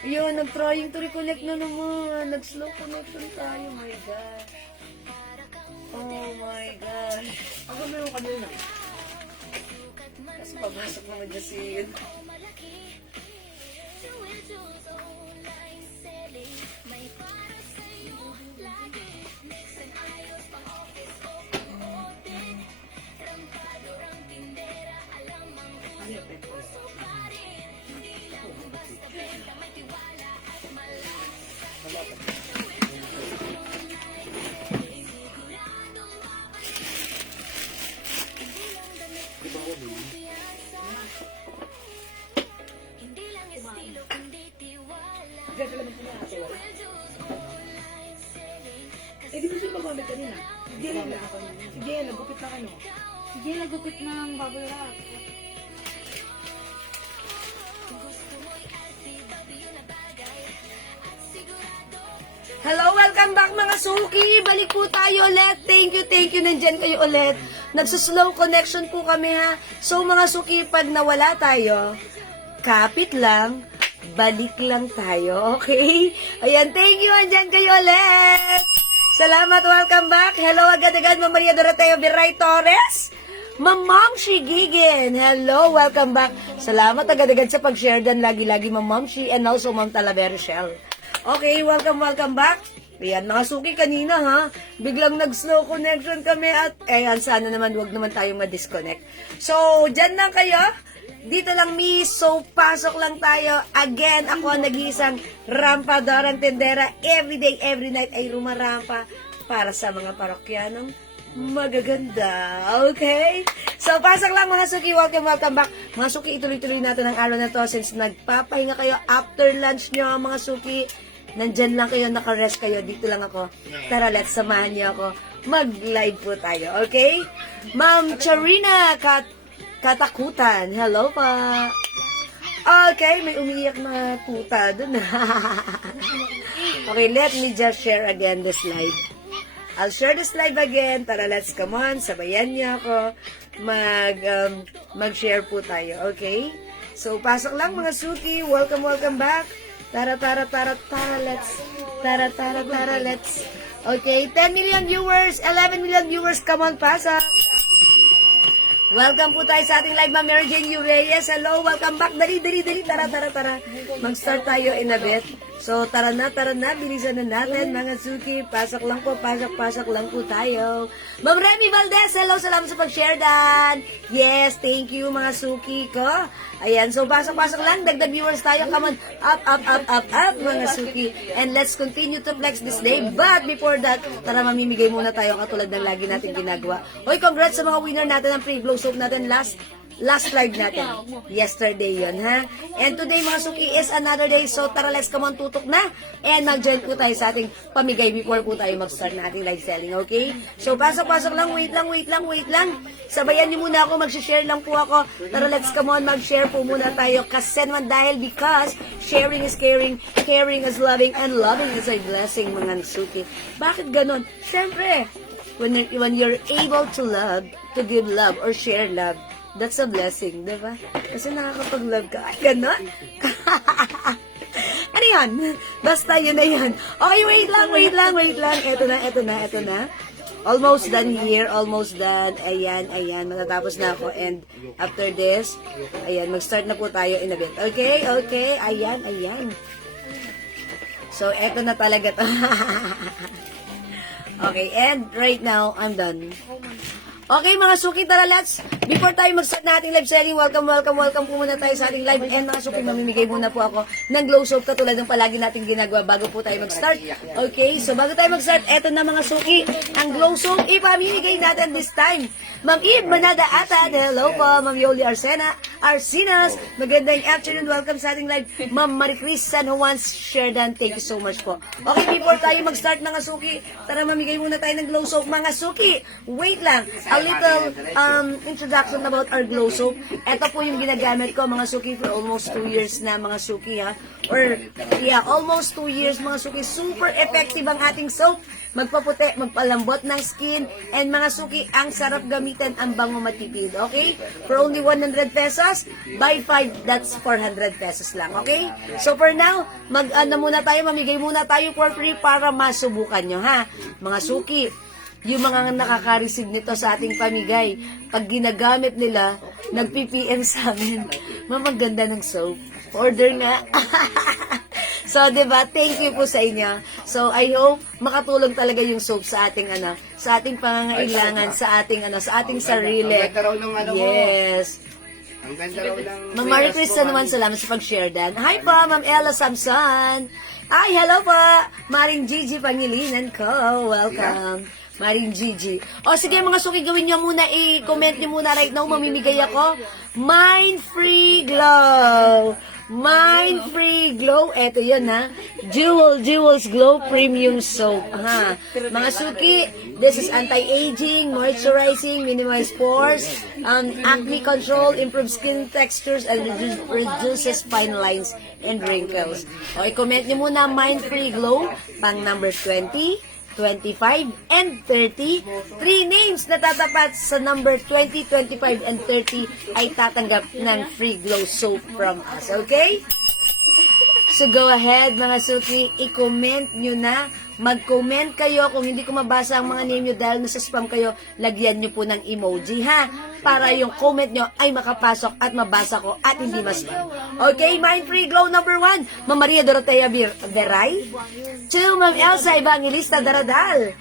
Yun, nag-trying to reconnect na naman. Nag-slow connection tayo. My gosh. Oh my gosh. Ako meron kanina. Kasi pabasok naman niya si yun. Eh, di ba siya magamit kanina? Sige lang na. Sige, nagupit na ano. Sige, nagupit ng bubble wrap. Hello, welcome back mga suki. Balik po tayo ulit. Thank you. Nandyan kayo ulit. Nagsuslow connection po kami ha. So mga suki, pag nawala tayo, kapit lang, balik lang tayo. Okay? Ayan, thank you. Andyan kayo ulit. Salamat, welcome back. Hello agad-agad, Ma'am Maria Doroteo Viray Torres. Ma'am Momshi Gigin. Hello, welcome back. Salamat agad-agad sa pag-share dan lagi-lagi, Ma'am Momshi, and also Ma'am Talavera Shell. Okay, welcome back. Ayan, mga suki kanina ha. Biglang nag-slow connection kami at ayan, sana naman wag naman tayong ma-disconnect. So, dyan lang kayo. Dito lang miss. So, pasok lang tayo. Again, ako ang nag-iisang rampadorang tendera. Every day, every night ay rumarampa para sa mga parokyanong magaganda. Okay? So, pasok lang mga suki. Welcome back. Mga suki, ituloy-tuloy natin ang araw na to since nagpapahinga kayo after lunch nyo, mga suki. Nandyan lang kayo, nakarest kayo. Dito lang ako. Tara, let's samahan niyo ako. Mag-live po tayo. Okay? Ma'am Charina Katakutan. Hello pa. Okay, may umiiyak na puta dun. Okay, let me just share again this live. I'll share this live again. Tara, let's come on. Sabayan niyo ako. Mag-share po tayo. Okay? So, pasok lang mga suki. Welcome back. Tara, let's. Okay, 10 million viewers, 11 million viewers, come on, pasok. Welcome po tayo sa ating live, Ma'am Mary Jane Reyes. Hello, welcome back. Dali. Tara. Mag-start tayo in a bit. So, tara na. Bilisan na natin, mga suki. Pasok lang po tayo. Ma'am Remy Valdez, hello. Salamat sa pag-share dan. Yes, thank you, mga suki ko. Ayan, so pasok lang. Dagdag viewers tayo. Come on, up, mga suki. And let's continue to flex this day. But before that, tara mamimigay muna tayo katulad ng lagi natin ginagawa. Hoy, congrats sa mga winner natin ng free glow soap natin last live natin. Yesterday yun, ha? And today, mga suki, is another day. So, tara, let's come on, tutok na. And mag-join po tayo sa ating pamigay before po tayo mag-start na ating live selling, okay? So, pasok lang. Wait lang. Sabayan niyo muna ako. Mag-share lang po ako. Tara, let's come on, mag-share po muna tayo. Kasi naman dahil because sharing is caring, caring is loving, and loving is a blessing, mga suki. Bakit ganon? Siyempre, when you're able to love, to give love, or share love, that's a blessing, di ba? Kasi nakakapag-love ka. Ay, gano'n? Ano yan? Basta yun na yun. Okay, wait lang. Ito na. Almost done here. Ayan. Matatapos na ako. And after this, ayan, mag-start na po tayo in a bit. Okay. Ayan. So, eto na talaga to. Okay, and right now, I'm done. Okay, mga suki, tara, let's. Before tayo mag-start na ating live selling, welcome po muna tayo sa ating live. And mga suki, mamimigay muna po ako ng glow soap katulad ng palagi natin ginagawa bago po tayo mag-start. Okay, so bago tayo mag-start, eto na mga suki, ang glow soap, ipamimigay natin this time. Ma'am Eve Manada Atad, hello po. Ma'am Yoli Arsinas, magandang afternoon, welcome sa ating live. Ma'am Maricris San Juan Sherdan, thank you so much po. Okay, before tayo mag-start mga suki, tara mamigay muna tayo ng glow soap. Mga suki, wait lang. A little introduction about our glow soap. Ito po yung ginagamit ko mga suki for almost 2 years na mga suki ha. Or yeah, almost 2 years mga suki. Super effective ang ating soap. Magpaputi, magpalambot ng skin. And mga suki, ang sarap gamitin, ang bango matipid. Okay? For only 100 pesos, plus, buy 5, that's 400 pesos lang, okay? So for now, muna tayo, mamigay muna tayo for free para masubukan nyo, ha? Mga suki, yung mga nakaka-receive nito sa ating pamigay, pag ginagamit nila, nag-PPM sa amin. Mamaganda ng soap. Order nga. So, diba? Thank you po sa inyo. So, I hope makatulong talaga yung soap sa ating sa ating pangangailangan, sa ating sarili. Ang ganda raw ng ano mo. Yes. Ang ganda raw ng... Ma'am Marie Krista naman, salamat sa pag-share dan. Hi po, Ma'am Ella Samson. Ay, hello po. Maring Gigi Pangilinan ko. Welcome. Maring Gigi. O sige mga suki, gawin nyo muna, i-comment nyo muna right now, mamimigay ako. Mind Free Glow. Mind Free Glow. Eto yun ha. Jewels Glow Premium Soap. Ha. Mga suki, this is anti-aging, moisturizing, minimize pores, acne control, improves skin textures, and reduces fine lines and wrinkles. O, i-comment nyo muna Mind Free Glow, pang number 20, 25, and 30. 3 names na tatapat sa number 20, 25, and 30 ay tatanggap ng free glow soap from us. Okay? So go ahead mga suki, i-comment nyo na. Mag-comment kayo. Kung hindi ko mabasa ang mga name nyo dahil nasa spam kayo, lagyan nyo po ng emoji ha. Para yung comment nyo ay makapasok at mabasa ko at hindi ma-spam. Okay, Mind Free Glow number 1, Ma'am Maria Dorotea Veray. 2, Ma'am Elsa Evangelista Daradal.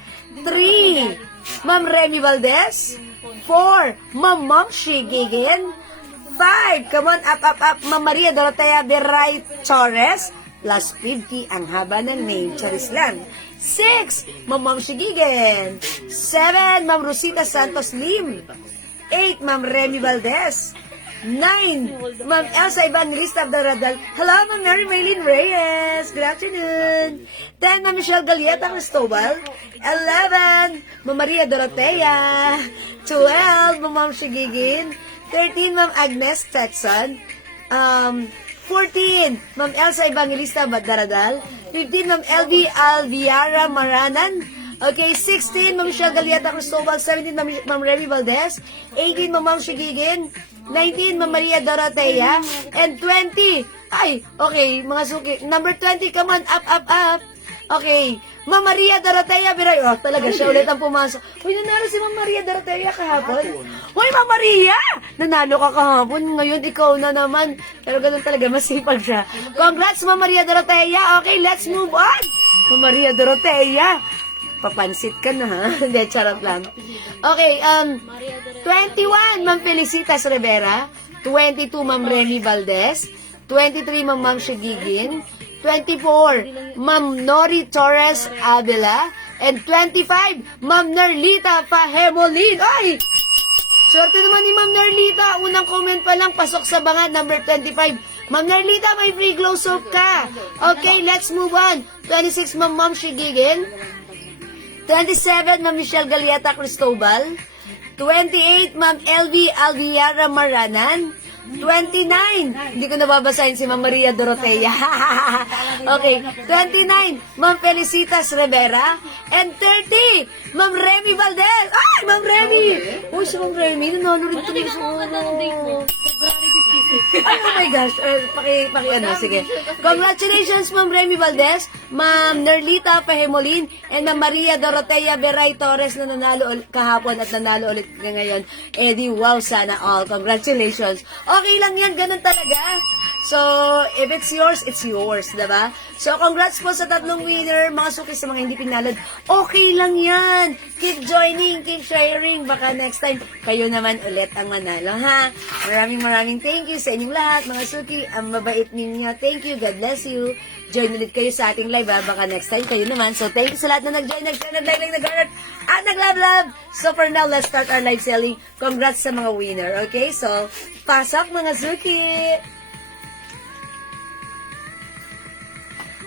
3, Ma'am Remy Valdez. 4, Ma'am Shigigin. 5, come on, up, Ma'am Maria Dorotea Veray Torres. Plus 50 ang haba ng name, Charis lang. 6, Ma'am Shigigin. 7, Ma'am Rosita Santos Lim. 8, Ma'am Remy Valdez. 9, Ma'am Elsa Evangelista Daradal. Hello, Ma'am Mary Maylene Reyes. Good afternoon. 10, Ma'am Michelle Galieta Cristobal. 11, Ma'am Maria Dorotea. 12, Ma'am Shigigin. 13, Ma'am Agnes Texan. 14, Ma'am Elsa Evangelista Daradal. 15, Ma'am LV Alviara Maranan. Okay, 16, Ma'am Michelle Galieta Cristobal. 17, Ma'am Remy Valdez. 18, Ma'am Shigigin. 19, Ma'am Maria Dorotea. And 20, ay, okay, mga suki. Number 20, come on, up. Okay, Ma'am Maria Dorotea Viray. Oh, talaga siya ulit ang pumasok. Uy, nanalo si Ma'am Maria Dorotea kahapon. Uy, Ma'am Maria! Nanalo ka kahapon. Ngayon, ikaw na naman. Pero ganun talaga, masipag siya. Congrats, Ma'am Maria Dorotea. Okay, let's move on. Ma'am Maria Dorotea. Papansit ka na, ha? Hindi, charot lang. Okay, 21, Ma'am Felicitas Rivera. 22, Ma'am Remy Valdez. 23, Ma'am Shigigin. 24, Ma'am Nori Torres Avila. And 25, Ma'am Nerlita Pahemolin. Ay! Swerte naman ni Ma'am Nerlita. Unang comment pa lang, pasok sa banga, number 25. Ma'am Nerlita, may free glow soap ka. Okay, let's move on. 26, Ma'am Shigigin. 27, Ma'am Michelle Galieta Cristobal. 28, Ma'am LV Alviara Maranan. 29, hindi ko nababasahin si Ma'am Maria Dorotea. Okay, 29, Ma'am Felicitas Rivera. And 30, Ma'am Remy Valdez. Ay, Ma'am Remy! Uy, si Ma'am Remy, nanalo rin ito ni February 56. Ay, oh my gosh. Sige. Congratulations, Ma'am Remy Valdez, Ma'am Nerlita Pahemolin, and Ma'am Maria Dorotea Veray Torres na nanalo kahapon at nanalo ulit ngayon. Di wow, sana all. Congratulations. Okay lang yan, ganun talaga. So, if it's yours, diba? So, congrats po sa tatlong winner, mga suki sa mga hindi pinalad. Okay lang yan. Keep joining, keep sharing. Baka next time, kayo naman ulit ang manalo, ha? Maraming thank you sa inyong lahat, mga suki. Ang mabait ninyo. Thank you. God bless you. Join ulit kayo sa ating live, ha? Baka next time kayo naman. So, thank you sa lahat na nag-join, nag-heart, at nag-love. So, for now, let's start our live selling. Congrats sa mga winner, okay? So, pasok, mga suki!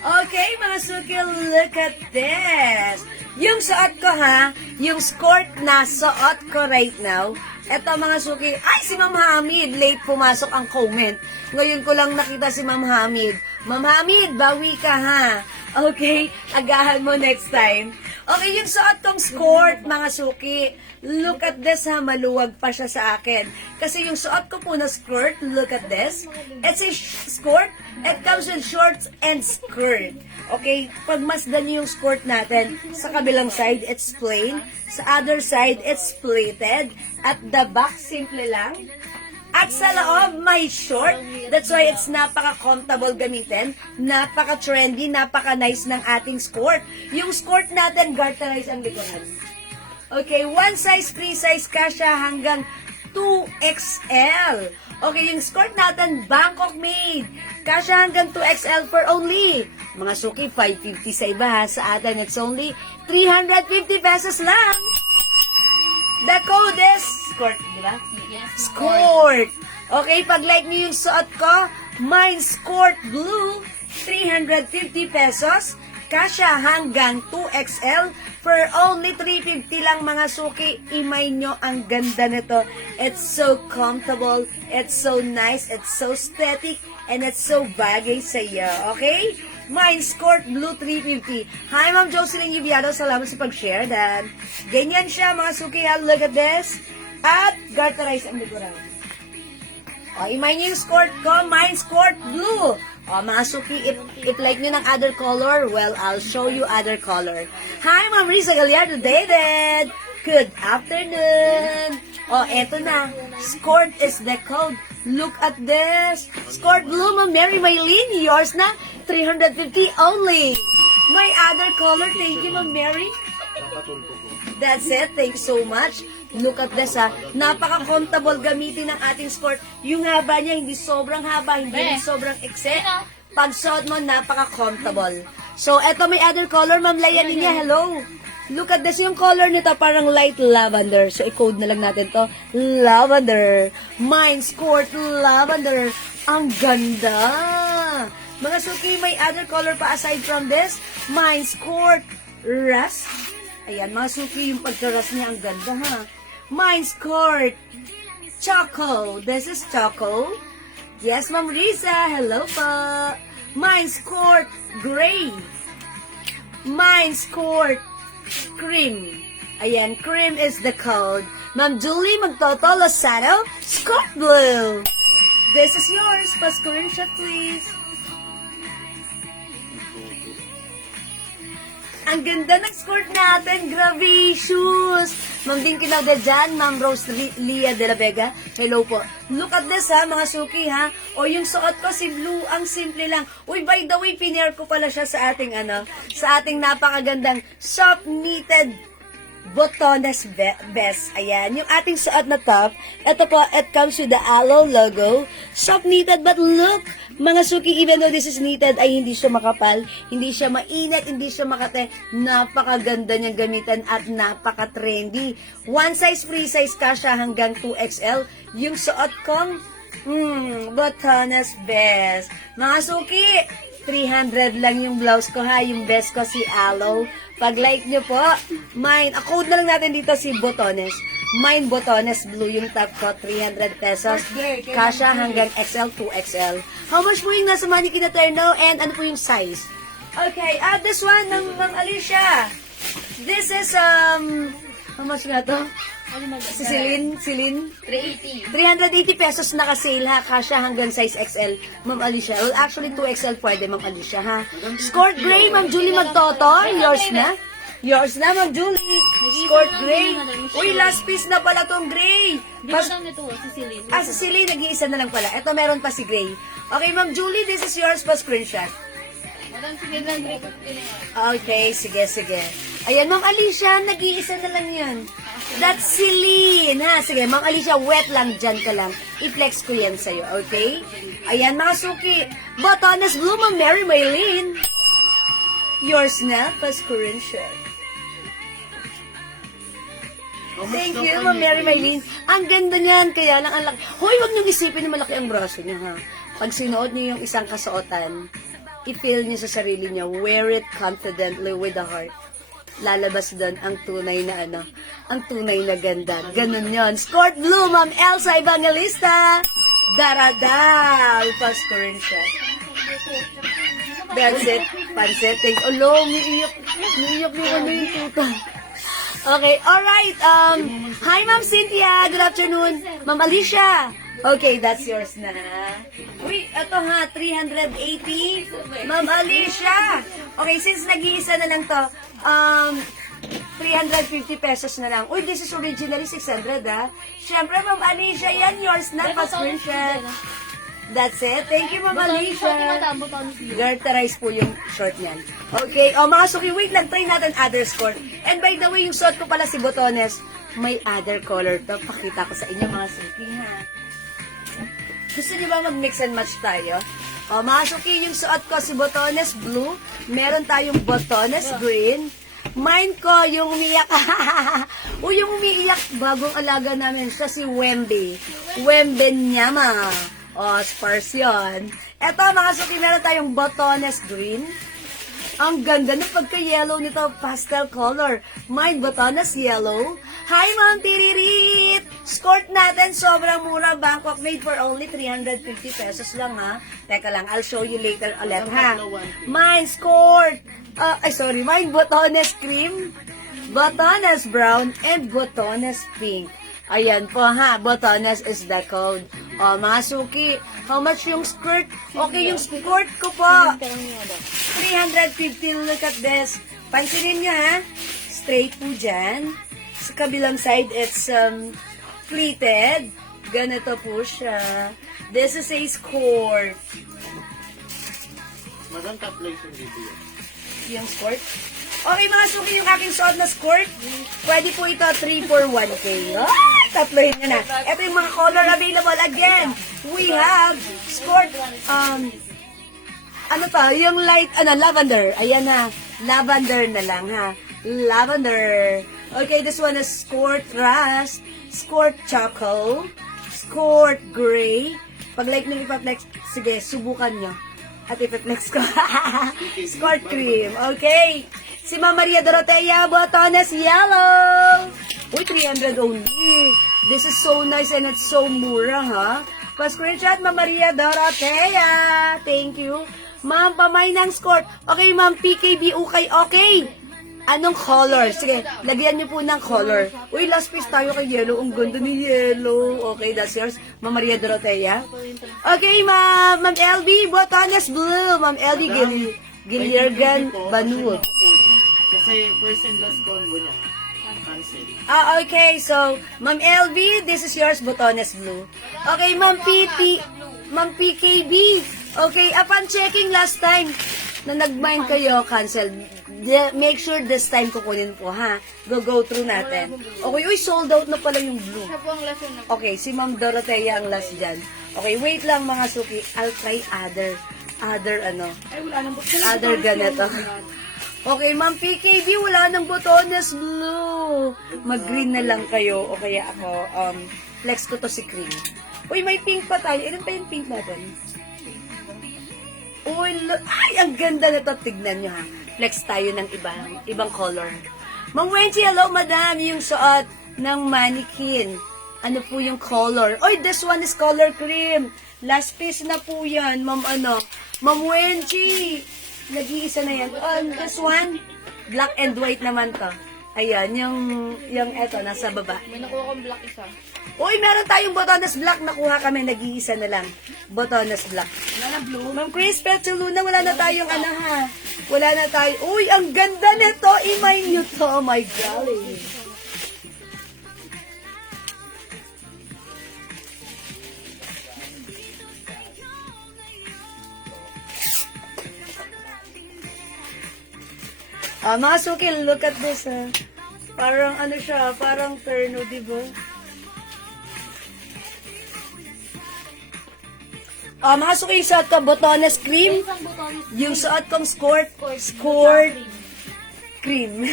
Okay, mga suki, look at this. Yung suot ko, ha? Yung skirt na suot ko right now. Eto, mga suki. Ay, si Ma'am Hamid. Late pumasok ang comment. Ngayon ko lang nakita si Ma'am Hamid. Ma'am Hamid, bawi ka, ha? Okay, agahan mo next time. Okay, yung suot kong skirt, mga suki. Look at this ha, maluwag pa siya sa akin. Kasi yung suot ko po na skirt, look at this. It's a skirt. It comes with shorts and skirt. Okay, pagmasdan niyo yung skirt natin, sa kabilang side, it's plain. Sa other side, it's pleated. At the back, simple lang. At sa loob, may short. That's why it's napaka-comfortable gamitin. Napaka-trendy, napaka-nice ng ating skirt. Yung skirt natin, garterize ang likuran. Okay, one size, free size kasha hanggang 2XL. Okay, yung skirt natin, Bangkok made. Kasha hanggang 2XL for only. Mga suki, 550 sa iba ha. Sa atin, it's only 350 pesos lang. The code is skirt, di ba? Yes. Skirt. Okay, pag like niyo yung suot ko, mine skirt blue, 350 pesos. Kasya hanggang 2XL for only 350 lang mga suki. Imay nyo ang ganda nito. It's so comfortable, it's so nice, it's so aesthetic, and it's so bagay sa iyo. Okay? Mine skirt blue 350. Hi Ma'am Jocelyn Yubiado, salamat sa pag-share dan. Ganyan siya mga suki. Look at this. At garterize ang likuran. O, imay niyo yung skirt ko. Mine skirt blue. O, mga suki, if like nyo ng other color, well, I'll show you other color. Hi, Ma'am Risa Gallardo David. Good afternoon. O, eto na. Skirt is the code. Look at this. Skirt blue, Ma'am Mary Maylene. Yours na. 350 only. My other color. Thank you, Ma'am Mary. That's it. Thank you so much. Look at this ha. Napaka-comfortable gamitin ng ating skirt. Yung haba niya, hindi sobrang haba, hindi rin sobrang ekse. Pag suot mo, napaka-comfortable. So, eto may other color, Ma'am Laya niya. Hello. Look at this. Yung color nito, parang light lavender. So, i-code na lang natin to. Lavender. Mine skirt lavender. Ang ganda. Mga suki, may other color pa aside from this. Mine skirt rust. Ayan, mga suki, yung pagkaras niya, ang ganda ha. Mine skirt choco. This is choco. Yes, Ma'am Risa. Hello po. Mine skirt gray. Mine skirt cream. Ayan, cream is the code. Ma'am Julie Magtoto Lozano, skirt blue. This is yours. Pa-screenshot, please. Ang ganda ng skirt natin. Grabe, shoes. Ma'am Dinky Lauda dyan. Ma'am Rose Lia de la Vega. Hello po. Look at this ha, mga suki ha. O yung suot ko si blue, ang simple lang. Uy, by the way, pinair ko pala siya sa ating sa ating napakagandang soft knitted botones vest. Ayan, yung ating suot na top. Ito po, it comes with the Aloe logo. Soft knitted, but look, mga suki, even though this is knitted, ay hindi siya makapal, hindi siya mainit, hindi siya makate. Napakaganda niyang gamitan at napaka-trendy. One size, free size ka siya hanggang 2XL. Yung suot kong, botones vest. Mga suki, 300 lang yung blouse ko ha, yung vest ko si Aloe. Pag like nyo po, mine, code na lang natin dito si Botones. Mine Botones blue yung top ko, 300 pesos. Kasha hanggang XL, 2XL. How much po yung nasa mannequin na terno and ano po yung size? Okay, this one ng Ma'am Alicia. This is, how much nga to? Si Celine? 380. 380 pesos naka-sale ha, kasya hanggang size XL, Ma'am Alicia. Well, actually 2XL pwede, Ma'am Alicia ha. Skirt gray, Ma'am Julie Magtoto. Yours na? Yours na, Ma'am Julie. Skirt gray. Uy, last piece na pala tong gray. Di ba lang nito, si Celine? Si Celine, nag-iisa na lang pala. Ito, meron pa si gray. Okay, Ma'am Julie, this is yours pa screenshot. Madam Celine lang, 350 na yan. Okay, sige. Ayan, Ma'am Alicia, nag-iisa na lang yan. That's Celine, ha? Sige, Ma'am Alicia, wet lang, dyan ka lang. I-flex ko yan sa'yo, okay? Ayan, mga suki. Botones blue, Ma'am Mary Maylene. Yours na, pa-screenshot. Thank you, Ma'am Mary Maylene. Ang ganda niyan, kaya lang ang laki. Hoy, wag niyong isipin na malaki ang braso niya, ha? Pag sinuot niyo yung isang kasuotan, i-feel niyo sa sarili niyo, wear it confidently with the heart. Lalabas doon ang tunay na ang tunay na ganda. Ganun yon. Skirt blue, Ma'am Elsa Evangelista. Daradal. Pa-screenshot. That's it. Pansit. Thanks. Alo, umiiyak. Umiiyak yung ano yung tuta. Okay, alright. Hi, Ma'am Cynthia. Good afternoon. Ma'am Alicia. Okay, that's yours na. Uy, ito ha, 380. Ma'am Alicia. Okay, since nag-iisa na lang to, 350 pesos na lang. Uy, this is originally 600 ha. Siyempre, Ma'am Alicia, yan yours na. Pa-screenshot. That's it. Thank you, Ma'am Alicia. Garterize po yung short niyan. Okay. O, mga suki, wait lang. Try natin other score. And by the way, yung suot ko pala si Botones, may other color to. Pakita ko sa inyo, mga suki, ha. Gusto niyo ba mag-mix and match tayo? O, mga suki, yung suot ko si Botones blue. Meron tayong Botones green. Mine ko, yung umiiyak. O, yung umiiyak, bagong alaga namin. Siya si Wembe. Wembe Nyama. O, sparse yun. Eto, mga suki, meron tayong Botones green. Ang ganda ng pagka-yellow nito, pastel color. Mine, Botones yellow. Hi, Ma'am Tiririt! Skirt natin, sobrang mura. Bangkok made for only 350 pesos lang, ha? Teka lang, I'll show you later ulit, ha? Mine, skirt. Mine, Botones cream, Botones brown, and Botones pink. Ayan po, ha? Botones is the code. O, mga suki, how much yung skirt? Okay, yung skirt ko po. 350, look at this. Pansinin nyo, ha? Straight po dyan. Sa kabilang side, it's pleated. Ganito po siya. This is a skirt. Madam, top place yung dito yun. Yung skirt. Okay, mga suki, yung aking suot na skirt, pwede po ito 3 for 1K. Ah, tatlohin nyo na. Ito yung mga color available. Again, we have skirt, yung light, lavender. Ayan na, lavender na lang, ha. Lavender. Okay, this one is skirt rust, skirt choco, skirt gray. Pag like nyo ipaplex, sige, subukan nyo. At ipaplex ko. Skirt cream. Okay. Si Ma'am Maria Dorotea, Botones yellow. Uy, 300 only. This is so nice and it's so mura, ha? Pa-screenshot, Ma'am Maria Dorotea. Thank you. Ma'am, pamay ng skirt. Okay, Ma'am, PKB, okay. Anong color? Sige, lagyan niyo po ng color. Uy, last piece tayo kay yellow. Ang ganda ni yellow. Okay, that's yours. Ma'am Maria Dorotea. Okay, Ma'am LB, Botones blue. Ma'am LB, Giliergan, Banuog. Kasi first and last combo niya. Cancel. Okay, so, Ma'am LB, this is yours, Botones blue. Okay, Ma'am PKB. Okay, upon checking last time, na nag-mind kayo, cancel. Make sure this time kukunin po, ha? Go through natin. Okay, uy, sold out na pala yung blue. Siya po ang last na. Okay, si Ma'am Dorotea ang last dyan. Okay, wait lang mga suki. I'll try other ganito. Okay, Ma'am PKB, wala nang Botones blue. Mag-green na lang kayo. O kaya ako, flex ko to si cream. Uy, may pink pa tayo. Ilan pa yung pink natin? Uy, ay, ang ganda na to. Tignan nyo, ha. Flex tayo ng ibang color. Ma'am Wendy, hello, madam. Yung suot ng mannequin. Ano po yung color? Oy, this one is color cream. Last piece na po yan, Ma'am Ma'am Wendy. Nag-iisa na yan. This one, black and white naman to. Ayan, yung eto, nasa baba. May nakuha kong black isa. Uy, meron tayong Botones black. Nakuha kami, nag-iisa na lang. Botones black. Wala na blue. Ma'am Chris, Petuluna, wala na tayong ha. Wala na tayo. Uy, ang ganda nito. Imay nyo to. Oh my golly. Mga suki, look at this, ha. Parang siya, parang terno, di ba? Mga suki, yung suot ko, Botones cream. Isang Botones. Yung suot kong skirt cream.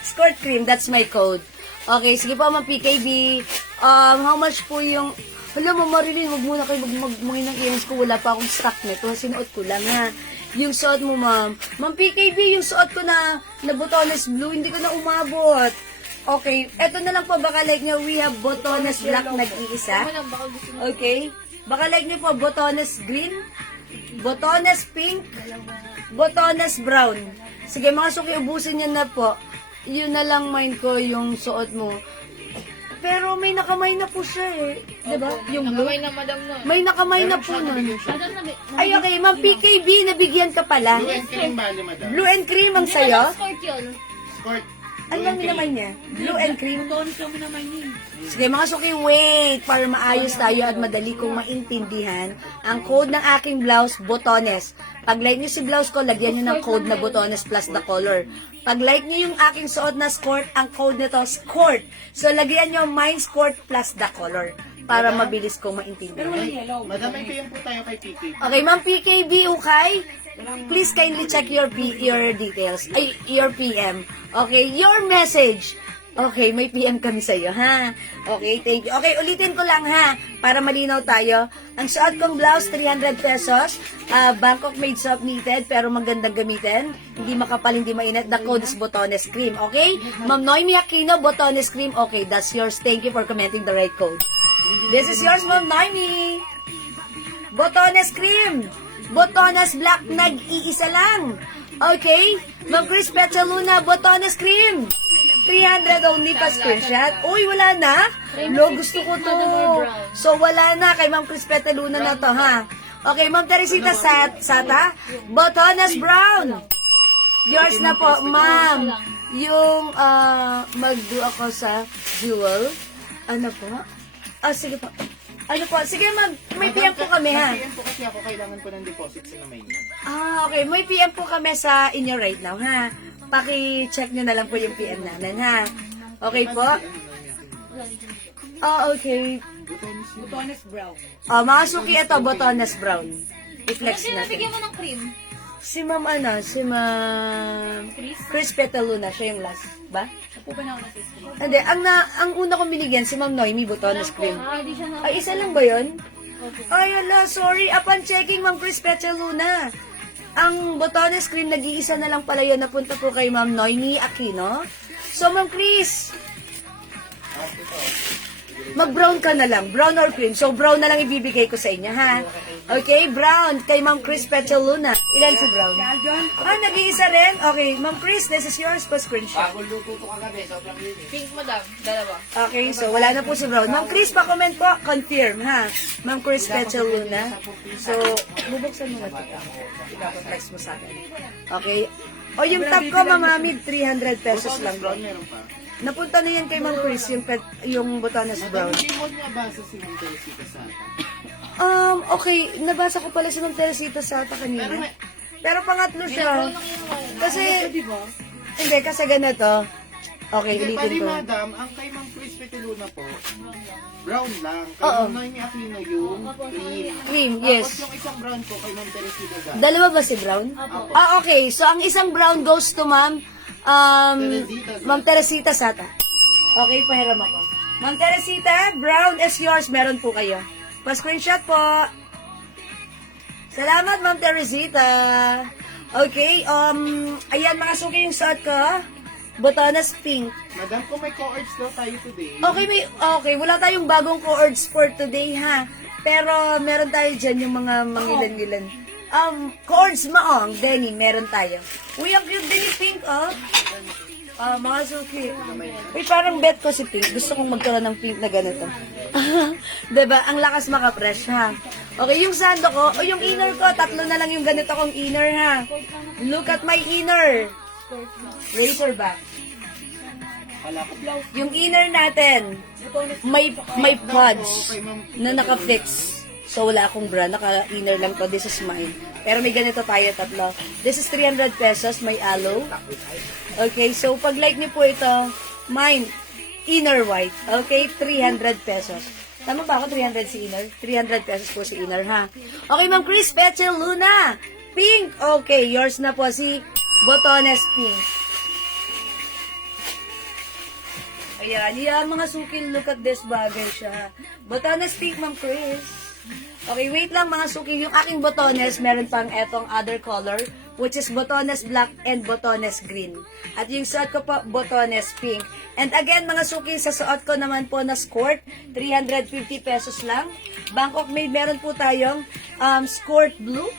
Skirt cream, that's my code. Okay, sige po, Ma'am PKB. How much po yung... Hala, Ma'am Marilyn, wag muna kayo magmungin ng earrings ko. Wala pa akong stock nito. Sinuot ko lang, ha. Yung suot mo, Ma'am. Ma'am PKB, yung suot ko na Botones blue, hindi ko na umabot. Okay, eto na lang po, baka like nyo, we have Botones black nag-iisa. Baka gusto mo. Okay. Baka like nyo po, Botones green. botones pink, botones brown. Sige mga suki, ubusin niyo na po. Yun na lang mind ko yung suot mo. Pero may nakamay na po siya eh. Diba? Yung blue. Nakamay na madam nun. May nakamay na po nun. Madam na, Ay, okay. Ma'am PKB, nabigyan ka pala. Blue and cream bali, madam. Blue and cream ang sayo. Skirt yun. Skirt. Ano lang naman niya? Blue and cream. Tonis lang naman yun. Sige mga suki, wait. Para maayos tayo at madali kong maintindihan. Ang code ng aking blouse, botones. Pag like niyo si blouse ko, lagyan niyo ng code na botones plus the color. Pag like niyo yung aking suot na skirt, ang code nito, skirt. So, lagyan niyo mine skirt plus the color. Para mabilis kong maintindihan. Yellow. Madam, may PM po tayo kay PK. Okay, Ma'am PKB Ukay, please kindly check your your details. Ay, your PM. Okay, your message. Okay, may PM kami sa iyo, ha? Okay, thank you. Okay, ulitin ko lang, ha? Para malinaw tayo. Ang suot kong blouse, 300 pesos. Bangkok made soft knitted, pero magandang gamitin. Hindi makapal, hindi mainit. The code is Botones Cream, okay? Ma'am Noemi Aquino, Botones Cream. Okay, that's yours. Thank you for commenting the right code. This is yours, Ma'am Noemi. Botones Cream. Botones Black, nag-iisa lang. Okay? Ma'am Chris Petaluna, Botones Cream. 300 only pa screenshot. Uy, wala na? No, gusto ko to. So, wala na kay Ma'am Chris Petaluna na to, ha? Okay, Ma'am Teresita Sata, Botones Brown. Yours na po, Ma'am. Yung mag-do ako sa jewel. Ano po? Sige po. Ano po? Sige, may PM po kami, ha? May PM po kasi ako, kailangan po ng deposits na may. Okay. May PM po kami sa inyo right now, ha? Paki-check nyo na lang po yung PM namin, ha? Okay po? Okay. Tonis brown. Mga suki, ito, Botones Brown. I-flex Kasi nabigyan natin. mo ng cream. Si Ma'am, si Ma'am Chris Petaluna, siya yung last, ba? Ako ba na ako nasa Hindi, ang una kong binigyan, si Ma'am Noemi, Botones Cream. Hindi siya na. Ay, isa lang ba yun? Ay, ala, sorry. Upon checking, Ma'am Chris Petaluna. Ang Botones Cream, nag-iisa na lang pala yun. Napunta po kay Ma'am Noemi Aquino. So, Ma'am Chris, mag-brown ka na lang. Brown or cream. So, brown na lang ibibigay ko sa inyo, ha? Okay, brown. Kay Ma'am Chris Petaluna. Ilan si brown? Nag-iisa rin? Okay, Ma'am Chris, this is yours pa screenshot. Pink madam. Dalawa. Okay, so wala na po si brown. Ma'am Chris, pa-comment po. Confirm, ha? Ma'am Chris Petaluna. So, bubuksan mo na ito. Ipapaflex mo sa akin. Okay. O, yung top ko, mamamid, 300 pesos lang. Brown meron pa. Napunta na yan kay Ma'am Chris, yung Botones Brown. Hindi mo niya basa si Ma'am Teresita sa akin. Okay, nabasa ko pala si Ma'am Teresita Sata kanina. Pero pangatlo siya. Kasi, hindi, kasi ganito. Okay, Hindi, ulitin pali ko. madam, ang kay Ma'am Chris Petaluna po, brown lang. Kay Oo. Ma'am Noemi Aquino yung cream. Cream, Tapos yes. yung isang brown po kay Ma'am Teresita Gat. Dalawa ba si Brown? Okay. So, ang isang brown goes to Ma'am Teresita Sata. Okay, pahiram ako. Ma'am Teresita, brown is yours. Meron po kayo. Pa-screenshot po. Salamat, Ma'am Teresita. Okay, ayan mga suki yung suot ko. Botones pink. Madam, kung may co-urge daw tayo today. Okay, wala tayong bagong co-ords for today, ha? Pero meron tayo dyan yung mga mangilan-ngilan. Co-ords maong, Denny, meron tayo. Uy, ang cute din ni Pink, oh. Mga suki. Uy, parang bet ko si Pink. Gusto kong magkaroon ng pink na ganito. Diba? Ang lakas maka-fresh, ha? Okay, yung sando ko, o yung inner ko, tatlo na lang yung ganito kong inner, ha? Look at my inner. Razorback. Yung inner natin, may pods na naka-fix. So, wala akong brand. Naka-inner lang to. This is mine. Pero may ganito tayo, tatlo. This is 300 pesos. May aloe. Okay, so pag like niyo po ito, mine, inner white. Okay, 300 pesos. Tama ba ako? 300 si inner? 300 pesos po si inner, ha? Okay, Ma'am Chris Petaluna. Pink. Okay, yours na po si Botones Pink. Ayan, mga suki, look at this bagay siya. Botones Pink, Ma'am Chris. Okay, wait lang mga suki. Yung aking botones, meron pang etong other color, which is botones black and botones green. At yung suot ko po, botones pink. And again, mga suki, sa suot ko naman po na skirt, 350 pesos lang. Bangkok made, meron po tayong Skirt blue,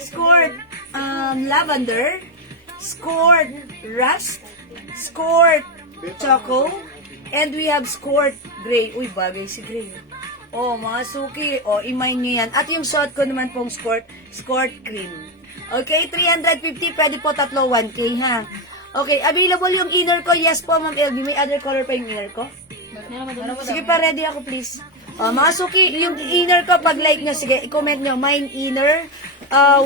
skirt lavender, skirt rust, skirt choco, and we have skirt gray. Uy, bagay si gray. Oh, mga suki. Oh, imay nyo yan. At yung short ko naman pong skirt cream. Okay, 350. Pwede po tatlo, 1K ha. Okay, available yung inner ko. Yes po, Ma'am LB. May other color pa yung inner ko? Sige pa, ready ako please. Mga suki, yung inner ko, pag like nyo, sige, i-comment nyo. Mine inner,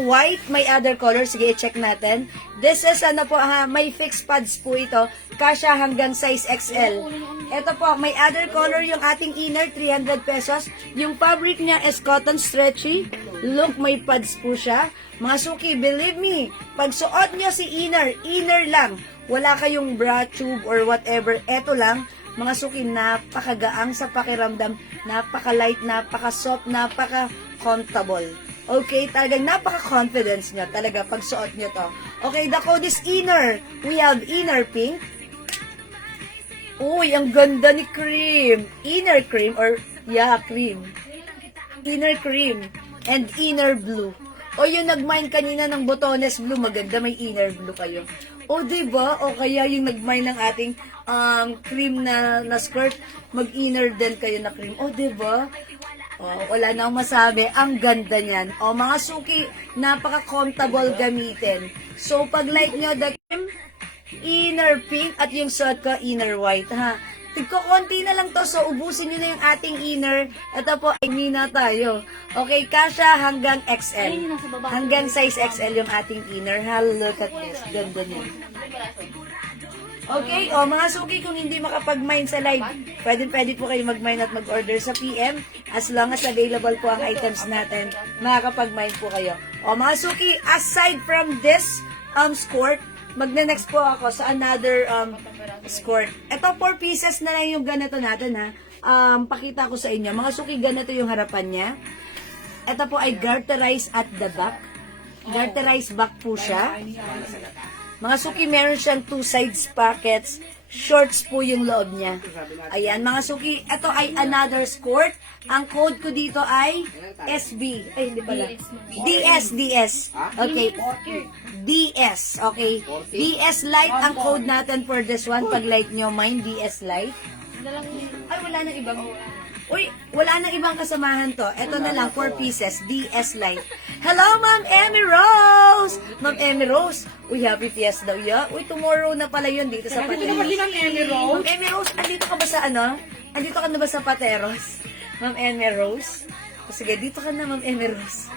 white, may other color. Sige, i-check natin. This is, ano po, ha, may fixed pads po ito. Kasya hanggang size XL. Ito po, may other color yung ating inner, 300 pesos. Yung fabric niya is cotton stretchy. Look, may pads po siya. Mga suki, believe me, pag suot nyo si inner lang. Wala kayong bra tube or whatever. Ito lang. Mga suki, napakagaang sa pakiramdam, napaka-light, napaka-soft, napaka-comfortable. Okay, talagang napaka-confidence nyo talaga pag suot nyo to. Okay, the code is inner. We have inner pink. Uy, ang ganda ni cream. Inner cream or, yeah, cream. Inner cream and inner blue. O yung nag-mine kanina ng botones blue, maganda may inner blue kayo. O diba? O kaya yung nag-mine ng ating cream na skirt, mag-inner din kayo na cream. O diba? O, wala na akong masabi. Ang ganda niyan. O mga suki, napaka-comfortable gamitin. So pag like nyo the cream, inner pink at yung suot ko, inner white ha. Tigko-konti na lang to, so ubusin nyo na yung ating inner. Ito po, na tayo. Okay, kasha hanggang XL. Hanggang size XL yung ating inner. Ha, look at this. Ganda niya. Okay, o mga suki, kung hindi makapag-mine sa live, pwede po kayo mag-mine at mag-order sa PM. As long as available po ang items natin, makakapag-mine po kayo. O mga suki, aside from this skirt, magna-next po ako sa another skirt. Ito, 4 pieces na lang yung ganito natin ha. Pakita ko sa inyo. Mga suki, ganito yung harapan niya. Ito po ay garterized at the back. Garterized back po siya. Mga suki, meron siyang 2 sides pockets. Shorts po yung loob niya. Ayan, mga suki, ito ay another skirt. Ang code ko dito ay SB. Ay, hindi pala. DS. Okay. DS. Okay. DS Light ang code natin for this one. Pag like nyo, mine, DS Light. Ay, wala nang ibang. Uy, wala nang ibang kasamahan to. Ito na lang, 4 pieces. DS Light. Hello, Ma'am Emmy Rose! Ma'am Emmy Rose. Uy, happy fiesta daw ya. Uy, tomorrow na pala yun dito sa Pateros. Ma'am Emmy Rose. Ma'am Emmy Rose, andito ka ba sa ano? Andito ka na ba sa Pateros? Ma'am Emmy Rose? Sige, dito ka na, Ma'am Emmy Rose.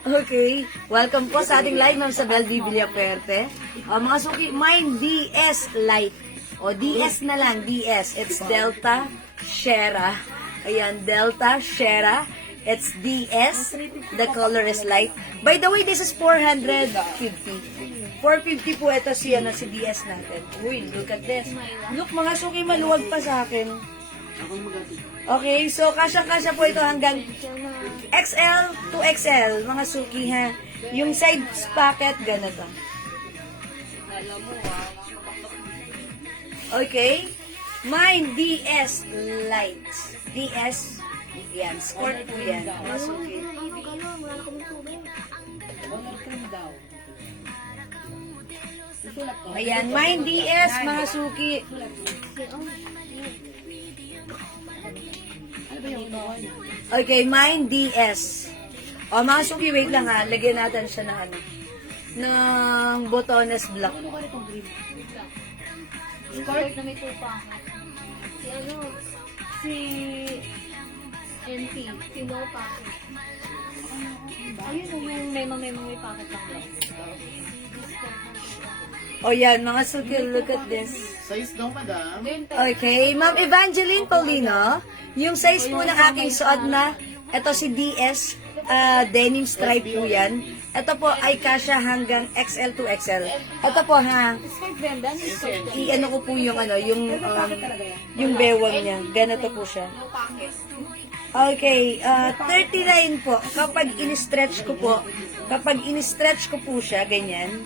Okay. Welcome po sa ating live, Ma'am Sabel B. Villafuerte. Mga suki, mine DS Light. O, DS na lang, DS. It's Delta Shera. Ayan, Delta Shera. It's DS. The color is light. By the way, this is 450. 450 po ito si DS natin. Uy, look at this. Look, mga suki, maluwag pa sa akin. Okay, so kasya-kasya po ito hanggang XL to XL, mga suki ha. Yung side pocket, ganito. Okay. Mine, DS Light. DS, yan, skirt po yan, mga suki. Ayan, mine DS, mga suki. Okay, mine DS. O, mga suki, wait lang ha. Lagyan natin siya ng ano, ng botones black. Skirt na may tupa. Si NP. Si No Pocket. Ayun yung may pocket lang lang. O yan, mga suki, look at this. Size daw, madam. Okay, Ma'am Evangeline Paulino, yung size po ng aking suot na, ito si DS, denim stripe po yan. Ito po ay kasya hanggang XL to XL. Ito po ha, i-ano ko po yung ano, yung bewang niya. Ganito po siya. Okay, 39 po. Kapag in-stretch ko po siya, ganyan.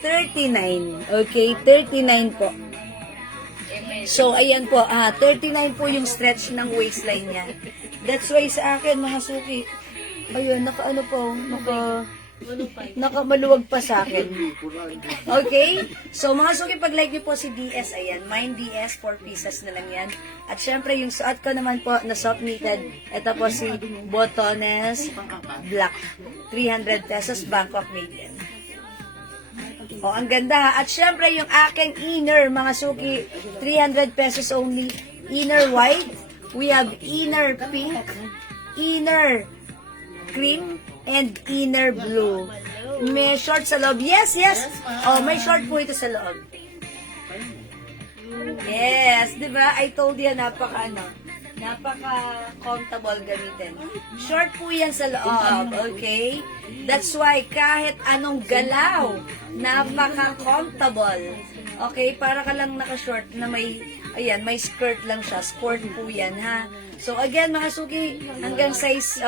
39. Okay, 39 po. So, ayan po, 39 po yung stretch ng waistline niya. That's why sa akin, mga suki, Ayun, naka-ano po, nakamaluwag pa sa akin. Okay? So, mga suki, pag-like niyo po si DS, ayan, mine DS, 4 pieces na lang yan. At syempre, yung suot ko naman po na soft knitted, ito po si Botones Black, 300 pesos, Bangkok made in. Oh, ang ganda ha. At syempre, yung aking inner, mga suki, 300 pesos only. Inner white. We have inner pink, inner cream, and inner blue. May short sa loob. Yes, yes. Oh, may short po ito sa loob. Yes, di ba? I told you, napaka-comfortable gamitin. Short po yan sa loob, okay? That's why kahit anong galaw, napaka-comfortable. Okay, para ka lang naka-short na may, ayan, may skirt lang siya. Sport po yan, ha? So, again, mga suki, hanggang size,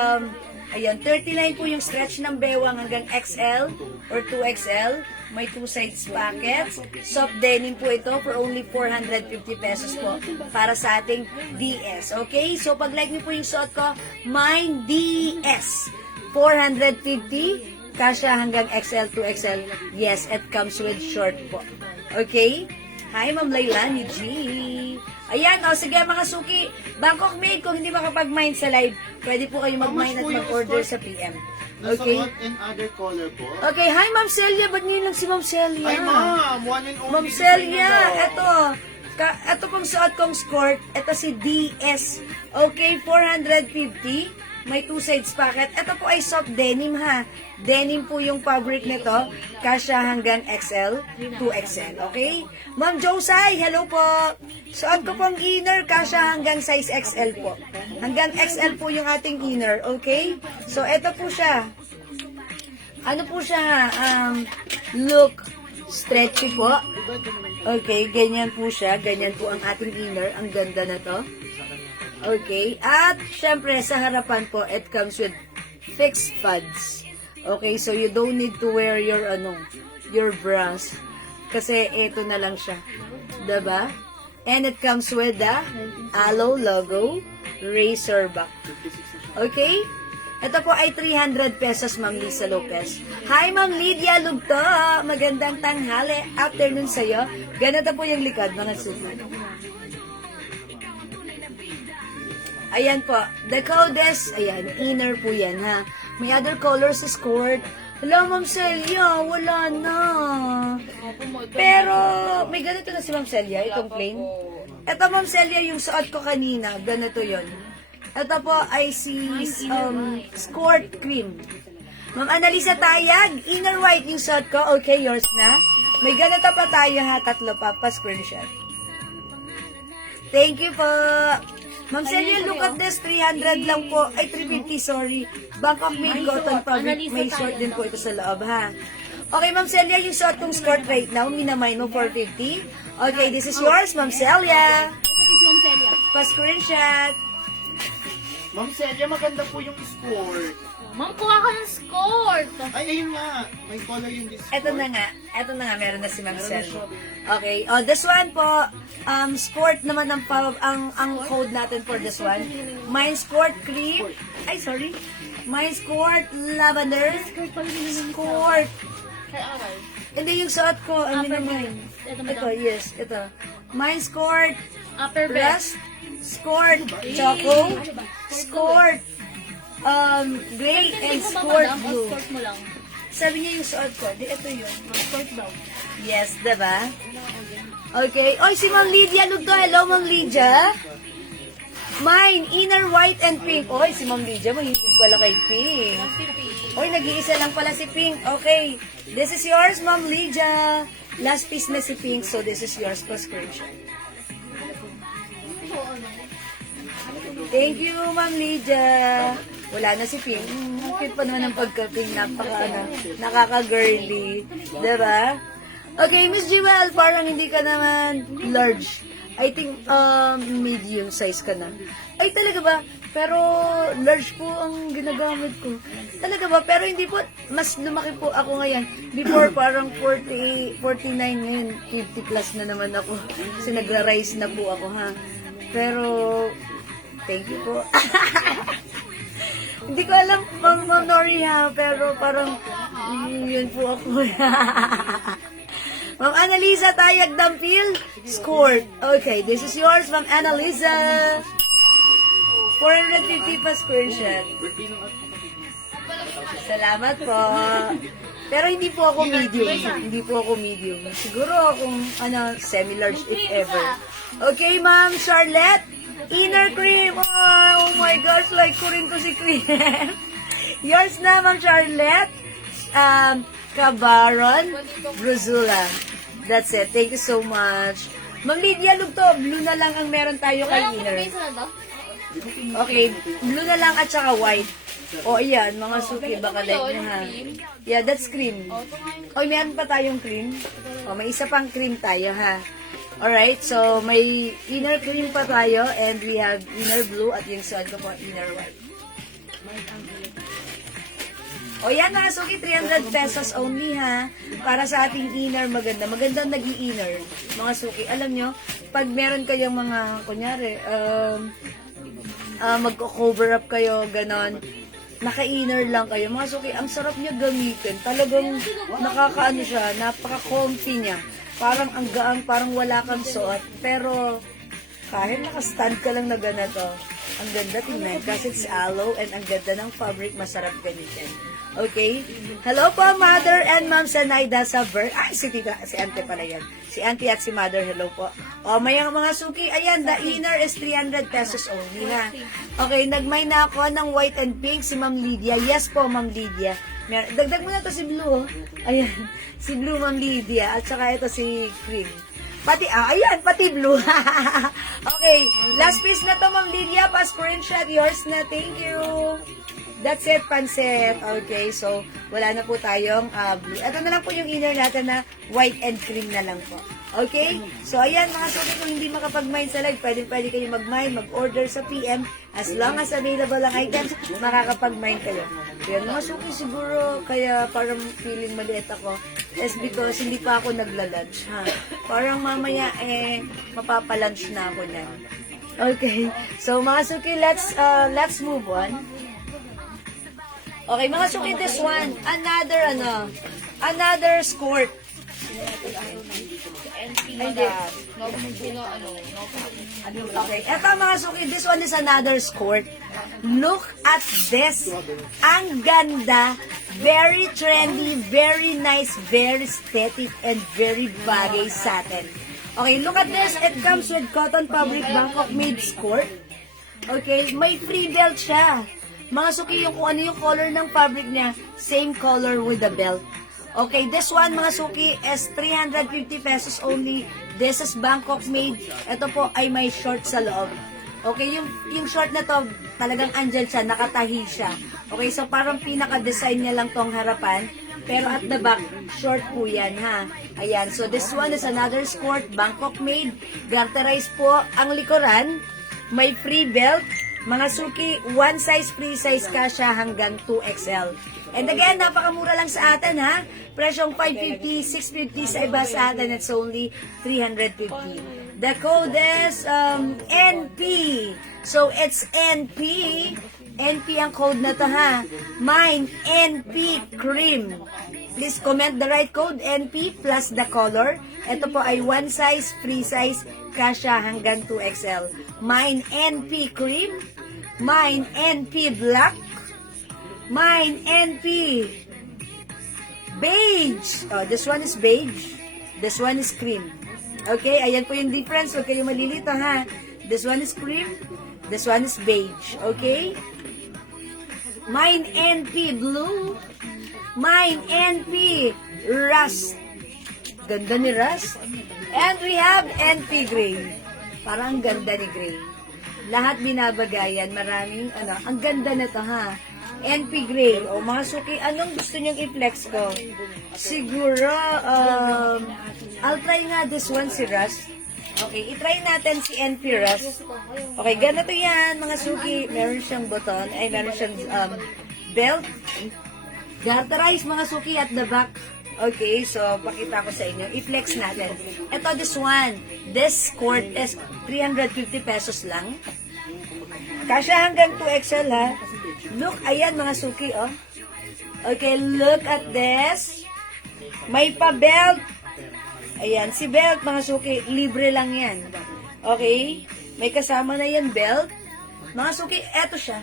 ayan, 39 po yung stretch ng bewang hanggang XL or 2XL. May 2 sides pockets. Soft denim po ito for only 450 pesos po para sa ating DS. Okay? So, pag-like niyo po yung suot ko, mine DS. 450. Kasya hanggang XL, 2XL. Yes, it comes with short po. Okay? Hi, Ma'am Lailani G. Ayan, o sige mga suki, Bangkok made, kung hindi makapag-mine sa live, pwede po kayo mag-mine at mag-order sa PM. Okay? Nasuot and other color po. Okay, hi Ma'am Celia, ba't ngayon lang si Ma'am Celia? Ay, ma'am! One and only. Ma'am Celia, eto pong suot kong skirt, eto si DS. Okay, 450. May 2 sides pocket. Ito po ay soft denim ha. Denim po yung fabric nito. Kasya hanggang XL, 2XL. Okay? Ma'am Josay, hello po. Suot ko pong inner, kasya hanggang size XL po. Hanggang XL po yung ating inner. Okay? So, ito po siya. Ano po siya? Look stretchy po. Okay, ganyan po siya. Ganyan po ang ating inner. Ang ganda na to. Okay, at syempre sa harapan po, it comes with fixed pads. Okay, so you don't need to wear your your bras kasi ito na lang siya. Diba? And it comes with the Aloe logo, razor back. Okay? Ito po ay 300 pesos, Ma'am Lisa Lopez. Hi, Ma'am Lydia Lugto. Magandang tanghali. Afternoon sa'yo. Ganito po yung likod, mga susunod. Ayan po, the codes, ayan, inner po yan, ha. May other colors sa skirt. Wala, Ma'am Celia, wala na. Pero, may ganito na si Ma'am Celia, itong plain. Ito, Ma'am Celia, yung suot ko kanina, ganito yon. Ito po ay si skirt cream. Ma'am Annalisa Tayag, inner white yung suot ko. Okay, yours na. May ganito pa tayo, ha, 3 pa screenshot. Thank you po. Ma'am Celia, look at this, 300 lang po. Ay, 350, sorry. Bangkok made cotton fabric. May short din po ito sa loob, ha? Okay, Ma'am Celia, yung short kong skirt right now, minamay mo 450. Okay, this is yours, Ma'am Celia. Ito si Ma'am Celia. Pa-screenshot. Ma'am Celia, maganda po yung skirt. Ma'am, kuha ka ng skirt. Ay, ayun nga. May color yung this Ito na nga, meron na si Ma'am Celia. Okay, this one po, sport naman ang code natin for this one. Mine sport cream. Ay, sorry. Mine sport lavender. Sport. Hindi yung suot ko. Ano naman? Ito, yes. Ito. Mine sport. Upper vest. Breast. Sport. Choco. Sport. Gray and sport blue. Skirt mo lang. Sabi niya yung suot ko. Di, ito yun. Skirt daw. Yes, diba? Okay. Oy, si Ma'am Lydia Lugto. Hello, Ma'am Lydia. Mine, inner white and pink. Oy, si Ma'am Lydia, mahilig pala kay pink. Oy, nag-iisa lang pala si Pink. Okay. This is yours, Ma'am Lydia. Last piece na si Pink, so this is yours for screenshot. Thank you, Ma'am Lydia. Wala na si Pink. Cute pa naman ang pagka-pink. Nakaka-girly. Diba? Okay, Miss Jewel, parang hindi ka naman large. I think medium size ka na. Ay, talaga ba? Pero large po ang ginagamit ko. Talaga ba? Pero hindi po, mas lumaki po ako ngayon. Before, parang 40, 49 ngayon. 50 plus na naman ako. Kasi nagra-rise na po ako, ha? Pero, thank you po. Hindi ko alam, Ma'am Nori ha, pero parang yun po ako. Ma'am Annalisa Tayag Dampil, scored. Okay, this is yours, Ma'am Annalisa. 450 pa screenshot. Salamat po. Pero hindi po ako medium. Hindi po ako medium. Siguro akong semi-large if ever. Okay, Ma'am Charlotte. Inner cream. Oh my gosh, like ko rin to si cream. Yours na, Ma'am Charlotte. Cabaron Bruzula. That's it. Thank you so much. Ma'am Lydia Lugto, blue na lang ang meron tayo kay inner. Okay, blue na lang at saka white. O, ayan, mga suki, baka like nyo ha. Yeah, that's cream. O, meron pa tayong cream. O, may isa pang cream tayo ha. Alright, so may inner cream pa tayo and we have inner blue at yung suot ko po, inner white. O yan mga suki, 300 pesos only ha. Para sa ating inner maganda. Magandang nag-i-inner. Mga suki, alam nyo, pag meron kayong mga, kunyari, magko-cover up kayo, ganon, naka-inner lang kayo. Mga suki, ang sarap niya gamitin. Talagang nakakaano siya, napaka-comfy niya. Parang ang gaang, parang wala kang suot. Pero, kahit naka-stand ka lang na ganito, ang ganda tingnan kasi it's aloe and ang ganda ng fabric, masarap gamitin. Okay? Hello po, Mother and Ma'am Sanaida Saber. Ay, si Tita, si Auntie pala yan. Si Auntie at si Mother, hello po. O, may mga suki, ayan, the inner is 300 pesos only, ha? Okay, nagmay na ako ng white and pink si Ma'am Lydia. Yes po, Ma'am Lydia. Dagdag mo na to si Blue, oh. Ayan, si Blue, Ma'am Lydia. At saka ito si Cream. Pati, ayan, pati Blue. Okay, last piece na to, Ma'am Lydia. Pa-screenshot, yours na. Thank you. That's it, pansit. Okay, so wala na po tayong blue. Ito na lang po yung inner natin na white and cream na lang po. Okay? So, ayan mga suki, kung hindi makapag-mine sa live, pwede kayo mag-mine, mag-order sa PM. As long as available ang items, makakapag-mine kayo. Yan, mga suki siguro, kaya parang feeling maliit ako is because hindi pa ako nagla-lunch, ha? Parang mamaya, mapapalunch na ako na. Okay. So, mga suki, let's move on. Okay, mga suki, this one, another skirt. Hindi. Okay, eto mga suki, this one is another skirt. Look at this. Ang ganda, very trendy, very nice, very aesthetic, and very bagay sa atin. Okay, look at this. It comes with cotton fabric Bangkok made skirt. Okay, may free belt siya. Mga suki, yung kung ano yung color ng fabric niya, same color with the belt. Okay, this one, mga suki, is 350 pesos only. This is Bangkok made. Ito po ay may short sa loob. Okay, yung short na to, talagang andyan siya, nakatahi siya. Okay, so parang pinaka-design niya lang tong harapan. Pero at the back, short po yan, ha? Ayan, so this one is another skirt, Bangkok made. Garterized po ang likuran. May free belt. Mga suki, one size, free size kasha hanggang 2XL. And again, napakamura lang sa atin, ha? Presyong 550, 650 sa iba sa atin. It's only 350. The code is NP. So, it's NP. NP ang code na to, ha? Mine, NP Cream. Please comment the right code, NP plus the color. Ito po ay one size, free size, kasha hanggang 2XL. Mine, NP Cream. Mine, NP Black. Mine, NP Beige. Oh, this one is beige. This one is cream. Okay, ayan po yung difference. Huwag kayo malilito, ha? This one is cream. This one is beige. Okay? Mine, NP Blue. Mine, NP Rust. Ganda ni Rust. And we have NP Gray. Parang ganda ni Gray. Lahat binabagayan. Maraming, ang ganda na to, ha? NP Gray. O, mga suki, anong gusto nyong i-flex ko? Siguro, I'll try nga this one, si Rust. Okay, i-try natin si NP Rust. Okay, ganito yan, mga suki. Meron siyang button, meron siyang belt. Garterized, mga suki, at the back. Okay, so, pakita ko sa inyo. I-flex natin. Ito, this one. This skirt is 350 pesos lang. Kasya hanggang 2XL, ha? Look, ayan mga suki, oh. Okay, look at this. May pa-belt. Ayan, si belt, mga suki, libre lang yan. Okay? May kasama na yan, belt. Mga suki, eto siya.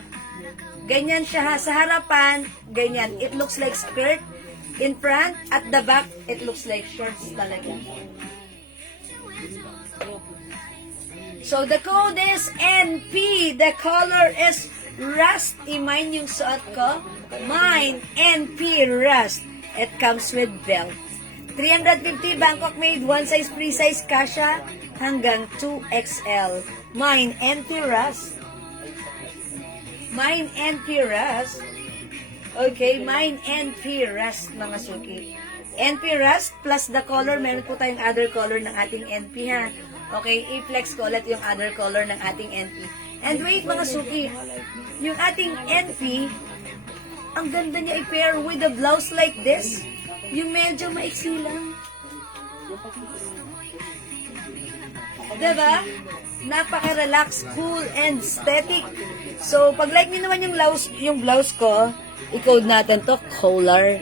Ganyan siya, ha. Sa harapan, ganyan. It looks like skirt. In front, at the back, it looks like shorts talaga. So, the code is NP. The color is rust. I-mine yung suot ko. Mine, NP Rust. It comes with belt. 350 Bangkok made, one size, free size, kasha hanggang 2XL. Mine, NP Rust. Mine, NP Rust. Okay, mine, NP Rust, mga suki. NP Rust plus the color, meron po tayong other color ng ating NP, ha. Okay, i-flex ko ulit yung other color ng ating NP. And wait, mga suki, yung ating NP, ang ganda niya i-pair with a blouse like this. Yung medyo maiksi lang. Diba? Napaka-relax, cool, and aesthetic. So, pag like niyo naman yung blouse ko, i-code natin to, collar.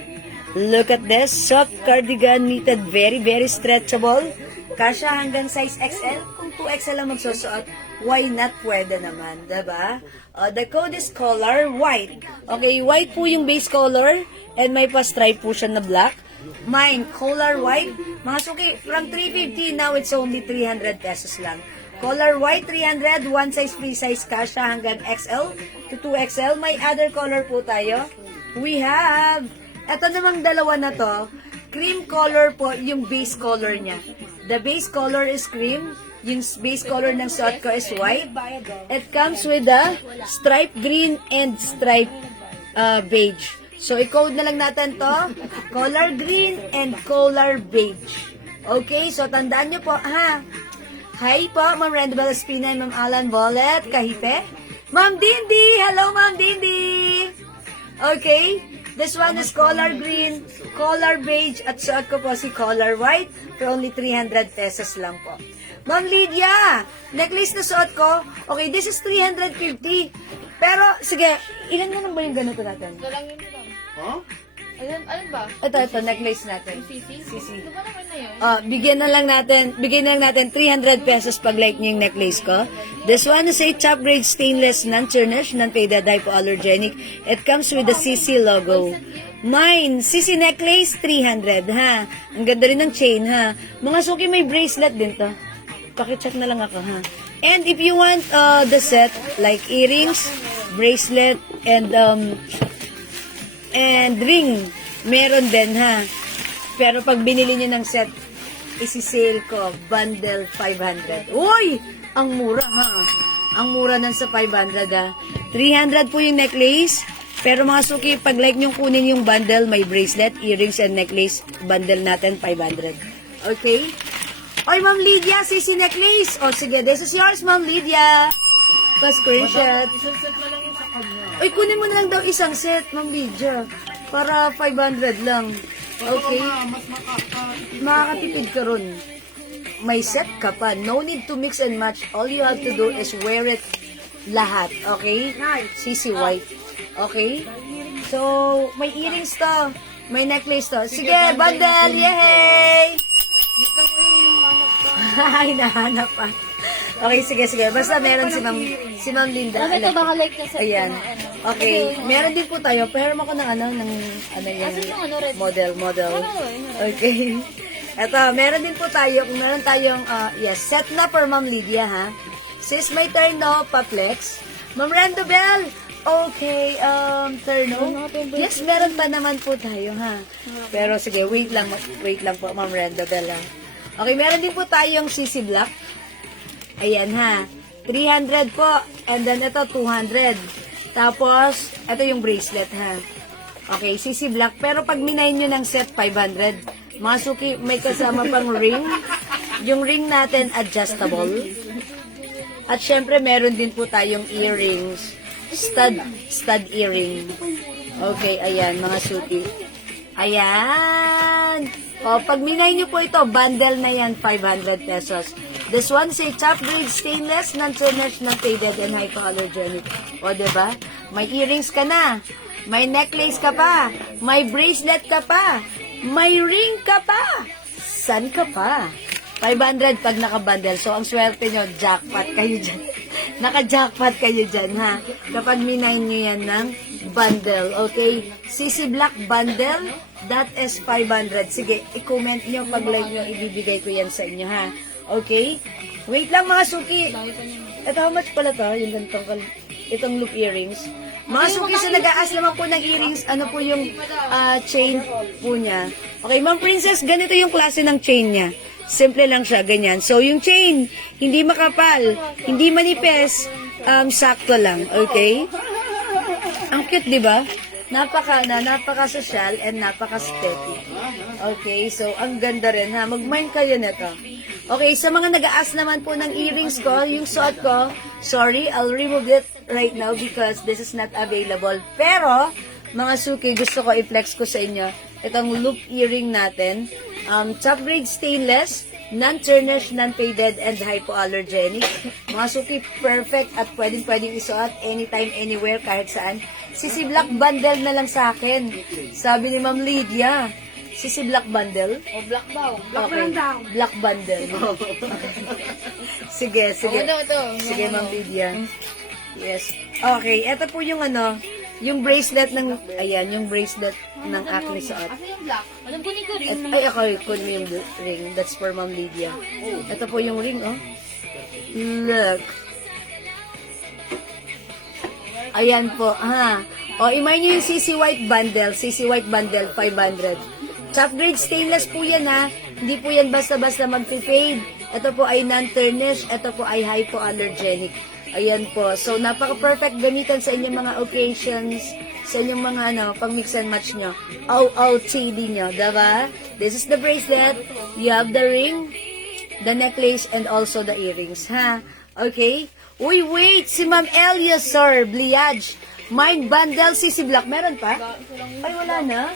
Look at this, soft cardigan knitted, very, very stretchable. Kasha hanggang size XL. Kung 2XL lang magsusuot, why not? Pwede naman, diba? The code is color white. Okay, white po yung base color and may pa-stripe po siya na black. Mine, color white. Mga suki, from 350, now it's only 300 pesos lang. Color white, 300, one size, free size, kasha hanggang XL to 2XL. May other color po tayo. We have, eto namang dalawa na to, cream color po yung base color niya. The base color is cream. Yung base color ng suot ko is white. It comes with a stripe green and stripe beige. So, i-code na lang natin to. Color green and color beige. Okay, so tandaan nyo po, ha? Hi po, Ma'am Rendabel Espina and Ma'am Alan Bolet, Kahipe. Ma'am Dindi! Hello, Ma'am Dindi! Okay, this one is color green, color beige, at suot ko po si color white for only 300 pesos lang po. Ma'am Lydia, necklace na suot ko. Okay, this is 350. Pero, sige, ilan na lang ba yung ganito natin? Ito lang yun lang. Huh? Alin ba? Ito, necklace natin. Sisi? Sisi. Ito ba naman na yun? Bigyan na lang natin 300 pesos pag like niyo yung necklace ko. This one is a top grade stainless, non-tarnish, non-faded, hypoallergenic. It comes with the CC logo. Mine, CC necklace, 300, ha? Ang ganda rin ng chain, ha? Mga suki, may bracelet din to. Pakicheck na lang ako, ha? And if you want the set, like earrings, bracelet, and ring, meron din, ha? Pero pag binili niyo ng set, isi-sale ko, bundle 500. Uy! Ang mura, ha? Ang mura ng sa 500, ha? 300 po yung necklace. Pero mga suki, pag like nyo kunin yung bundle, may bracelet, earrings, and necklace, bundle natin 500. Okay? Oy, Ma'am Lydia, sisi necklace. O, sige, this is yours, Ma'am Lydia. Pa-screenshot. Isang set na lang yung sa kanya. Oy, kunin mo na lang daw isang set, Ma'am Lydia. Para 500 lang. Okay? Mas Makakatipid ka ron. May set ka pa. No need to mix and match. All you have to do is wear it lahat. Okay? CC white. Okay? So, may earrings to. May necklace to. Sige, bundle! Yay! Dito ko yung hanap ko. Ay, nahanap pa. Okay, sige. Basta meron si Ma'am Linda. Ano ito baka like na sa Ayan. Okay. Meron din po tayo. Pero ako ng ano yung Asan yung ano, red? model. Okay. Eto, meron din po tayo. Kung meron tayong, set na for Ma'am Lydia, ha? Sis, may turn no, pa-flex. Ma'am Rendabel, okay, turn no? Yes, meron pa naman po tayo, ha? Pero sige, wait lang po, Ma'am Rendabel, ha? Okay, meron din po tayong CC Black. Ayan, ha? 300 po. And then, ito, 200. Tapos, ito yung bracelet, ha? Okay, CC Black. Pero pag minay nyo ng set, 500. Mga suki, may kasama pang ring. Yung ring natin, adjustable. At syempre, meron din po tayong earrings. Stud earring. Okay, ayan, mga suki. Ayan. O, pag minay nyo po ito, bundle na yan, 500 pesos. This one is a top grade stainless, non-tarnished, non-faded, and hypoallergenic. O, diba? May earrings ka na. May necklace ka pa. May bracelet ka pa. May ring ka pa. San ka pa? 500 pag nakabundle. So, ang swerte nyo, jackpot kayo dyan. Naka-jackpot kayo dyan, ha? Kapag minay nyo yan ng bundle, okay? CC Black bundle, that is 500. Sige, i-comment nyo pag like nyo, ibibigay ko yan sa inyo, ha? Okay? Wait lang, mga suki. Ito, how much pala to? Yung gantong, itong loop earrings. Mga suki, sa nag-aas naman po ng earrings, ano po yung chain po niya. Okay, Ma'am Princess, ganito yung klase ng chain niya. Simple lang siya, ganyan. So, yung chain, hindi makapal, hindi manipis, sakto lang, okay? Ang cute, di ba? Napaka-social and napaka-steady. Okay, so, ang ganda rin, ha? Mag-mind kayo nito. Okay, sa mga nag-aas naman po ng earrings ko, yung suot ko, sorry, I'll remove it right now because this is not available. Pero, mga suki, gusto ko i-flex ko sa inyo itong loop earring natin. Top grade stainless, non-tarnished, non-faded, and hypoallergenic. Mga suki, perfect at pwedeng isuot anytime, anywhere, kahit saan. CC Black bundle na lang sa akin. Sabi ni Ma'am Lydia, CC Black bundle. O, black daw. Okay, Black bundle. sige. Ito. Sige, Ma'am Lydia. Yes. Okay, ito po yung yung bracelet ng, ayan, yung bracelet ng aking suot. Asa yung black? Alam ko ni ko rin. Ay, ako, kunin mo yung ring. That's for Ma'am Lydia. Ito po yung ring, oh. Look. Ayan po, ha. O, imay nyo yung CC White bundle. CC White bundle, 500. Top grade stainless po yan, ha. Hindi po yan basta-basta mag-fade. Ito po ay non-tarnished. Ito po ay hypoallergenic. Ayan po. So, napaka-perfect gamitan sa inyong mga occasions, sa inyong mga, pang mix and match nyo. OOTD nyo, diba? This is the bracelet. You have the ring, the necklace, and also the earrings, ha? Okay? Uy, wait! Si Ma'am Elia, sir, Bliage. Mind bundle, CC Black. Meron pa? Ay, wala na?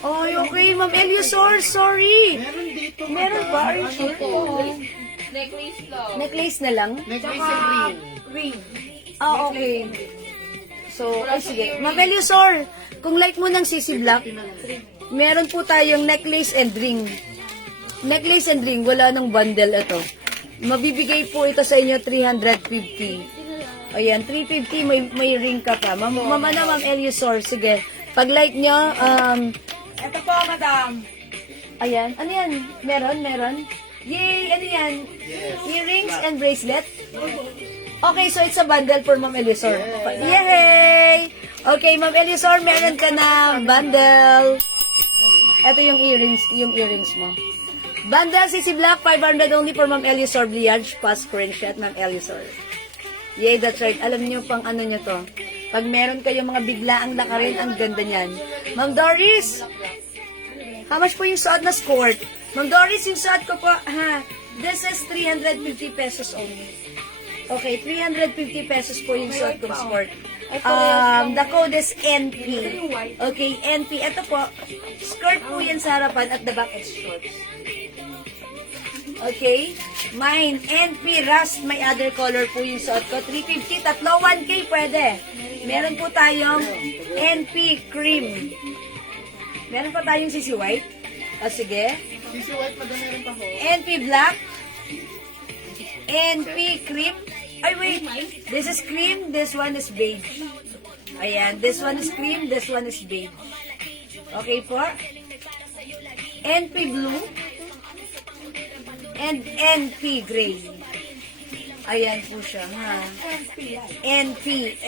Ay, okay, Ma'am Elia, sir, sorry. Meron pa? Are you sure? Necklace lang. Necklace na lang? Necklace and ring. Ah, okay. So, ay sige. Ma'am Elisor, kung like mo ng CC Black, meron po tayong necklace and ring. Necklace and ring, wala nang bundle ito. Mabibigay po ito sa inyo 350. Ayan, 350, may ring ka pa. Ma'am Elisor, sige. Pag like nyo, Ito po, madam. ayan, ano yan? Meron? Yay, ano yan? Earrings and bracelet? Okay, so it's a bundle for Ma'am Elisor. Yay! Okay, Ma'am Elisor, meron ka na bundle. Ito yung earrings mo. Bundle CC Black, 500 only for Ma'am Elisor Bliage. Pass screenshot, Ma'am Elisor. Yay, that's right. Alam niyo pang ano nyo to. Pag meron kayong mga biglaang lakarin, ang ganda niyan. Ma'am Doris, how much po yung suot na skirt? Ma'am Doris, yung suot ko po, ha, this is 350 pesos only. Okay, 350 pesos po yung suot kong skirt. The code is NP. Okay, NP. Ito po, skirt po yan sa harapan at the back is shorts. Okay, mine, NP Rust, may other color po yung suot ko. 350, tatlo, 1K pwede. Meron po tayong NP Cream. Meron pa tayong CC White. O sige. CC White, madam, meron pa ho. NP Black. NP Cream. Ay, wait. This is cream. This one is beige. Ayan. This one is cream. This one is beige. Okay po. NP Blue. And NP Gray. Ayan po siya, ha. NP,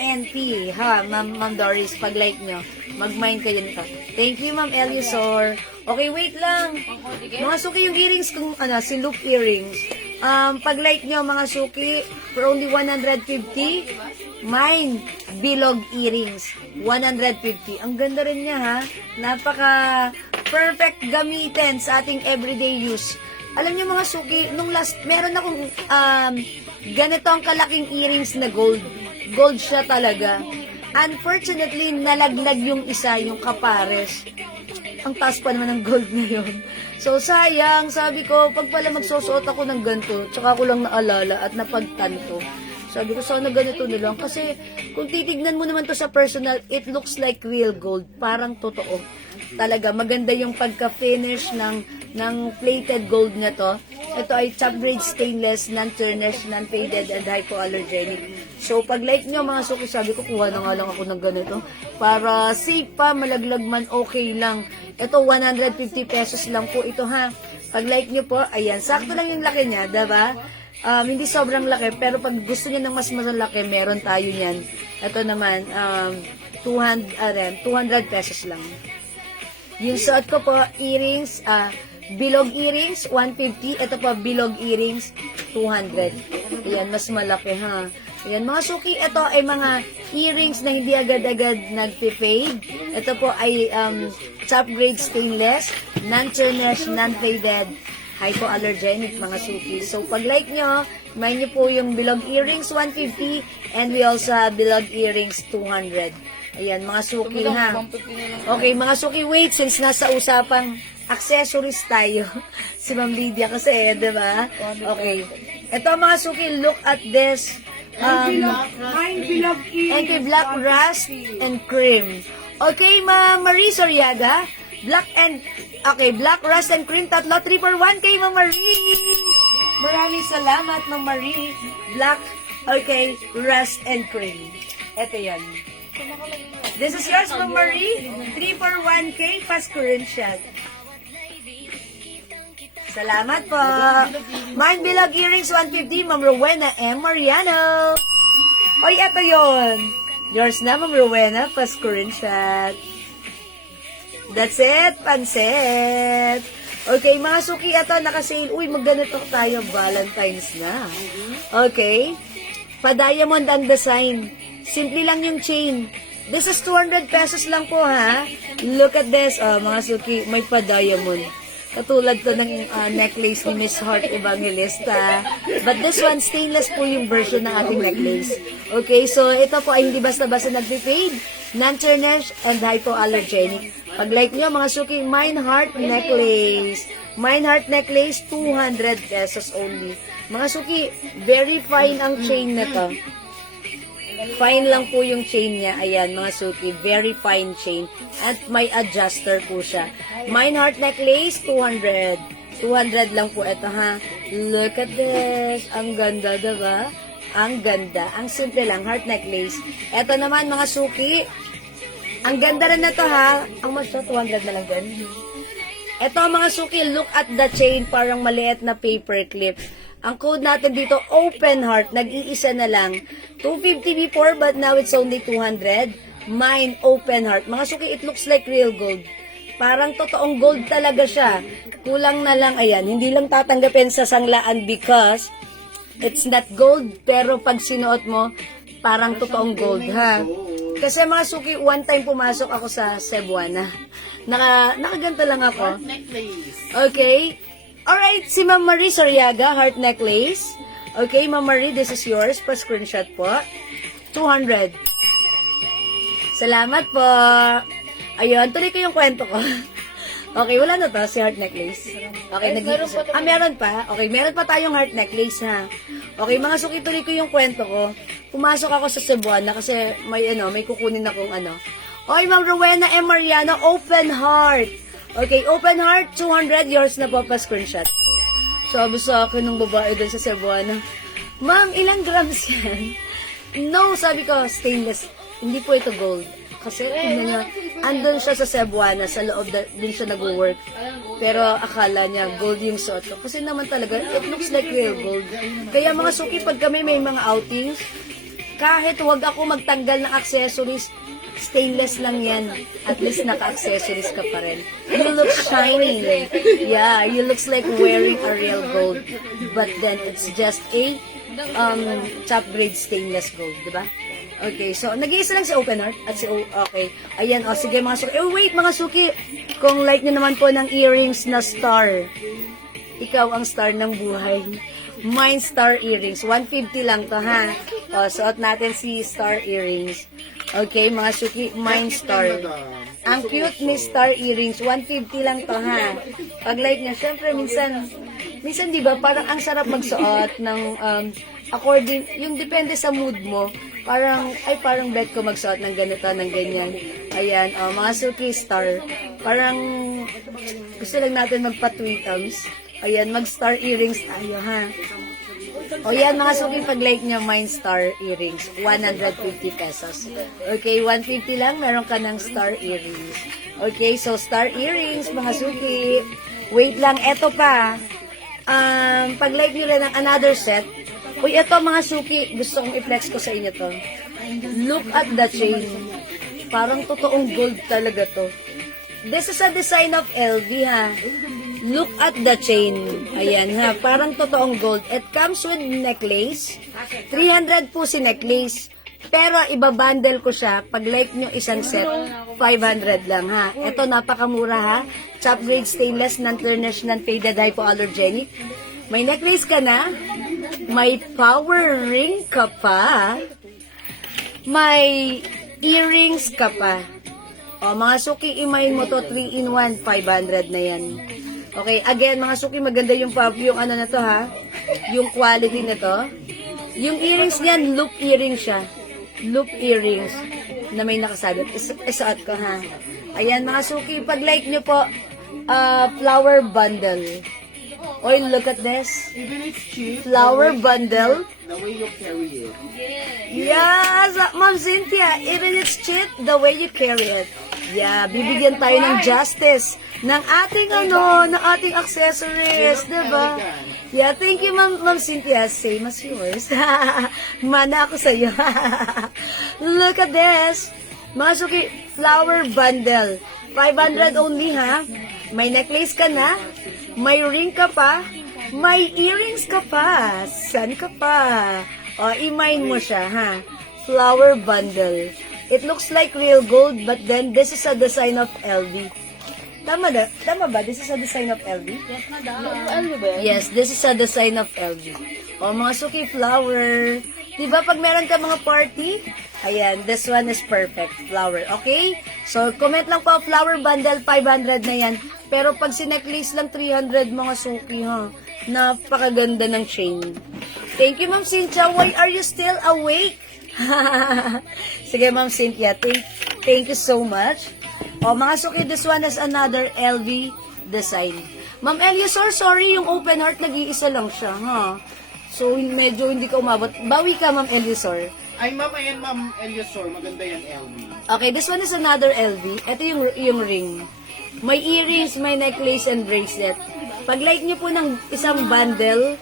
ha, Ma'am Doris, pag-like nyo, mag-mind kayo nito. Thank you, Ma'am Elisor. Okay, wait lang. Mga suki yung earrings, kung si loop earrings. Pag-like nyo, mga suki, for only 150, mine, bilog earrings, 150. Ang ganda rin niya, ha. Napaka-perfect gamitin sa ating everyday use. Alam niyo mga suki, nung last, meron akong ganito ang kalaking earrings na gold. Gold siya talaga. Unfortunately, nalaglag yung isa, yung kapares. Ang taas pa naman ng gold na yun. So, sayang. Sabi ko, pag pala magsusuot ako ng ganito, tsaka ko lang naalala at napagtanto. Sabi ko, sana ganito na lang. Kasi, kung titignan mo naman to sa personal, it looks like real gold. Parang totoo. Talaga, maganda yung pagka-finish ng plated gold na to. Ito ay top grade stainless, non-tarnish, non-faded, and hypoallergenic. So, pag like nyo mga suki, sabi ko, kuha na nga lang ako ng ganito. Para safe pa, malaglag man, okay lang. Ito, 150 pesos lang po ito ha. Pag like nyo po, ayan, sakto lang yung laki niya, diba? Hindi sobrang laki, pero pag gusto niyo ng mas malaki, meron tayo niyan. Ito naman, 200 pesos lang. Yung suot ko po, earrings, bilog earrings, 150. Ito po, bilog earrings, 200. Ayan, mas malaki ha. Ayan, mga suki, ito ay mga earrings na hindi agad-agad nagpe-fade. Ito po ay top grade stainless, non-tarnish, non-faded, hypoallergenic mga suki. So, pag like nyo, may nyo po yung bilog earrings, 150, and we also have bilog earrings, 200. Ayan, mga suki ha. Okay, mga suki, wait, since nasa usapang accessories tayo. Si Ma'am Lydia kasi, di ba? Okay. Ito mga suki, look at this. Mine bilog Okay, black rust and cream. Okay, Ma'am Marie Soriaga. Black rust and cream, tatlo, 3 for 1 kay Ma'am Marie. Maraming salamat, Ma'am Marie. Black, okay, rust and cream. Ito yan. This is yours, Ma'am Marie. 3 for 1K, pa-screenshot. Salamat po. Mine bilog earrings, 150, Ma'am Rowena M. Mariano. Oy, ito yon. Yours na, Ma'am Rowena, pa-screenshot. That's it, pansit. Okay, mga suki, ito, naka-sale. Uy, magganito tayo, Valentine's na. Okay. Pa-diamond ang design. Simple lang yung chain. This is 200 pesos lang po, ha? Look at this. Mga suki, may pa-diamond. Katulad to ng necklace ni Miss Heart Evangelista. But this one, stainless po yung version ng ating necklace. Okay, so ito po ay hindi basta-basta nag-fade, non-tarnish, and hypoallergenic. Pag like nyo, mga suki, Mine Heart necklace. Mine Heart necklace, 200 pesos only. Mga suki, very fine ang chain na to. Fine lang po yung chain niya. Ayan, mga suki. Very fine chain. At may adjuster po siya. Mine Heart necklace, 200. 200 lang po ito, ha? Look at this. Ang ganda, diba? Ang ganda. Ang simple lang. Heart necklace. Ito naman, mga suki. Ang ganda rin na to, ha? Ang mas 200 na lang din. Ito, mga suki. Look at the chain. Parang maliit na paper clip. Ang code natin dito, open heart, nag-iisa na lang. 250 before, but now it's only 200. Mine, open heart. Mga suki, it looks like real gold. Parang totoong gold talaga siya. Kulang na lang, ayan, hindi lang tatanggapin sa sanglaan because it's not gold, pero pag sinuot mo, parang totoong gold, ha? Kasi mga suki, one time pumasok ako sa Cebuana. Nakaganto lang ako. Necklace. Okay. Alright, si Ma'am Marie Soriaga, heart necklace. Okay, Ma'am Marie, this is yours. Pa-screenshot po. 200. Salamat po. Ayun, tuloy ko yung kwento ko. Okay, wala na to, si heart necklace. Okay, meron pa? Okay, meron pa tayong heart necklace, ha? Okay, mga suki, tuloy ko yung kwento ko. Pumasok ako sa Cebuana kasi may kukunin akong Oy, Ma'am Rowena M. Mariano, open heart. Okay, open heart, 200, yours na po pa-screenshot. Sabi sa akin ng babae doon sa Cebuana, Ma'am, ilang grams yan? No, sabi ko, stainless. Hindi po ito gold. Kasi, andun siya sa Cebuana, sa loob din siya nag-work. Pero akala niya, gold yung suot ko. Kasi naman talaga, it looks like real gold. Kaya mga suki, pag kami may mga outings, kahit wag ako magtanggal ng accessories, stainless lang yan. At least naka-accessories ka pa rin. You look shiny. Yeah, you looks like wearing a real gold. But then, it's just a top grade stainless gold, diba? Okay, so, nag-iisa lang si Open Heart. At okay. Ayan, sige mga suki. Wait, mga suki. Kung like nyo naman po ng earrings na star. Ikaw ang star ng buhay. Mine star earrings. 150 lang to, ha? Suot natin si star earrings. Okay, mga suki, Mine star. Ang cute ni star earrings. 150 lang to, ha? Pag like niya, syempre, minsan, Minsan, di ba, parang ang sarap magsuot ng according, yung depende sa mood mo. Parang, parang bet ko magsuot ng ganito, ng ganyan. Ayan, mga Suki Star. Parang, gusto lang natin magpa-tweetums. Ayan, mag-star earrings tayo, ha? O yan, mga Suki, pag-like nyo, mine star earrings. 150 pesos. Okay, 150 lang, meron ka ng star earrings. Okay, so star earrings, mga Suki. Wait lang, eto pa. Pag-like nyo rin ng another set. Uy, eto mga Suki, gusto kong i-flex ko sa inyo to. Look at the chain. Parang totoong gold talaga to. This is a design of LV, ha. Look at the chain. Ayan, ha. Parang totoong gold. It comes with necklace. 300 po si necklace. Pero ibabundle ko siya. Pag like nyo isang set, 500 lang, ha. Ito, napakamura, ha. Top grade stainless, non-tarnished, non-faded, hypoallergenic. May necklace ka na. May power ring ka pa. May earrings ka pa. O, mga Suki, imayin mo to 3-in-1, 500 na yan. Okay, again, mga Suki, maganda yung ano na to, ha? Yung quality nito. Yung earrings niyan, loop earrings siya. Loop earrings na may nakasabit. Isuot ko, ha? Ayan, mga Suki, pag-like nyo po, flower bundle. Oy, look at this. Even it's cheap. Flower bundle. The way you carry it. Yes, Ma'am Cynthia, even it's cheap, the way you carry it. Yeah, bibigyan tayo ng justice ng ating ng ating accessories, diba? Yeah, thank you, Ma'am Cynthia. Same as yours. Mana ako sa iyo. Look at this. Mga Suki, flower bundle. 500 only, ha? May necklace ka na, may ring ka pa, may earrings ka pa, san ka pa. O, i-mine mo siya, ha? Flower bundle. It looks like real gold, but then this is a design of LV. Tama ba? This is a design of LV? Yes, madam. Yes, this is a design of LV. O, mga Suki, flower. Diba pag meron ka mga party? Ayan, this one is perfect. Flower, okay? So, comment lang po, flower bundle, 500 na yan. Pero pag si-necklace lang, 300 mga Suki, ha? Napakaganda ng chain. Thank you, Ma'am Cynthia. Why are you still awake? Sige, Ma'am Cynthia. Thank you so much. O, mga Suki, this one is another LV design. Ma'am Eliasor, sorry, yung open heart, nag-iisa lang siya, ha? So, medyo hindi ka umabot. Bawi ka, Ma'am Eliasor. Ay, ma'am, ayan, ma'am, Eliasor. Maganda yan, LV. Okay, this one is another LV. Ito yung ring. May earrings, may necklace, and bracelet. Pag-like nyo po ng isang bundle,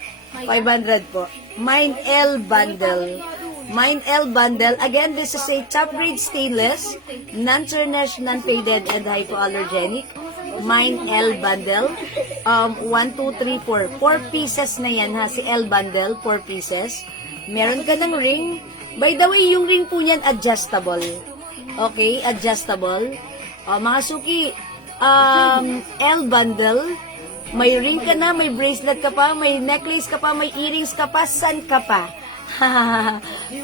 500 po. Mine L bundle. Mine L bundle. Again, this is a top grade stainless, non-tarnished, non-faded, and hypoallergenic. Mine L bundle. 1, 2, 3, 4. 4 pieces na yan, ha? Si L bundle, 4 pieces. Meron ka ng ring. By the way, yung ring po niyan, adjustable. Okay, adjustable. Mga Suki, L bundle. May ring ka na, may bracelet ka pa, may necklace ka pa, may earrings ka pa, san ka pa? 500.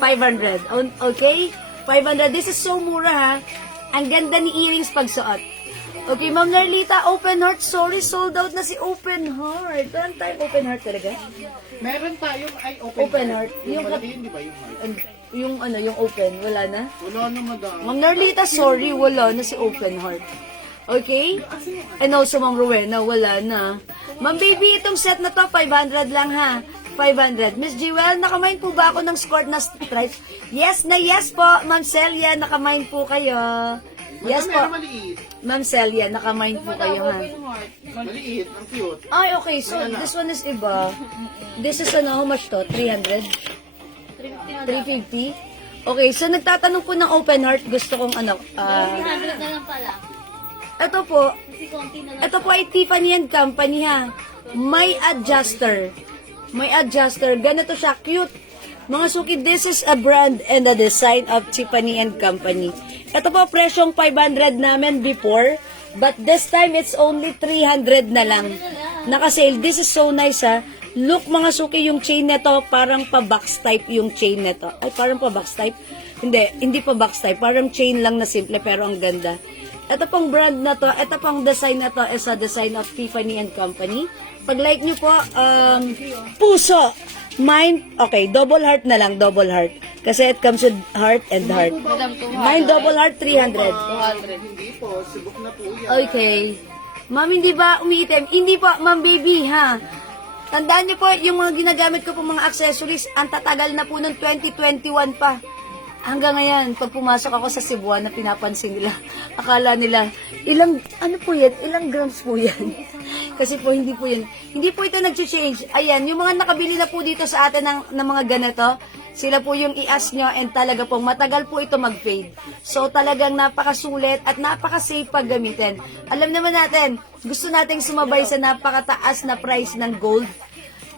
Okay? 500. This is so mura, ha? Ang ganda ni earrings pag suot. Okay, Ma'am Narlita, open heart. Sorry, sold out na si open heart. Walang tayong open heart talaga? Meron tayong Open heart. Yung malaki yun, di ba? Yung heart. Yung open, wala na? Wala na, madam. Ma'am Narlita, sorry, wala na si open heart. Okay? And also, Ma'am Rowena, wala na. Ma'am Baby, itong set na to, 500 lang, ha? 500. Miss Jewel, nakamain po ba ako ng skirt na stripes? Yes na yes po, Ma'am Celia, nakamain po kayo. Yes po. Madam, meron maliit. Ma'am Celia, nakamain po kayo, ha? Maliit, ang cute. Ay, okay. So, this one is iba. This is how much to? 300? 350? Okay, so nagtatanong po ng open heart. Gusto kong 300 na lang pala. ito po. Kasi konti na lang. Ito po ay Tiffany & Company, ha? May adjuster. May adjuster. Ganito siya. Cute. Mga Suki, this is a brand and a design of Tiffany & Company. Ito po, presyong 500 namin before. But this time, it's only 300 na lang. Naka-sale. This is so nice, ha? Look, mga Suki, yung chain nito, parang pa-box type yung chain nito. Ay, parang pa-box type? Hindi pa box type. Parang chain lang na simple, pero ang ganda. Ito pong brand na to, ito pong design na to is a design of Tiffany and Company. Pag like nyo po, puso. Mine, okay, double heart na lang, double heart. Kasi it comes with heart and heart. Mine double heart, 300. Hindi po, subok na po yan. Okay. Ma'am, hindi ba umiitim? Hindi po, ma'am baby, ha? Tandaan niyo po, yung mga ginagamit ko po mga accessories, ang tatagal na po noong 2021 pa. Hanggang ngayon, pag pumasok ako sa Cebuana, pinapansin nila. Akala nila, ano po yan? Ilang grams po yan? Kasi po, hindi po yan. Hindi po ito nag-change. Ayan, yung mga nakabili na po dito sa atin ng mga ganito, sila po yung i-ask nyo and talaga po, matagal po ito mag-fade. So, talagang napakasulit at napaka-safe pag gamitin. Alam naman natin, gusto nating sumabay sa napakataas na price ng gold.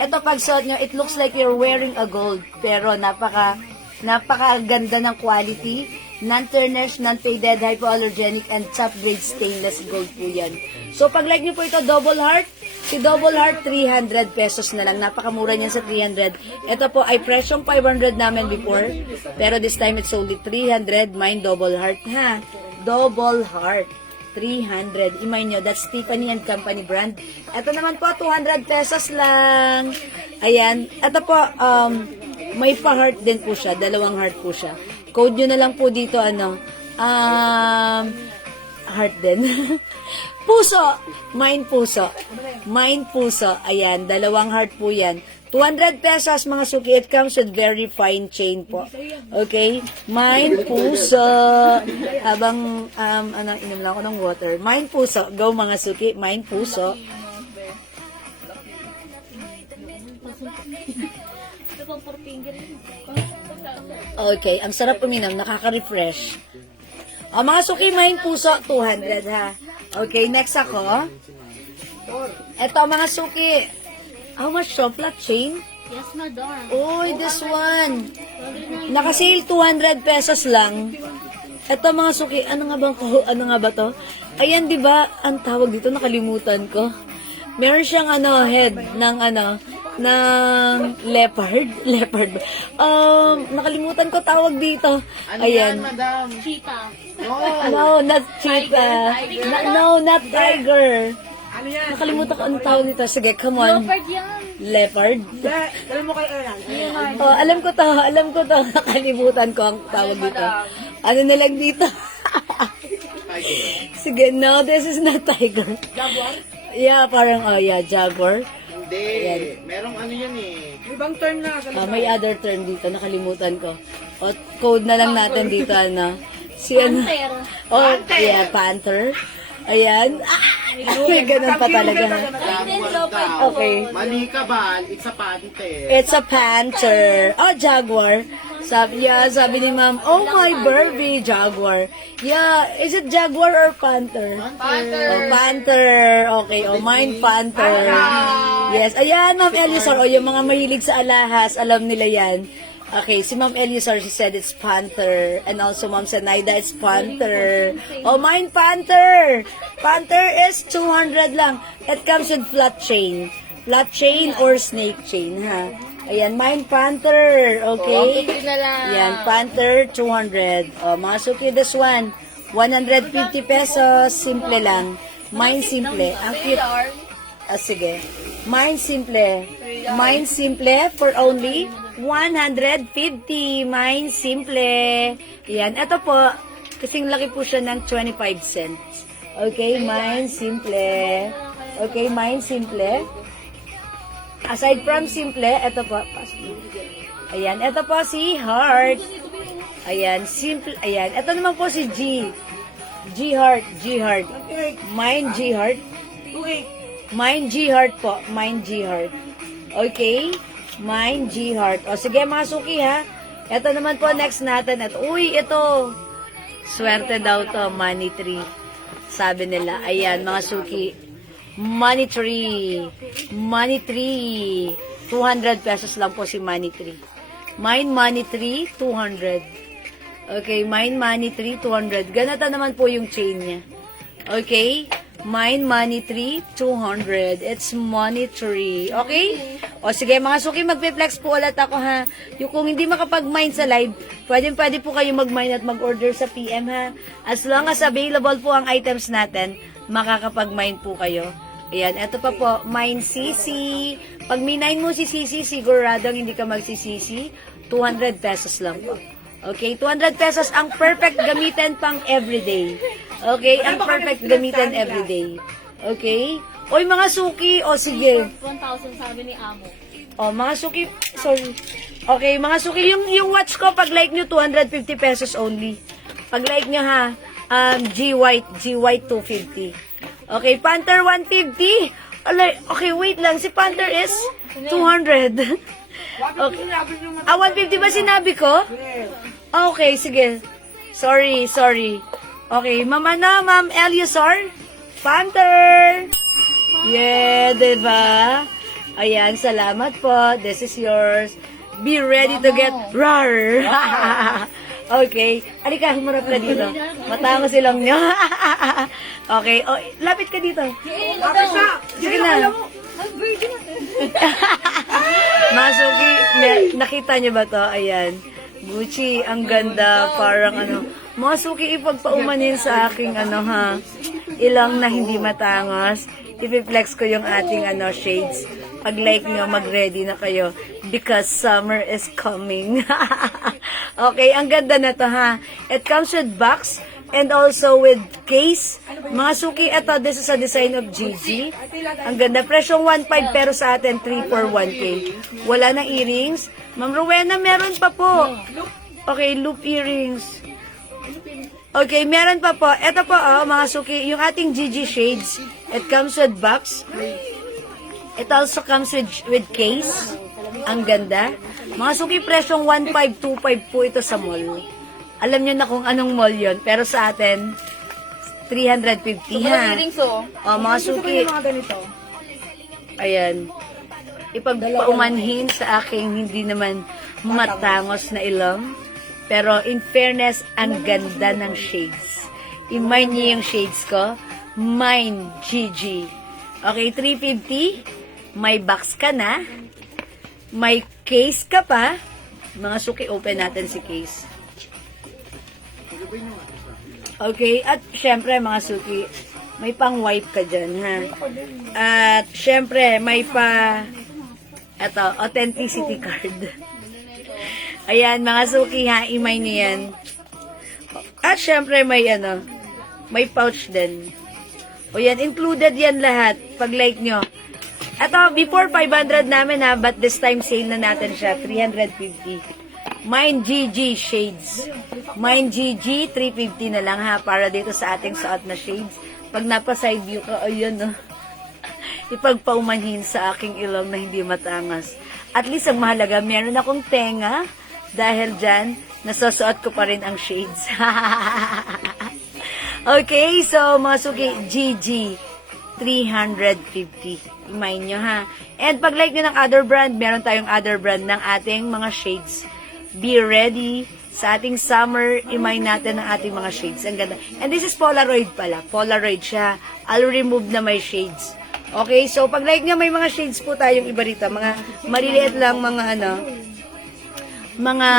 Ito, pag suot nyo, it looks like you're wearing a gold. Pero, napakaganda ng quality, non-tarnish, non-faded, hypoallergenic, and top-grade stainless gold po yan. So, pag like nyo po ito, double heart, si double heart, 300 pesos na lang. Napakamura niyan sa 300. Ito po ay presyong 500 namin before, pero this time it's only 300. Mine double heart, ha? Double heart. 300. Imay nyo, that's Tiffany and Company brand. Ito naman po, 200 pesos lang. Ayan. Ito po, may pa-heart din po siya. Dalawang heart po siya. Code nyo na lang po dito, heart din. Puso. Mine puso. Mine puso. Ayan, dalawang heart po yan. 200 pesos mga suki. It comes with very fine chain po. Okay? Mine puso. Habang, inom lang ako ng water. Mine puso. Go mga suki. Mine puso. Okay, ang sarap uminom, nakaka-refresh. Mga suki, mine puso, 200 ha. Okay, next ako. Eto mga suki. How much so? Flat chain? Yes, madam. Uy, this one. Naka-sale 200 pesos lang. Eto mga suki, ano nga ba to? Ayan, di ba? Ang tawag dito, nakalimutan ko. Meron siyang head ng ng leopard. Leopard. Nakalimutan ko tawag dito. Ano Ayan. yan, madam? Cheetah. No, not cheetah. No, not tiger. Ano yan? Nakalimutan ko anong tawag nito. Sige, come on. Leopard yan. Leopard? Alam mo kay Erang? Oh, alam ko to. Nakalimutan ko ang tawag dito. Ano na lang dito? Sige, no, this is not tiger. Jaguar? Yeah, parang, jaguar. Hindi. Merong ano yan eh. Ibang term na sa May other term dito, nakalimutan ko. O, code na lang natin dito, Si Panther. Oh, yeah, panther. Ayan. May ganun pa talaga. Jaguar daw. Okay. Mali ka ba? It's a panther. It's a panther. Oh, jaguar. Sabi ni ma'am, oh my Barbie, jaguar. Yeah, is it jaguar or panther? Panther. Oh, panther. Okay, mine panther. Yes, ayan, Ma'am Elisar. O, yung mga mahilig sa alahas, alam nila yan. Okay, si Ma'am Elisar, she said it's panther. And also, Ma'am Sanaida, it's panther. Oh, mine panther. Panther is 200 lang. It comes with flat chain. Flat chain or snake chain, ha? Ayan, mine panther. Okay? Ayan, panther, 200. Oh, mga suki, this one, 150 pesos. Simple lang. Mine simple. Ang cute. Sige. Mine simple. Mine simple for only 150. Mine simple. Ayan, ito po, kasing laki po siya ng 25 cents. Okay, mine simple. Okay, mine simple. Aside from simple, ito po. Ayan, ito po si Heart. Ayan, simple. Ayan, ito naman po si G. G Heart, G Heart. Mine G Heart. Mine G Heart po. Mine G Heart. Okay? Mine G Heart. O sige mga suki ha. Ito naman po next natin. At uy, ito. Swerte daw to, money tree. Sabi nila. Ayan mga suki. Money tree. Money tree. 200 pesos lang po si money tree. Mine money tree, 200. Okay, mine money tree, 200. Ganito naman po yung chain niya. Okay? Mine money tree, 200. It's money tree. Okay? O sige, mga suki, magpe-flex po ulit ako ha. Yung kung hindi makapag-mine sa live, pwede po kayo mag-mine at mag-order sa PM ha. As long as available po ang items natin, makakapag-mine po kayo. Ayan, eto pa po, mine CC. Pag minine mo si CC, siguradong hindi ka magsisisi. 200 pesos lang po. Okay, 200 pesos ang perfect gamitin pang everyday. Okay, ang perfect gamitin everyday. Okay? Oy, mga suki, o sige. 1,000 sabi ni Amo. O, mga suki, sorry. Okay, mga suki, yung watch ko, pag like nyo, 250 pesos only. Pag like nyo ha, G-White 250. Okay, Panther 150. Alay, okay, wait lang, si Panther is 200. Okay. 150 ba sinabi ko? Okay, sige. Sorry. Okay, Ma'am Eliasar, Panther. Yeah, diba? Ayan, salamat po. This is yours. Be ready to get rar. Okay. Alika, humarap ka dito. Matangos silang nyo. Okay. Oh, lapit ka dito. Sige na. Masuki, nakita niyo ba to? Ayan. Gucci, ang ganda. Parang ano. Masuki, ipagpaumanin sa aking ano ha. Ilang na hindi matangos. Ipiflex ko yung ating ano shades. Pag like nyo, mag-ready na kayo. Because summer is coming. Okay, ang ganda na to ha. It comes with box and also with case. Mga suki, eto, this is a design of Gigi. Ang ganda. Presyong 1.5 pero sa atin 3 for 1K. Wala na earrings. Ma'am Rowena, meron pa po. Okay, loop earrings. Okay, meron pa po. Ito po, mga suki, yung ating Gigi shades. It comes with box. It also comes with case. Ang ganda. Mga suki, presyong 1.525 po ito sa mall. Alam nyo na kung anong mall yon, pero sa atin, 350 ha. Mga suki. Ayan. Ipagpaumanhin sa aking hindi naman matangos na ilong. Pero in fairness, ang ganda ng shades. I-mine niyo yung shades ko. Mine, Gigi. Okay, 350. May box ka na. May case ka pa. Mga suki, open natin si case. Okay, at syempre mga suki, may pang wipe ka dyan, ha? At syempre, may pa, eto, authenticity card. Ayan, mga suki ha, imay niyan. At syempre, may ano, may pouch din. O yan, included yan lahat, pag like nyo. Eto, before 500 namin ha, but this time sale na natin siya, 350. Mine GG shades. Mine GG, 350 na lang ha, para dito sa ating suot na shades. Pag napa-side view ka, ayun no. Ipagpaumanhin sa aking ilong na hindi matangas. At least ang mahalaga, meron akong tenga. Dahil dyan, nasusuot ko pa rin ang shades. Okay, so mga suki, GG, 350. Imay nyo ha. And pag like nyo ng other brand, meron tayong other brand ng ating mga shades. Be ready sa ating summer, imay natin ang ating mga shades. Ang ganda. And this is Polaroid pala. Polaroid siya. I'll remove na my shades. Okay, so pag like nyo, may mga shades po tayong iba rito. Mga maliliit lang, mga ano, mga,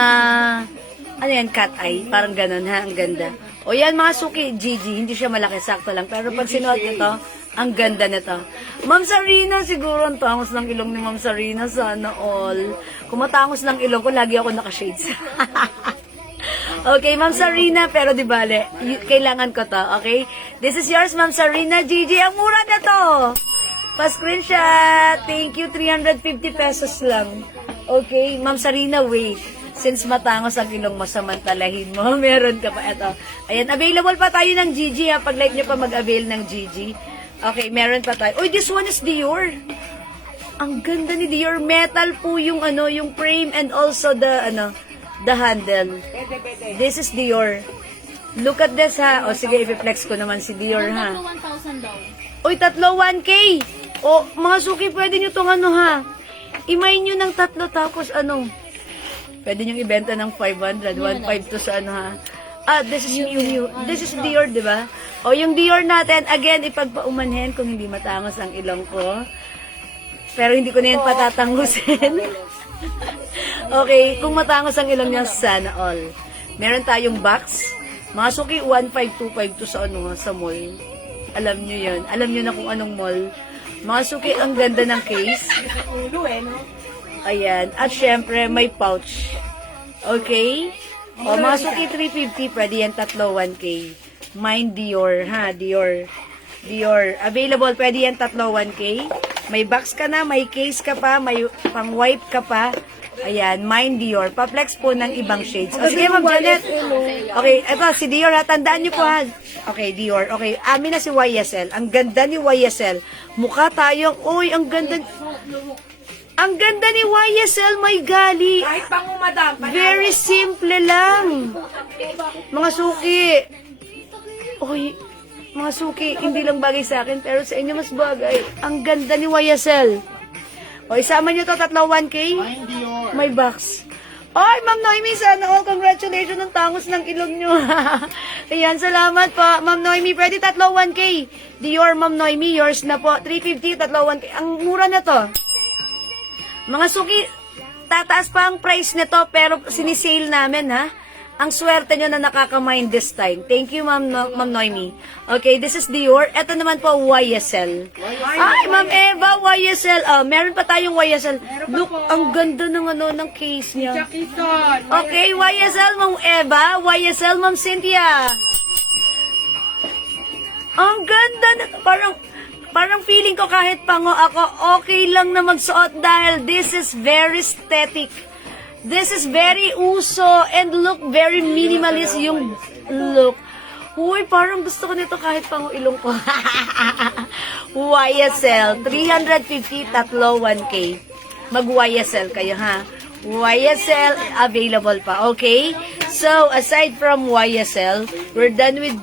ano yan, cat eye. Parang ganun ha, ang ganda. O yan, mga suki, Gigi. Hindi siya malaki, sakto lang. Pero pag sinuot nito, ang ganda nito. Ma'am Sarina, siguro ang tangos ng ilong ni Ma'am Sarina. Sana all. Kung matangos ng ilong ko, lagi ako naka-shades. Okay, Ma'am Sarina, pero di bale, kailangan ko to, okay? This is yours, Ma'am Sarina. Gigi, ang mura na to. Pa-screenshot. Thank you, 350 pesos lang. Okay, Ma'am Sarina, wait. Since matangos ang ilong mo, samantalahin mo. Meron ka pa ito. Ayan, available pa tayo ng Gigi ha. Pag like nyo pa mag-avail ng Gigi. Okay, meron pa tayo. Uy, this one is Dior. Ang ganda ni Dior. Metal po yung ano, yung frame and also the ano, the handle. This is Dior. Look at this ha. O sige, i-flex ko naman si Dior ha. 1,000 daw. Uy, tatlo 1K. O, mga suki, pwede nyo tong ano ha. Imay nyo ng tatlo tapos ano. Pwede nyo ibenta ng 500. 1.5 to sa ano ha. Ah, this is new. This is Dior, di ba? O, yung Dior natin, again, ipagpaumanhin kung hindi matangos ang ilong ko. Pero hindi ko na yan patatangusin. Okay, kung matangos ang ilong niya, sana all. Meron tayong box. Mga suki, 15252 sa sa mall. Alam nyo yun. Alam nyo na kung anong mall. Mga suki, ang ganda ng case. Ulo no? Ayan. At syempre, may pouch. Okay? O, mga suki, 350. Pwede yan tatlo, 1K. Mine Dior, ha? Dior. Dior. Available, pwede yan tatlo, 1K. May box ka na, may case ka pa, may pang-wipe ka pa. Ayan, Mine Dior. Pa-flex po ng ibang shades. O, sige, Ma'am Janet. Okay, eto, si Dior, ha? Tandaan niyo po, ha? Okay, Dior. Okay, amin na si YSL. Ang ganda ni YSL. Mukha tayong, uy, ang ganda. Ang ganda ni YSL, may gali. Kahit pango madam. Very simple lang. Mga suki. Uy, mga suki, hindi lang bagay sa akin, pero sa inyo mas bagay. Ang ganda ni YSL. O, isama nyo to, tatlo 1K. Mine Dior. May box. Ay, Ma'am Noemi, sana all. Congratulations ng tangos ng ilong nyo. Ayan, salamat po. Ma'am Noemi, pwede tatlo 1K. Dior, Ma'am Noemi, yours na po. 350, tatlo 1K. Ang mura na to. Mga suki, tataas pa ang price nito, pero sinisale namin, ha? Ang swerte nyo na nakaka-mind this time. Thank you, Ma'am Noemi. Okay, this is Dior. Ito naman po, YSL. Ay, Ma'am Eva, YSL. Meron pa tayong YSL. Look, ang ganda ng ng case niya. Jackison. Okay, YSL, Ma'am Eva. YSL, Ma'am Cynthia. Ang ganda na, parang feeling ko kahit pango ako, okay lang na magsuot dahil this is very aesthetic. This is very uso and look very minimalist yung look. Uy, parang gusto ko nito kahit pango ilong ko. YSL, 350, tatlo 1K. Mag-YSL kayo, ha? YSL available pa, okay? So, aside from YSL, we're done with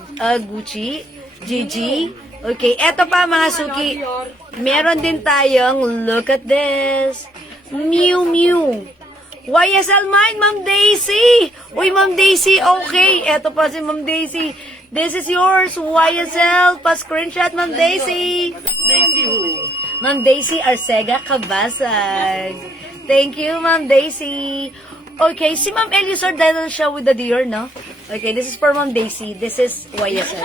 Gucci, Gigi. Okay, eto pa mga suki. Meron din tayong, look at this, Miu Miu. YSL mine, Ma'am Daisy. Uy, Ma'am Daisy, okay. Eto pa si Ma'am Daisy. This is yours, YSL. Pa-screenshot, Ma'am Daisy. Daisy who? Ma'am Daisy Arcega Cabasag. Thank you, Ma'am Daisy. Okay, si Ma'am Elisor dahil siya with the Dior, no? Okay, this is for Ma'am Daisy. This is YSL.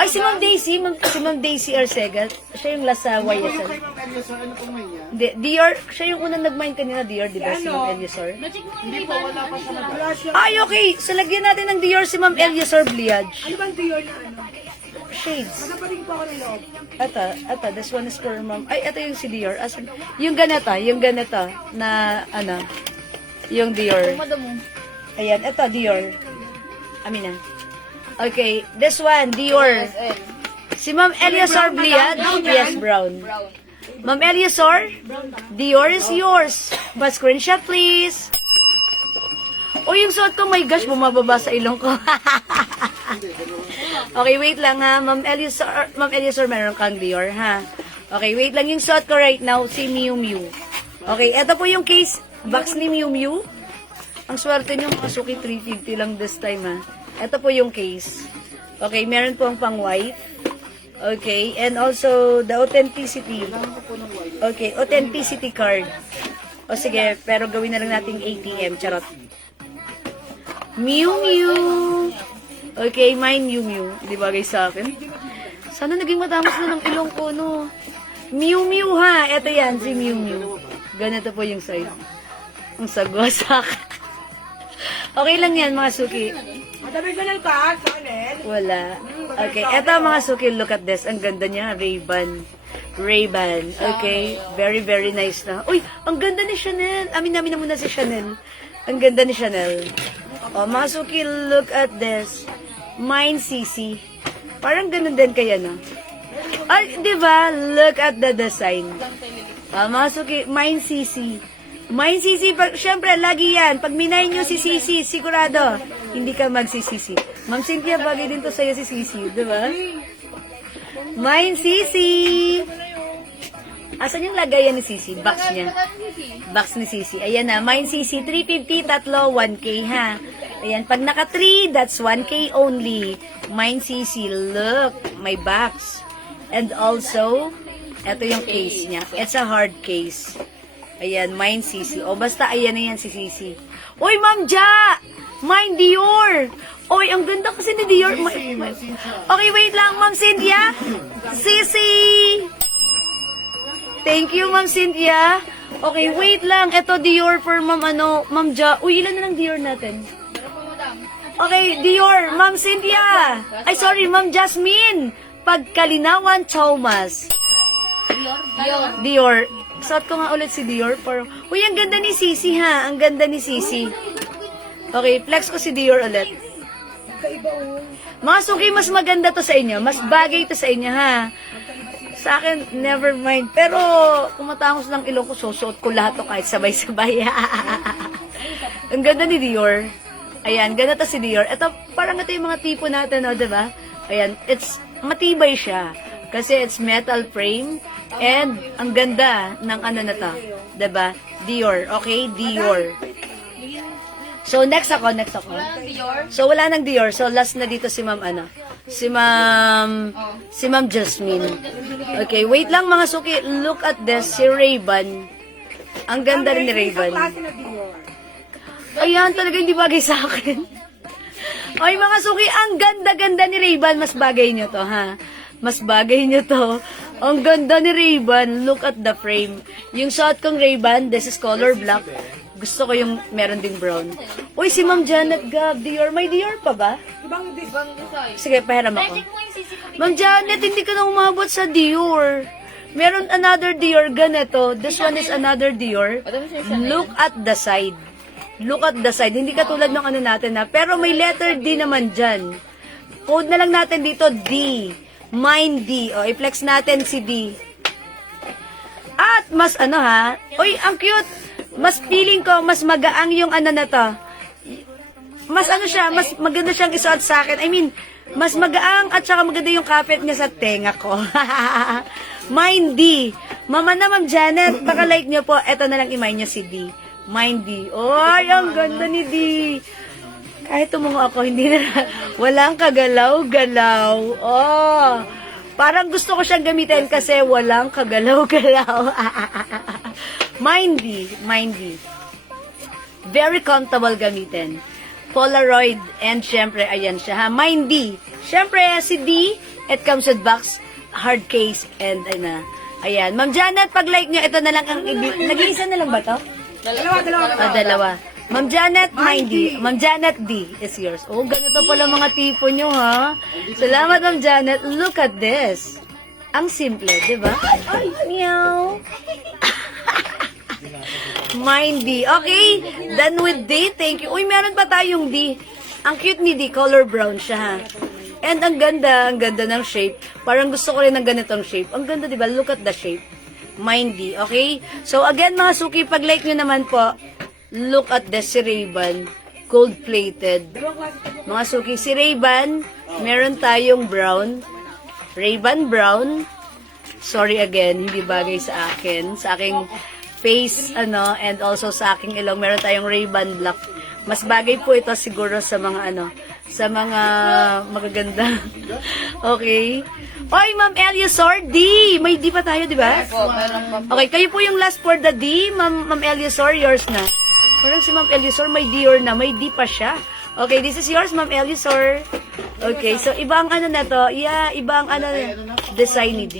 Ay, si Ma'am Daisy, si Ma'am Daisy Arcega. Siya yung last sa YSL. Kay Ma'am Elisor, ano pong may niya? Di, Dior, siya yung unang nag-mind kanina, Dior, di ba? Si Ma'am Elisor. Na-check mo Hindi yung po, wala pa siya nag- Wala siya. Ay, okay. So, lagyan natin ng Dior si Ma'am Elisor Bliage. Ano bang Dior na ano? Shades. Nakapaling po ako ng loob. Ito, this one is for Ma'am. Ay, ito yung si Dior. Asan? Yung ganito na, yung Dior. madamo. Ayan, ito, Dior. Amina. Okay, this one, Dior. SL. Si Ma'am Eliasor Bliad. Yes, brown. Brown. Ma'am Eliasor, Dior is yours. But screenshot, please. O, yung suot ko, my gosh, bumababa sa ilong ko. Okay, wait lang ha. Ma'am Eliasor, meron kang Dior, ha? Okay, wait lang yung suot ko right now, si Miu Miu. Okay, eto po yung case, box ni Miu Miu. Ang swerte nyo, mga suki, 350 lang this time, ha? Ito po yung case. Okay, meron po ang pang-white. Okay, and also, the authenticity. Okay, authenticity card. O sige, pero gawin na lang nating ATM, charot. Miu Miu. Okay, mine Miu Miu. Di bagay sa akin. Sana naging matangos na ng ilong ko, no? Miu Miu, ha? Ito yan, si Miu Miu. Ganito po yung size. Ang sagwasak. Okay lang yan, mga suki. Madami ka ng taas, Sonel. Wala. Okay, eto mga suki, look at this. Ang ganda niya, Ray-Ban. Ray-Ban. Okay, very, very nice na. Uy, ang ganda ni Chanel. Amin na muna si Chanel. Ang ganda ni Chanel. O, mga suki, look at this. Mine CC. Parang ganun din kaya, no? Ay, di ba? Look at the design. Mga suki, Mine CC. Mine CC, syempre, lagi yan. Pag minay nyo si CC, sigurado, hindi ka magsisisi. Ma'am Cynthia, bagay din to sa'yo si CC, di ba? Mine CC. Asan yung lagayan ni CC? Box niya. Box ni CC. Ayan na, Mine CC, 350, tatlo, 1K, ha? Ayan, pag naka 3, that's 1K only. Mine CC, look, my box. And also, Ito yung case niya. It's a hard case. Ayan, mine Sisi. O, basta ayan na yan si Sisi. Uy, Ma'am Ja! Mine Dior! Uy, ang ganda kasi ni Dior. Okay, wait lang, Ma'am Cynthia. Sisi! Thank you, Ma'am Cynthia. Okay, wait lang. Ito, Dior for Ma'am Ja. Uy, ilan na lang Dior natin? Okay, Dior, Ma'am Cynthia. Ay, sorry, Ma'am Jasmine. Pagkalinawan, Thomas. Dior. Suot ko nga ulit si Dior. Uy, ang ganda ni Sisi, ha? Ang ganda ni Sisi. Okay, flex ko si Dior ulit. Mga suki, mas maganda to sa inyo. Mas bagay to sa inyo, ha? Sa akin, never mind. Pero, kung matangos ng ilong ko, susuot ko lahat to kahit sabay-sabay. Ang ganda ni Dior. Ayan, ganda to si Dior. Ito, parang ito yung mga tipo natin, no, diba? Ayan, matibay siya. Kasi it's metal frame. And, ang ganda ng ano na to. Diba? Dior. Okay? Dior. So, next ako. So, wala nang Dior. So, last na dito si Ma'am Si Ma'am Jasmine. Okay, wait lang mga suki. Look at this. Si Ray-Ban. Ang ganda rin ni Ray-Ban. Ayan, talaga hindi bagay sa akin. Ay, mga suki, ang ganda-ganda ni Ray-Ban. Mas bagay nyo to, ha? Mas bagay nyo to. Ang ganda ni Ray-Ban. Look at the frame. Yung shot kong Ray-Ban, this is color black. Gusto ko yung meron ding brown. Uy, si Ma'am Janet Gab, Dior. May Dior pa ba? Ibang design. Sige, pahiram ako. Ma'am Janet, hindi ka na umabot sa Dior. Meron another Dior ganito. This one is another Dior. Look at the side. Look at the side. Hindi katulad ng ano natin, ha. Pero may letter D naman dyan. Code na lang natin dito, D. Mine D. O, i-flex natin si D. At mas ano, ha. Uy, ang cute. Mas feeling ko, mas magaang yung ano na to. Mas ano siya, mas maganda siyang isuot sa akin. I mean, mas magaang at saka maganda yung kapit niya sa tenga ko. Mine D. Mama na, Ma'am Janet, baka like niyo po, eto na lang imay niyo si D. Mine D. Oy, ang ganda ni D. Kahit tumungo ako, hindi na, walang kagalaw-galaw. Oh, parang gusto ko siyang gamitin kasi walang kagalaw-galaw. Mine D. Very comfortable gamitin. Polaroid, and syempre, ayan siya, ha? Mine D. Syempre, si D, it comes with box, hard case, and ayan. Ma'am Janet, pag like nyo, ito na lang ang nag-iisa na lang ba to? Dalawa. Ma'am Janet, Mine D. Ma'am Janet D is yours. Oh, ganito pala mga tipo nyo, ha? Salamat, Ma'am Janet. Look at this. Ang simple, di ba? Meow. Mine D. Okay, done with D. Thank you. Uy, meron pa tayong D. Ang cute ni D. Color brown siya, ha? And ang ganda ng shape. Parang gusto ko rin ng ganitong shape. Ang ganda, di ba? Look at the shape. Mine D. Okay? So, again, mga suki, pag-like nyo naman po, look at this, si Ray-Ban. Gold-plated. Mga suki, si Ray-Ban, meron tayong brown. Ray-Ban brown. Sorry again, hindi bagay sa akin. Sa aking face, and also sa aking ilong, meron tayong Ray-Ban black. Mas bagay po ito siguro sa mga sa mga magaganda. Okay. Oy, Ma'am Eliasor, D. May D pa tayo, di ba? Okay, kayo po yung last for the D. Ma'am Eliasor, yours na. Parang si Ma'am Eliasor, may Dior na. May D pa siya. Okay, this is yours, Ma'am Eliasor. Okay, so iba ang na to. Yeah, iba ang design ni D.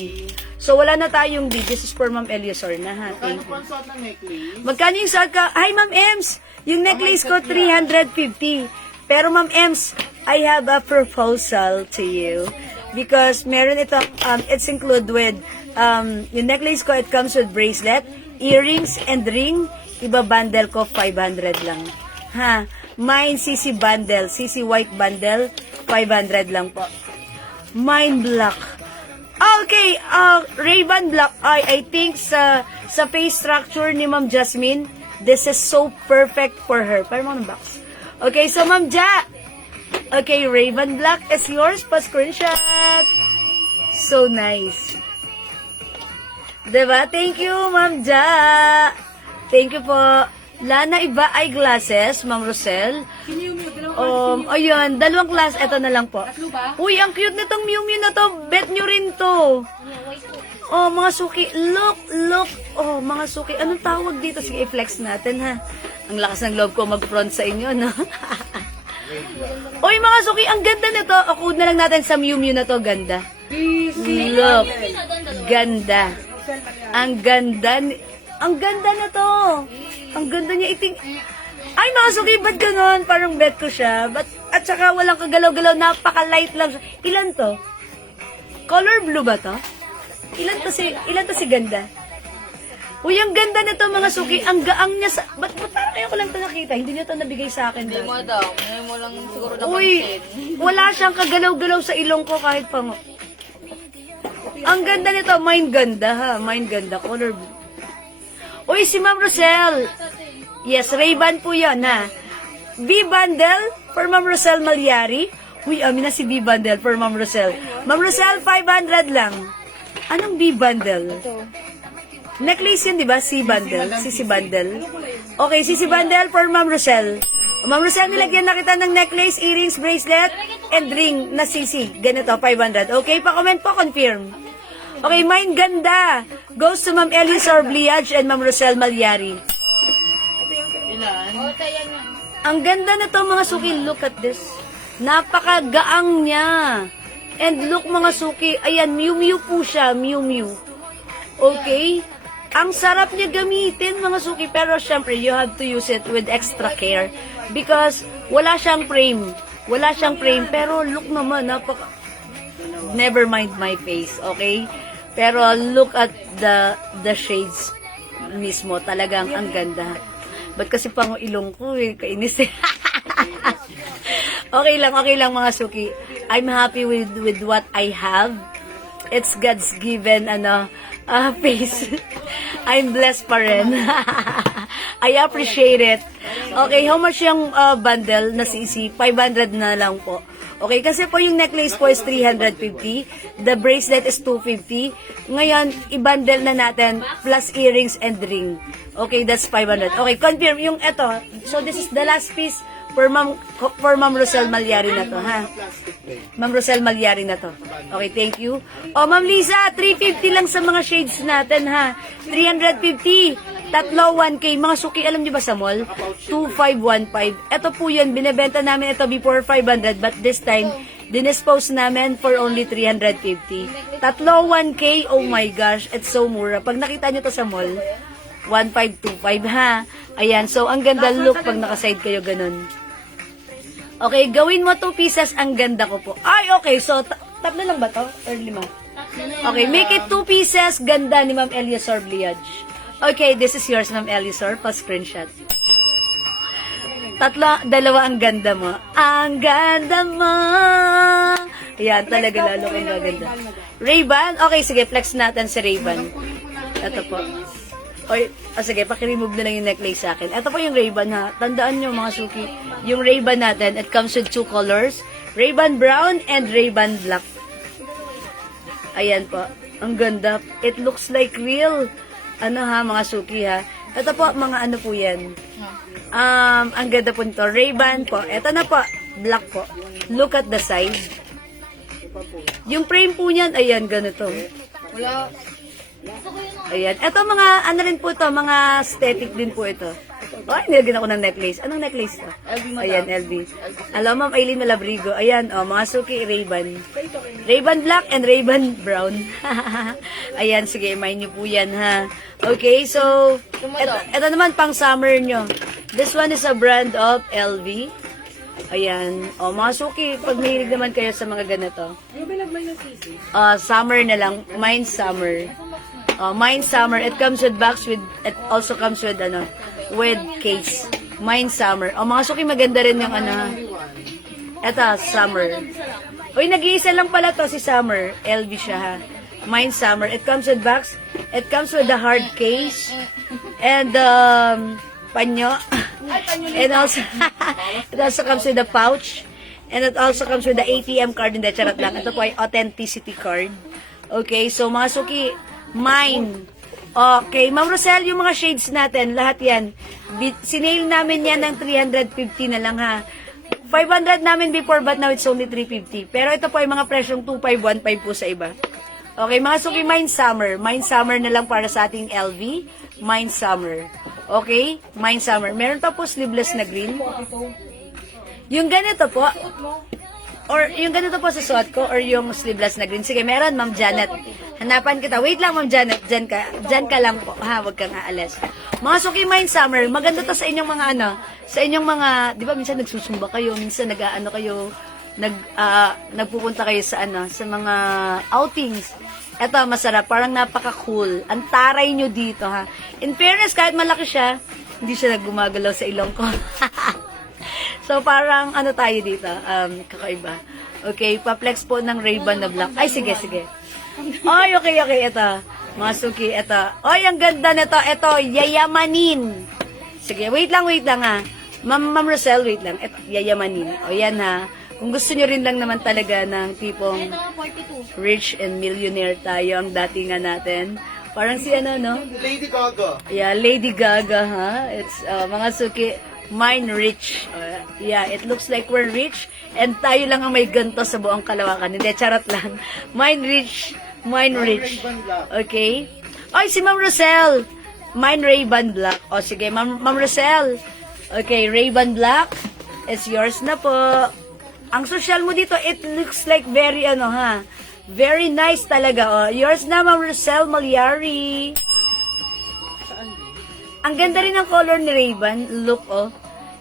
So, wala na tayong D. This is for Ma'am Eliasor na, ha? Thank you. Magkano yung suot ka? Hi, Ma'am Ems! Yung necklace ko, 350. Pero, Ma'am Ems, I have a proposal to you. Because meron ito, it's included with, yung necklace ko, it comes with bracelet, earrings, and ring. Iba bundle ko, 500 lang. Ha? Mine, CC bundle, CC white bundle, 500 lang po. Mine black. Okay, Ray-Ban black. I think sa face structure ni Ma'am Jasmine, this is so perfect for her. Parang mga box. Okay, so Ma'am Ja. Okay, Ray-Ban black is yours. Pa-screenshot. So nice. Diba? Thank you, Ma'am Ja. Thank you po. Lana, iba eyeglasses, Ma'am Rosel. Ayun, dalawang class, eto na lang po. Uy, ang cute nitong Miu Miu na to. Bet nyo rin to. Oh, mga suki, look. Oh, mga suki, anong tawag dito? Sige, i-flex natin, ha? Ang lakas ng loob ko mag-front sa inyo, no? Oy, mga suki, ang ganda nito. Ako na lang natin sa Miu Miu na to, ganda. Look, ganda. Ang ganda na to. Ang ganda niya iting. Ay, mga suki, ba't ganun? Parang bet ko siya. At saka walang kagalaw-galaw, napaka-light lang siya. Ilan to? Color blue ba to? Ilan to si ganda? Uy, ang ganda na to, mga suki. Ang gaang niya sa... Ba't parang kayo ko lang to nakita? Hindi niya to nabigay sa akin. Hindi mo daw. Ngayon mo lang siguro Uy, wala siyang kagalaw-galaw sa ilong ko kahit pa mo. Ang ganda nito. Mine ganda, ha? Mine ganda. Color blue. Uy, si Ma'am Rosel. Yes, Ray-Ban po yan, ha? B-bundle for Ma'am Rosel Malyari. Uy, amin na si B-bundle for Ma'am Rosel. Ma'am Rosel, 500 lang. Anong B-bundle? Necklace yun, di ba? C-bundle. CC-bundle. Okay, CC-bundle for Ma'am Rosel. Ma'am Rosel, nilagyan na kita ng necklace, earrings, bracelet, and ring na CC. Ganito, 500. Okay, pa-comment po, confirm. Okay, mine ganda. Goes to Ma'am Ellie Sorbliage and Ma'am Rosel Malyari. Ilan? Ang ganda na to, mga suki. Look at this. Napakagaang niya. And look, mga suki. Ayan, Miu Miu po siya. Miu Miu. Okay? Ang sarap niya gamitin, mga suki. Pero syempre, you have to use it with extra care. Because wala siyang frame. Wala siyang frame. Pero look naman, never mind my face. Okay? Pero look at the shades mismo. Talagang ang ganda. Ba't kasi pang ilong ko eh. Kainis eh. Okay lang mga suki. I'm happy with what I have. It's God's given face. I'm blessed pa rin. I appreciate it. Okay, how much yung bundle na CC? 500 na lang po. Okay, kasi po yung necklace po is 350. The bracelet is 250. Ngayon, i-bundle na natin plus earrings and ring. Okay, that's 500. Okay, confirm yung eto. So, this is the last piece for Ma'am Rosel Malyari na to, ha? Ma'am Rosel Malyari na to. Okay, thank you. Oh, Ma'am Lisa, 350 lang sa mga shades natin, ha? 350. Tatlo, 1K. Mga suki, alam niyo ba sa mall? 2515. Ito po yun, binebenta namin ito before 500, but this time, dinispose namin for only 350. Tatlo, 1K. Oh my gosh, it's so mura. Pag nakita niyo to sa mall, 1525, ha? Ayan, so ang ganda look pag nakaside kayo ganun. Okay, gawin mo 2 pieces, ang ganda ko po. Ay, okay, so tatlo lang ba to? Or 5? Okay, make it 2 pieces, ganda ni Ma'am Eliasor Bliage. Okay, this is yours, Ma'am Eliasor, pa-screenshot. Dalawa ang ganda mo. Ang ganda mo! Ayan, talaga lalo kang gaganda. Ray-Ban? Okay, sige, flex natin si Ray-Ban. Ito po. Oy, sige, paki-remove na lang yung necklace sa akin. Ito po yung Ray-Ban, ha. Tandaan nyo, mga suki. Yung Ray-Ban natin, it comes with 2 colors. Ray-Ban brown and Ray-Ban black. Ayan po. Ang ganda. It looks like real. Mga suki, ha. Ito po, mga ano po yan. Ang ganda po nito. Ray-Ban po. Ito na po. Black po. Look at the side. Yung frame po niyan, ayan, ganito. Wala. Ayan. Ito mga, ano rin po ito, mga aesthetic din po ito. Ay, nilagyan ako ng necklace. Anong necklace to? Ayan, LB. Alam, Ma'am Aileen Malabrigo. Ayan, mga suki, Ray-Ban. Ray-Ban black and Ray-Ban brown. Ayan, sige, main nyo po yan, ha. Okay, so, ito naman pang summer nyo. This one is a brand of LV. Ayan. Mga suki, pag mahilig naman kayo sa mga ganito. Summer na lang. Mine summer. Mine summer. It comes with box with, it also comes with, with case. Mine summer. Mga suki, maganda rin yung, Ito, summer. Uy, nag-iisa lang pala to si Summer. LV siya, ha. Mine summer. It comes with box. It comes with the hard case. And, panyo. And also, it also comes with a pouch. And it also comes with the ATM card. Hindi, charot lang. Ito po ay authenticity card. Okay, so mga suki, mine. Okay, Ma'am Rosel, yung mga shades natin, lahat yan. Sinail namin yan ng 350 na lang, ha. 500 namin before, but now it's only 350. Pero ito po ay mga presyong 2515 po sa iba. Okay, mga suki, Mind Summer. Mind Summer na lang para sa ating LV. Mind Summer. Okay? Mind Summer. Meron pa po sleeveless na green. Yung ganito po, or yung ganito po sa suot ko, or yung sleeveless na green. Sige, meron, Ma'am Janet. Hanapan kita. Wait lang, Ma'am Janet. Dyan ka lang po. Ha, huwag kang aalis. Mga suki, Mind Summer. Maganda to sa inyong mga sa inyong mga, di ba minsan nagsusumba kayo, minsan kayo, nagpupunta kayo sa sa mga outings. Eto, masarap. Parang napaka-cool. Ang taray nyo dito, ha. In fairness, kahit malaki siya, hindi siya nagumagalaw sa ilong ko. So, parang tayo dito, kakaiba. Okay, pa-flex po ng Ray-Ban na black. Ay, sige. Ay, okay, ito. Mga suki, ito. Ay, ang ganda nito. Ito, yayamanin. Sige, wait lang, ha. Ma'am Rosel, wait lang. Ito, yayamanin. O, yan, ha. Kung gusto nyo rin lang naman talaga ng tipong rich and millionaire tayo, ang datingan natin. Parang si no? Lady Gaga. Yeah, Lady Gaga, ha? It's, mga suki, mine rich. Yeah, it looks like we're rich and tayo lang ang may ganto sa buong Kalawakan. Hindi, charot lang. Mine rich. Okay? Ay, si Ma'am Rosel. Mine Ray-Ban Black. O, sige, Ma'am Rosel. Okay, Ray-Ban Black. It's yours na po. Ang social mo dito, it looks like very, very nice talaga. Yours na, Ma'am Rosel Malyari. Ang ganda rin ng color ni Ray-Ban. Look,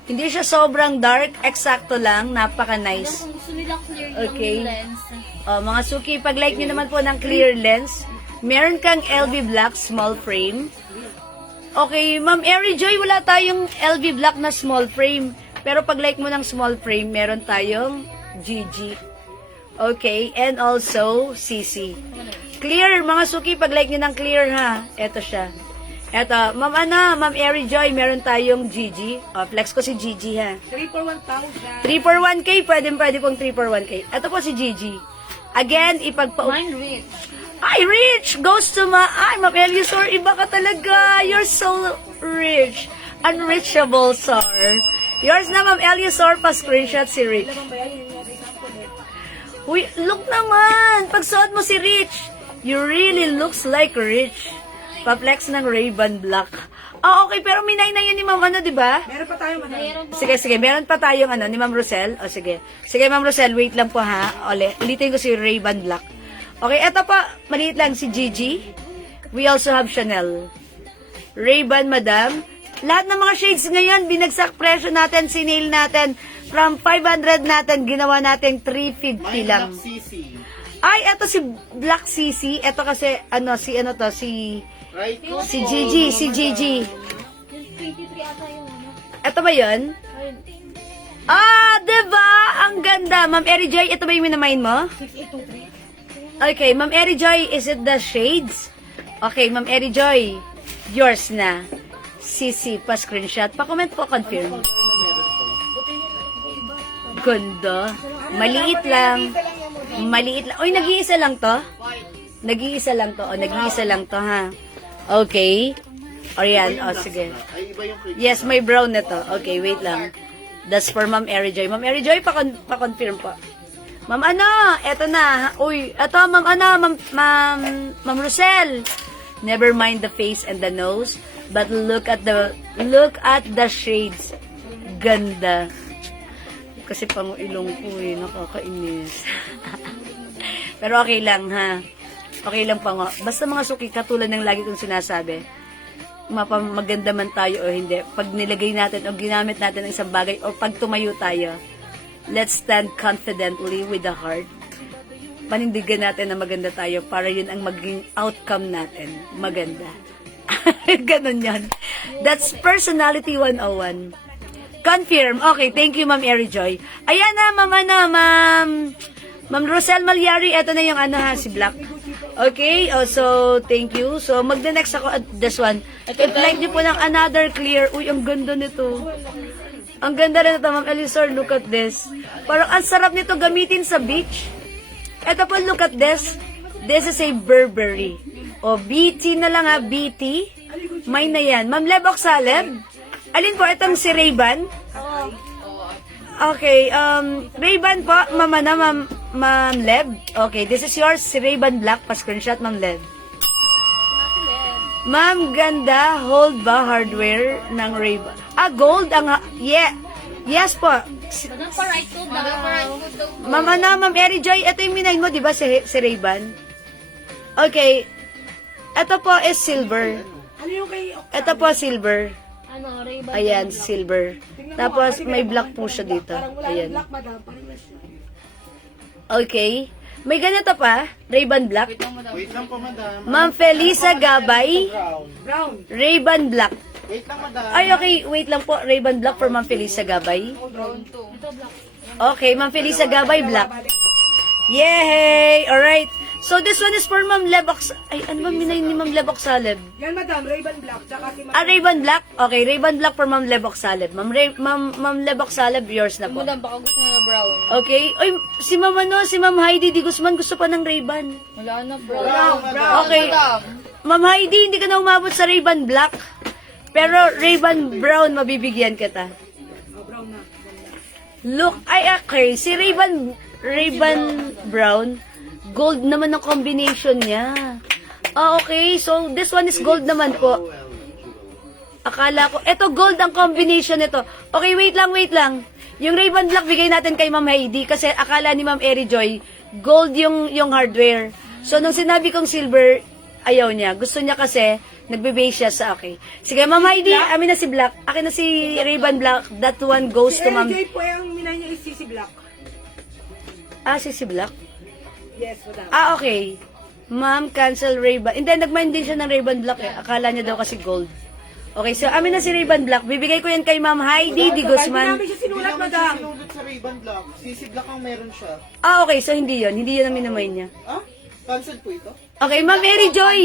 Hindi siya sobrang dark. Eksakto lang. Napaka-nice. Kung gusto nila clear Okay. yung lens. Mga suki, pag like nyo naman po ng clear lens, meron kang LV Black small frame. Okay, Ma'am Airy Joy, wala tayong LV Black na small frame. Pero pag like mo ng small frame, meron tayong GG. Okay, and also CC. Clear, mga suki, pag like nyo ng clear, ha. Ito siya. Ito, Ma'am Airy Joy, meron tayong GG. Flex ko si GG, ha. 3 for 1,000. 3 for 1K, pwede pong 3 for 1K. Ito po si GG. Again, Mine rich. Ay, rich! Goes to Ma'am Eliusor, iba ka talaga. You're so rich. Unreachable, sir. Yours na, Ma'am Eliusor, pa-screenshot si Rich. Uy, look naman! Pag suot mo si Rich, you really looks like Rich. Pa-flex ng Ray-Ban Black. Okay, pero minay na yun ni Ma'am di ba? Meron pa tayo, madam. Sige, meron pa tayong ni Ma'am Rosel. O, sige. Sige, Ma'am Rosel, wait lang po, ha. Ulitin ko si Ray-Ban Black. Okay, eto pa, maliit lang si Gigi. We also have Chanel. Ray-Ban, madam. Lahat ng mga shades ngayon, binagsak presyo natin, sinail natin. From 500 natin, ginawa natin 350 lang. CC. Ay, eto si Black CC. Eto kasi, Right? si Gigi, Yung 23 ata yung Eto ba yun? Diba? Ang ganda. Ma'am Airy Joy, ito ba yung minamain mo? 6823. Okay, Ma'am Airy Joy, is it the shades? Okay, Ma'am Airy Joy, yours na. CC, pa-screenshot. Pa-comment po, confirm. Ganda. Maliit lang. Uy, nag-iisa lang to? Nag-iisa lang to, ha? Okay. O yan, sige. Ay, iba yung cream. Yes, may brown na to. Okay, wait lang. That's for Ma'am Airy Joy. Ma'am Airy Joy, pa-confirm po. Ma'am eto na. Uy, eto, Ma'am Rosel. Never mind the face and the nose, but look at the shades. Ganda. Kasi pang ilong ko nakakainis. Pero okay lang, ha. Okay lang pa nga. Basta mga suki, katulad ng lagi kong sinasabi, maganda man tayo o hindi, pag nilagay natin o ginamit natin ang isang bagay o pag tumayo tayo, let's stand confidently with the heart. Panindigan natin na maganda tayo para yun ang maging outcome natin. Maganda. Ganon yan. That's personality 101. Confirm. Okay, thank you, Ma'am Airy Joy. Ayan na, Ma'am Rosel Malyari, eto na yung si Black. Okay, so thank you. So magda-next ako at this one. If like niyo po ng another clear, uy, ang ganda nito. Ang ganda rin ito, Ma'am Elisor, look at this. Parang ang sarap nito gamitin sa beach. Eto po, look at this. This is a Burberry. O, BT na lang, ha, BT. May na yan. Ma'am Leb Oxaleb, alin po itong si Ray-Ban? Okay, Ray-Ban po, mama na, Ma'am Leb. Okay, this is yours, si Ray-Ban Black, pa-screenshot, Ma'am Leb. Ma'am, ganda, hold ba hardware ng Ray-Ban? Gold ang, yes po. Madam, pa-right food daw. Ma'am Eri Joy, ito yung minayin mo, di ba, si Ray-Ban? Okay, ito po is silver. Ano yung kay... Ito po, silver. Ano, Ray-Ban? Ayan, silver. Tapos, may black po siya dito. Parang wala Ayan. ng black, madam. Parang nasa... Okay. May ganito pa, Ray-Ban Black. Wait lang po, madam. Ma'am Felisa Gabay, Brown. Brown. Ray-Ban Black. Wait lang, madam. Ay, okay. Wait lang po. Ray-Ban Black for Ma'am Felisa Gabay. Ito, black. Okay, Ma'am Felisa Gabay Black. Yay! Alright. So, this one is for Ma'am Lebox. Ay, ano ba minayin ni Ma'am Lebox Saleb? Yan, madam. Ray-Ban Black. Tsaka si Ray-Ban Black? Okay, Ray-Ban Black for Ma'am Lebox Saleb. Ma'am Lebox Saleb, yours na po. Madam, baka gusto na brown. Okay. Ay, si Ma'am Heidi Di Guzman gusto pa ng Ray-Ban. Wala na, brown. Brown. Brown. Okay. Ma'am Heidi, hindi ka na umabot sa Ray-Ban Black. Pero Ray-Ban Brown, mabibigyan kita. Oh, brown na. Look, ay okay. Si Ray-Ban Brown, gold naman ang combination niya. Okay. So, this one is gold naman po. Akala ko, eto gold ang combination nito. Okay, wait lang. Yung Ray-Ban Black, bigay natin kay Ma'am Heidi kasi akala ni Ma'am Eri Joy, gold yung hardware. So, nung sinabi kong silver, ayaw niya. Gusto niya kasi, nagbe-base siya sa okay. Sige, Ma'am Heidi, amin na si Black. Akin na si Ray-Ban Black. That one goes Si to Ma'am... LJ po yung minay niya is si Black. Si Black? Yes, madam. Okay. Ma'am, cancel Ray-Ban. Hindi, nag-mind din siya ng Ray-Ban Black eh. Akala niya daw kasi gold. Okay, so amin na si Ray-Ban Black. Bibigay ko yan kay Ma'am Heidi Di Hindi Guzman. namin siya Hindi sinulat, naman siya madam. sinulot sa Ray-Ban Black. Sisi Black ang meron siya. Okay, so hindi yon. Hindi yun ang minamay niya. Cancel po ito? Okay, Ma'am Mary Joy.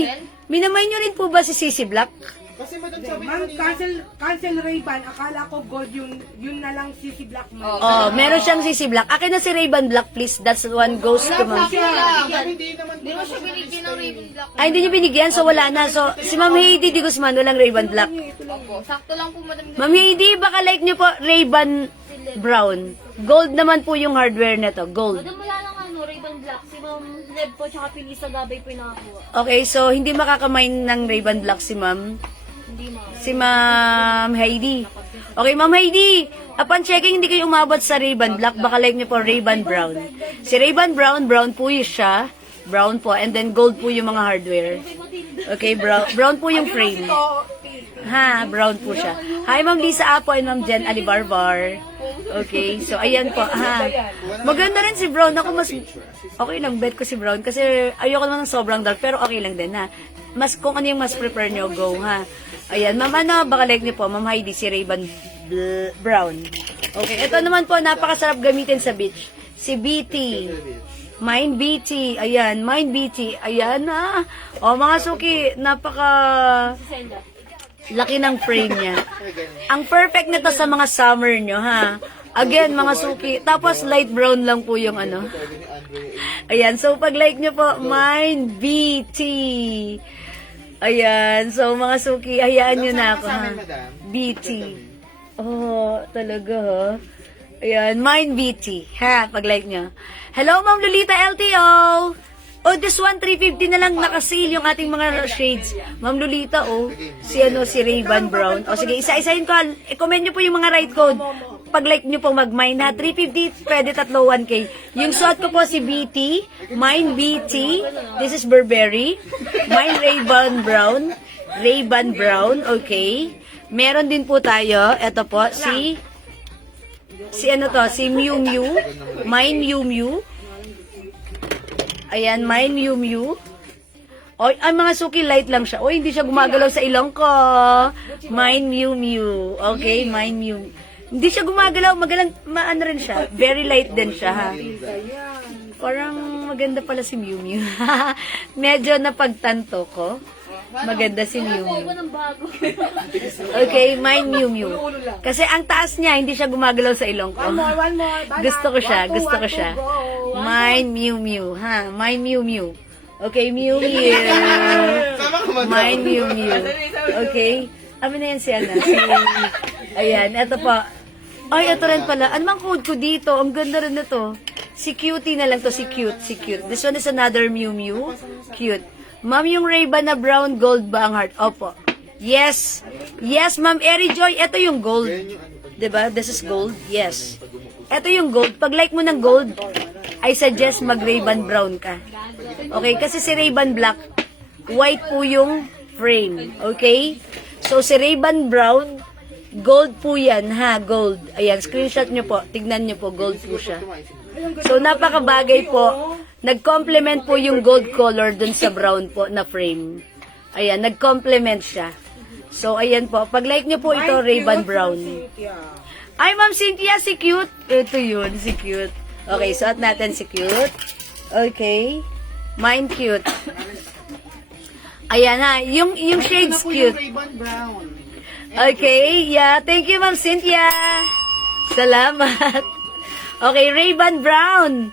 Minamay niyo rin po ba si Sisi Black? Kasi madam Hindi, sabi ma'am, niyo kanina. cancel Ray-Ban. Akala ko gold yun na lang si Black. Oh, meron siyang Sisi Black. Akin na si Ray-Ban Black, please. That's one goes to Ma'am. Hindi naman Hindi mo siya binigyan ng Ray-Ban black. Ay, hindi niyo binigyan, so wala na. So, si Ma'am Heidi Di Guzman, walang Ray-Ban Black. Opo, sakto lang po, madam. Ma'am Heidi, baka like niyo po Ray-Ban Brown. Gold naman po yung hardware nito. Gold. Madam, wala lang ano, Ray-Ban black. Si Ma'am Leb po, tsaka Felisa Gabay po yung nakakuha. Okay, so hindi makakamain ng Ray-Ban Black si Ma'am. Hindi, ma'am. Si Ma'am Heidi. Okay, Ma'am Heidi. Upon checking, hindi kayo umabot sa Ray-Ban Black. Baka like niyo po Ray-Ban Brown. Si Ray-Ban Brown, brown po yung siya. Brown po. And then gold po yung mga hardware. Okay, brown po yung frame. Ha, brown po siya. Hi, Ma'am Lisa Apo and Ma'am Jen Alibarbar. Okay, so ayan po. Ha. Maganda rin si Brown. Ako mas, okay lang, bet ko si Brown. Kasi ayoko naman ng sobrang dark, pero okay lang din, ha. Mas, kung ano yung mas prepare nyo, go, ha. Ayan, Ma'am, ano, baka like niyo po, Ma'am Heidi, si Ray-Ban Brown. Okay, ito naman po, napakasarap gamitin sa beach. Si BT. Mine BT. Ayan, Mine BT. Ayan, ha. O, mga suki, napaka... Senda. Laki ng frame niya. Ang perfect nito sa mga summer nyo, ha? Again, mga suki. Tapos, light brown lang po yung ano. Ayan, so pag like nyo po, Mine BT. Ayan, so mga suki, hayaan nyo na ako, ha? BT. Oh, talaga, ha? Ayan, Mine BT. Ha, pag like nyo. Hello, Ma'am Lolita LTO! Oh, this one, 350 na lang naka-sale yung ating mga shades. Ma'am Lolita, oh. Si Ray-Ban Brown. O, sige, isa-isahin ko. I-comment nyo po yung mga right code. Pag-like nyo po mag-mine, ha. 350, pwede tatlo 1K. Yung suot ko po si BT. Mine BT. This is Burberry. Mine Ray-Ban Brown. Ray-Ban Brown, okay. Meron din po tayo. Ito po, si Miu Miu. Mine Miu Miu. Ayan, Mine Miu Miu. Oy, ay mga suki, light lang siya. Oy, hindi siya gumagalaw sa ilong ko. Mine Miu Miu. Okay, Mine Miu. Hindi siya gumagalaw, maano rin siya. Very light din siya, ha. Parang maganda pala si Miu Miu. Medyo napagtanto ko. Maganda si Miu Miu. Okay, Mine Miu Miu. Kasi ang taas niya, hindi siya gumagalaw sa ilong ko. One more. Gusto ko siya. Mine Miu Miu, ha? Mine Miu Miu. Okay, Miu Miu. Mine Miu Miu. Okay. Amin na yan si Ana. Ayan, eto po. Ay, ito rin pala. Ano mang code ko dito? Ang ganda rin nito. Si Cutie na lang to. Si Cute. Si Cute. This one is another Miu Miu. Cute. Ma'am, yung Ray-Ban na brown gold ba ang heart? Opo. Yes. Yes, Ma'am Eri Joy. Ito yung gold. Diba? This is gold. Yes. Ito yung gold. Pag like mo ng gold, I suggest mag Ray-Ban brown ka. Okay? Kasi si Ray-Ban black, white po yung frame. Okay? So, si Ray-Ban brown, gold po yan, ha? Gold. Ayan, screenshot nyo po. Tignan nyo po, gold po siya. So, napakabagay po. Nag-complement po yung gold color dun sa brown po na frame. Ayan, nag-complement siya. So, ayan po. Pag like nyo po ito, Ray-Ban brown. Ay, Ma'am Cynthia, si Cute. Ito yun, si Cute. Okay, suot natin si Cute. Okay. Mine Cute. Ayan ha, yung shades cute. Ray-Ban brown. Okay, yeah. Thank you, Ma'am Cynthia. Salamat. Okay, Ray-Ban brown.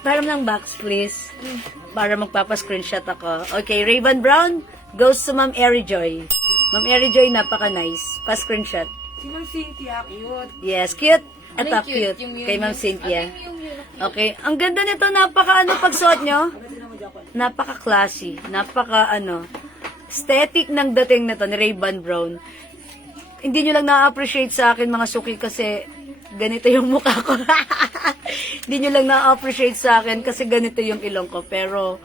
Param ng box, please. Para magpapa-screenshot ako. Okay, Ray-Ban brown goes to Ma'am Eri Joy. Ma'am Eri Joy, napaka-nice. Pa-screenshot. Si Ma'am Cynthia, cute. Yes, cute. At cute. Kay Ma'am Cynthia. Okay, ang ganda nito. Napaka-ano pagsuot nyo? Napaka-classy. Napaka-ano. Aesthetic ng dating na to ni Ray-Ban brown. Hindi nyo lang na-appreciate sa akin mga suki kasi ganito yung mukha ko. Hindi nyo lang na-appreciate sa akin kasi ganito yung ilong ko. Pero,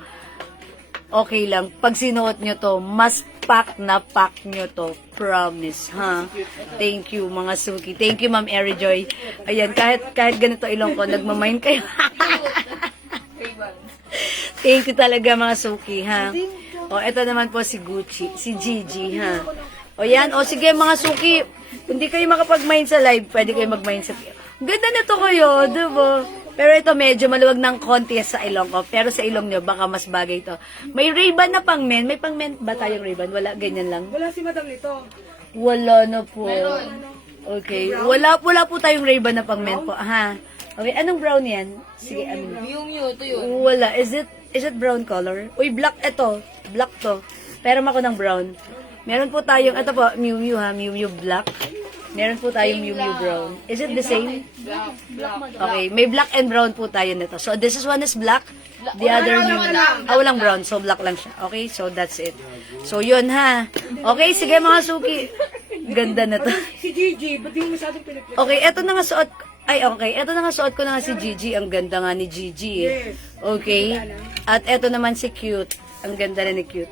okay lang. Pag sinuot nyo to, mas pack na pack nyo to. Promise, ha? Thank you, mga suki. Thank you, Ma'am Eri Joy. Ayan, kahit ganito ilong ko, nagmamind kayo. Thank you talaga, mga suki, ha? O, eto naman po si Gucci, si Gigi, ha? O, yan. O, sige, mga suki. Kung di kayo makapag-mind sa live, pwede kayo mag-mind sa... Ganda na to kayo, diba? Pero ito medyo maluwag ng konti sa ilong ko. Pero sa ilong nyo, baka mas bagay to. May Ray-Ban na pang men. May pang men ba tayong Ray-Ban? Wala, ganyan lang. Wala si Madam nito. Wala na po. Okay. Wala po tayong Ray-Ban na pang men po. Ha? Okay, anong brown yan? Sige, Miu Miu, ito yun. wala. Is it brown color? Uy, black ito. Black to. Pero ako ng brown. Meron po tayong, ito po, Miu Miu ha, Miu Miu black. Meron po tayong Miu Miu brown. Is it the same? Okay, may black and brown po tayo nito. So, this is one is black. The other Miu Miu. Walang brown. So, black lang siya. Okay, so that's it. So, yun ha. Okay, sige mga suki. Ganda na to. Si Gigi, ba't di mo masyadong piniplit? Okay, eto na nga suot. Ay, okay. Eto na nga suot ko na nga si Gigi. Ang ganda nga ni Gigi eh. Okay. At eto naman si Cute. Ang ganda na ni Cute.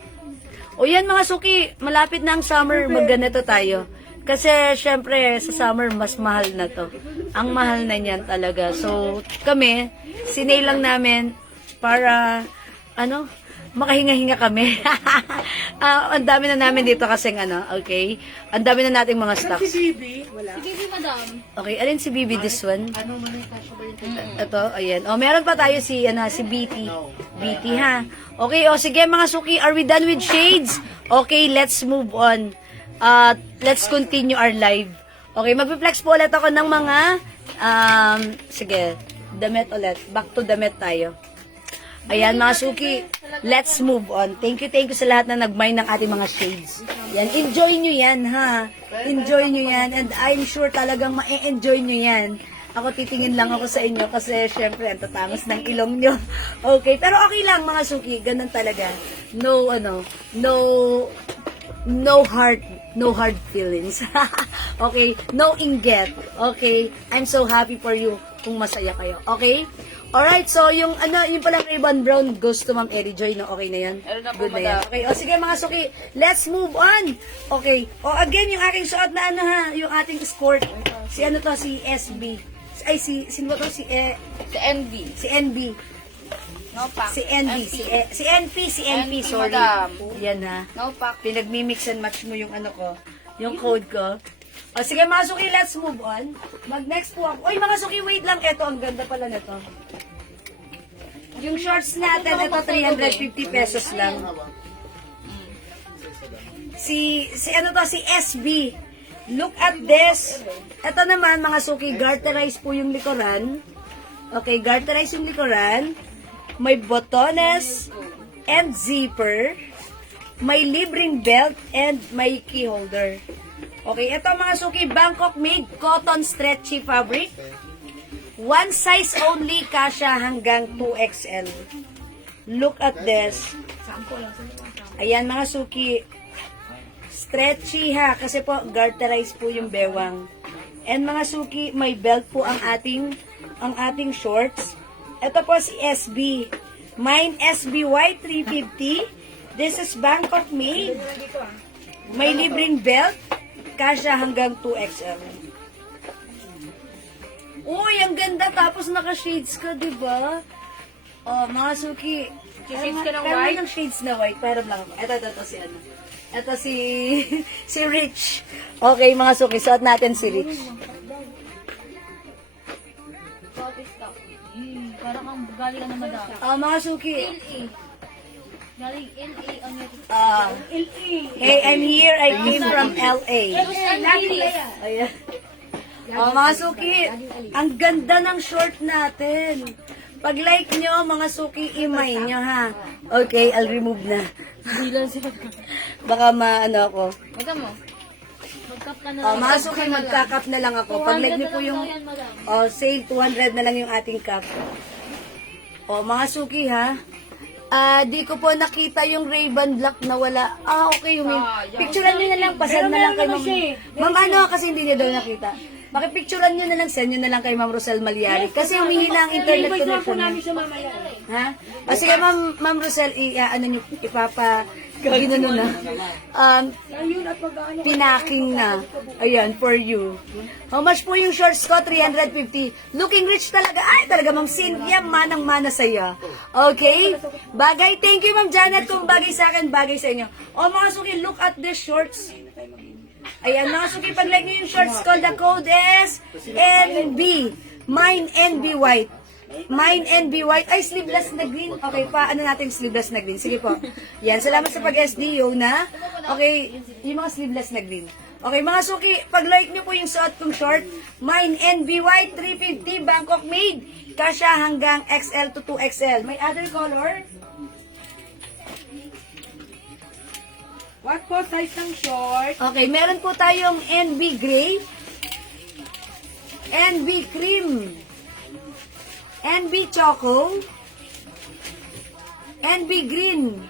O yan mga suki, malapit na ang summer, magganito tayo. Kasi syempre sa summer mas mahal na to. Ang mahal na niyan talaga. So kami, sinay lang namin para makahinga-hinga kami. Ang dami na namin dito kasing okay. Ang dami na nating mga Si stocks. Bibi, wala. Sige, madam. Okay, alin si Bibi this one? Ano man yung kasya ba yung Ito, ayan. O, meron pa tayo si BT. BT, ha? Okay, o, sige mga suki, are we done with shades? Okay, let's move on. Let's continue our live. Okay, magpi-flex po ulit ako ng mga, sige, damit ulit. Back to damit tayo. Ayan, mga suki, let's move on. Thank you sa lahat na nag-mind ng ating mga shades. Yan, enjoy nyo yan, ha? Enjoy nyo yan, and I'm sure talagang ma-enjoy nyo yan. Ako titingin lang ako sa inyo kasi syempre ang tatangos ng ilong nyo. Okay, pero okay lang mga suki, ganun talaga. No hard feelings. Okay, no inget. Okay, I'm so happy for you kung masaya kayo. Okay? Alright, so yung palang Ray-Ban brown goes to Ma'am Eri Joy, no? Okay na yan? Good na yan. Okay, o sige mga suki, let's move on. Okay, o again, yung aking suot na yung ating sport. Si si SB. Ay, sino ba to? Si NB. Si NB. No pack. Si NB. Si NP, sorry. madam. Yan ha. No pack. Pinagmi-mix and match mo yung yung code ko. O sige mga suki, let's move on. Mag-next po ako. Uy mga suki, wait lang. Ito, ang ganda pala nito. Yung shorts natin, ito 350 pesos lang. Si SB. Look at this. Ito naman mga suki, garterize po yung likuran. Okay, garterize yung likuran. May botones and zipper. May libreng belt and may key holder. Okay, ito mga suki, Bangkok made cotton stretchy fabric. One size only, kasha hanggang 2XL. Look at this. Ayan mga suki. Stretchy ha, kasi po garterized po yung bewang. And mga suki, may belt po ang ating shorts. Ito po si SB. Mine SBY 350. This is Bangkok made. May libreng belt. Kasha hanggang 2XL. Uy, ang ganda. Tapos naka-shades ka, di ba? Oh, mga suki. Shades ka ng Pero white? ng shades na white. Pero lang ako. Ito si ano. Ito si si Rich. Okay, mga suki. Suot natin si Rich. Coffee stock. Parang kang galing ka na madami. Mga suki. LA. Galing LA ang yung... Hey, I'm here. I came from LA. Ayan. Mga suki, ang ganda ng short natin. Pag like nyo, mga suki, imay nyo ha. Okay, I'll remove na. Baka maano ako. Wag mo. Mag-cup ka na lang. Mga suki, magka-cup na lang ako. Pag like nyo po yung sale, 200 na lang yung ating cup. Mga suki ha. Di ko po nakita yung Ray-Ban Black na wala. Okay. Picturean nyo na lang. Pasend na lang kay Ma'am. Ma'am, ano? Kasi hindi niya daw nakita. Pakipicturean nyo na lang. Send nyo na lang kay Ma'am Rosel Maliari. Kasi humihina ang internet connection niya. Ha? Sige, Ma'am Rosel, ano nyo, ginano na. Pinaking na. Ayan, for you. How much po yung shorts ko? 350. Looking rich talaga. Ay, talaga, Ma'am Cynthia, manang-mana sa'yo. Okay? Bagay. Thank you, Ma'am Janet. Kung bagay sa akin, bagay sa inyo. Mga suki, look at these shorts. Ayan, mga suki, pag-like nyo yung shorts ko, the code is NB. Mine NB White. Mine NB White. Ay, sleeveless na green. Okay, paano natin sleeveless na green? Sige po. Yan, salamat sa pag-SDO na. Okay, yung mga sleeveless na green. Okay, mga suki, pag-like nyo po yung suot kong short, Mine NB White 350 Bangkok made. Kasha hanggang XL to 2XL. May other color? What po size ng short? Okay, meron po tayong NB Gray, NB Cream, NB Choco, NB Green,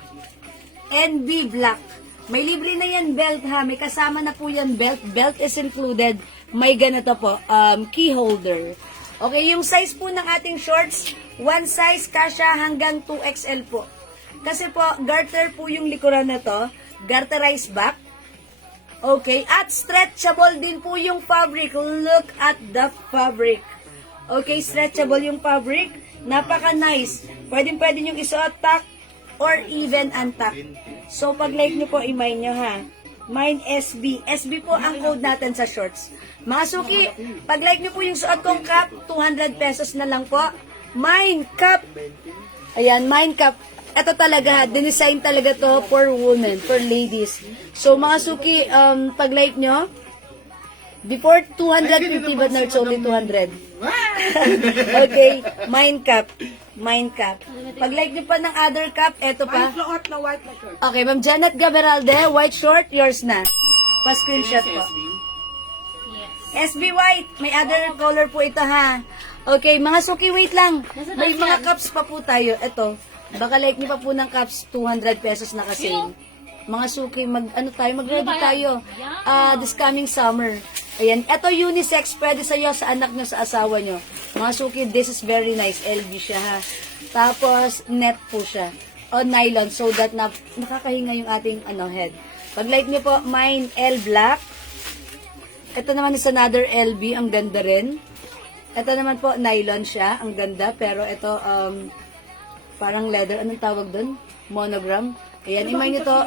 NB Black. May libre na yan belt ha, may kasama na po yan belt. Belt is included. May ganito po, key holder. Okay, yung size po ng ating shorts, one size kasha hanggang 2XL po. Kasi po, garter po yung likuran na to. Garterized back. Okay, at stretchable din po yung fabric. Look at the fabric. Okay, stretchable yung fabric. Napaka-nice. Pwede nyo isuot tack or even untack. So, pag like nyo po, imay nyo ha. Mine SB. SB po ang code natin sa shorts. Mga suki, pag like nyo po yung suot kong cap, 200 pesos na lang po. Mine cap. Ayan, mine cap. Ito talaga, dinesign talaga to for women, for ladies. So, mga suki, pag like nyo, before 250, but now it's only 200. Okay, mine cap. Mine cap. Pag like nyo pa ng other cap, eto pa. Float na white na short. Okay, Ma'am Janet Gaberalde, white short, yours na. Pa-screenshot po. SB White, may other color po ito ha. Okay, mga suki, wait lang. May mga cups pa po tayo. Ito, baka like nyo pa po ng cups, 200 pesos na kasi. Mga suki, mag-ready tayo. This coming summer. Ayan, ito unisex, pwede sa iyo, sa anak nyo, sa asawa nyo. Mga suki, this is very nice. LV siya ha. Tapos, net po siya. O nylon, so that nakakahinga yung ating head. Pag like nyo po, mine L black. Ito naman is another LV, ang ganda rin. Ito naman po, nylon siya, ang ganda. Pero ito, parang leather, anong tawag doon? Monogram. Ayan, imay nyo to,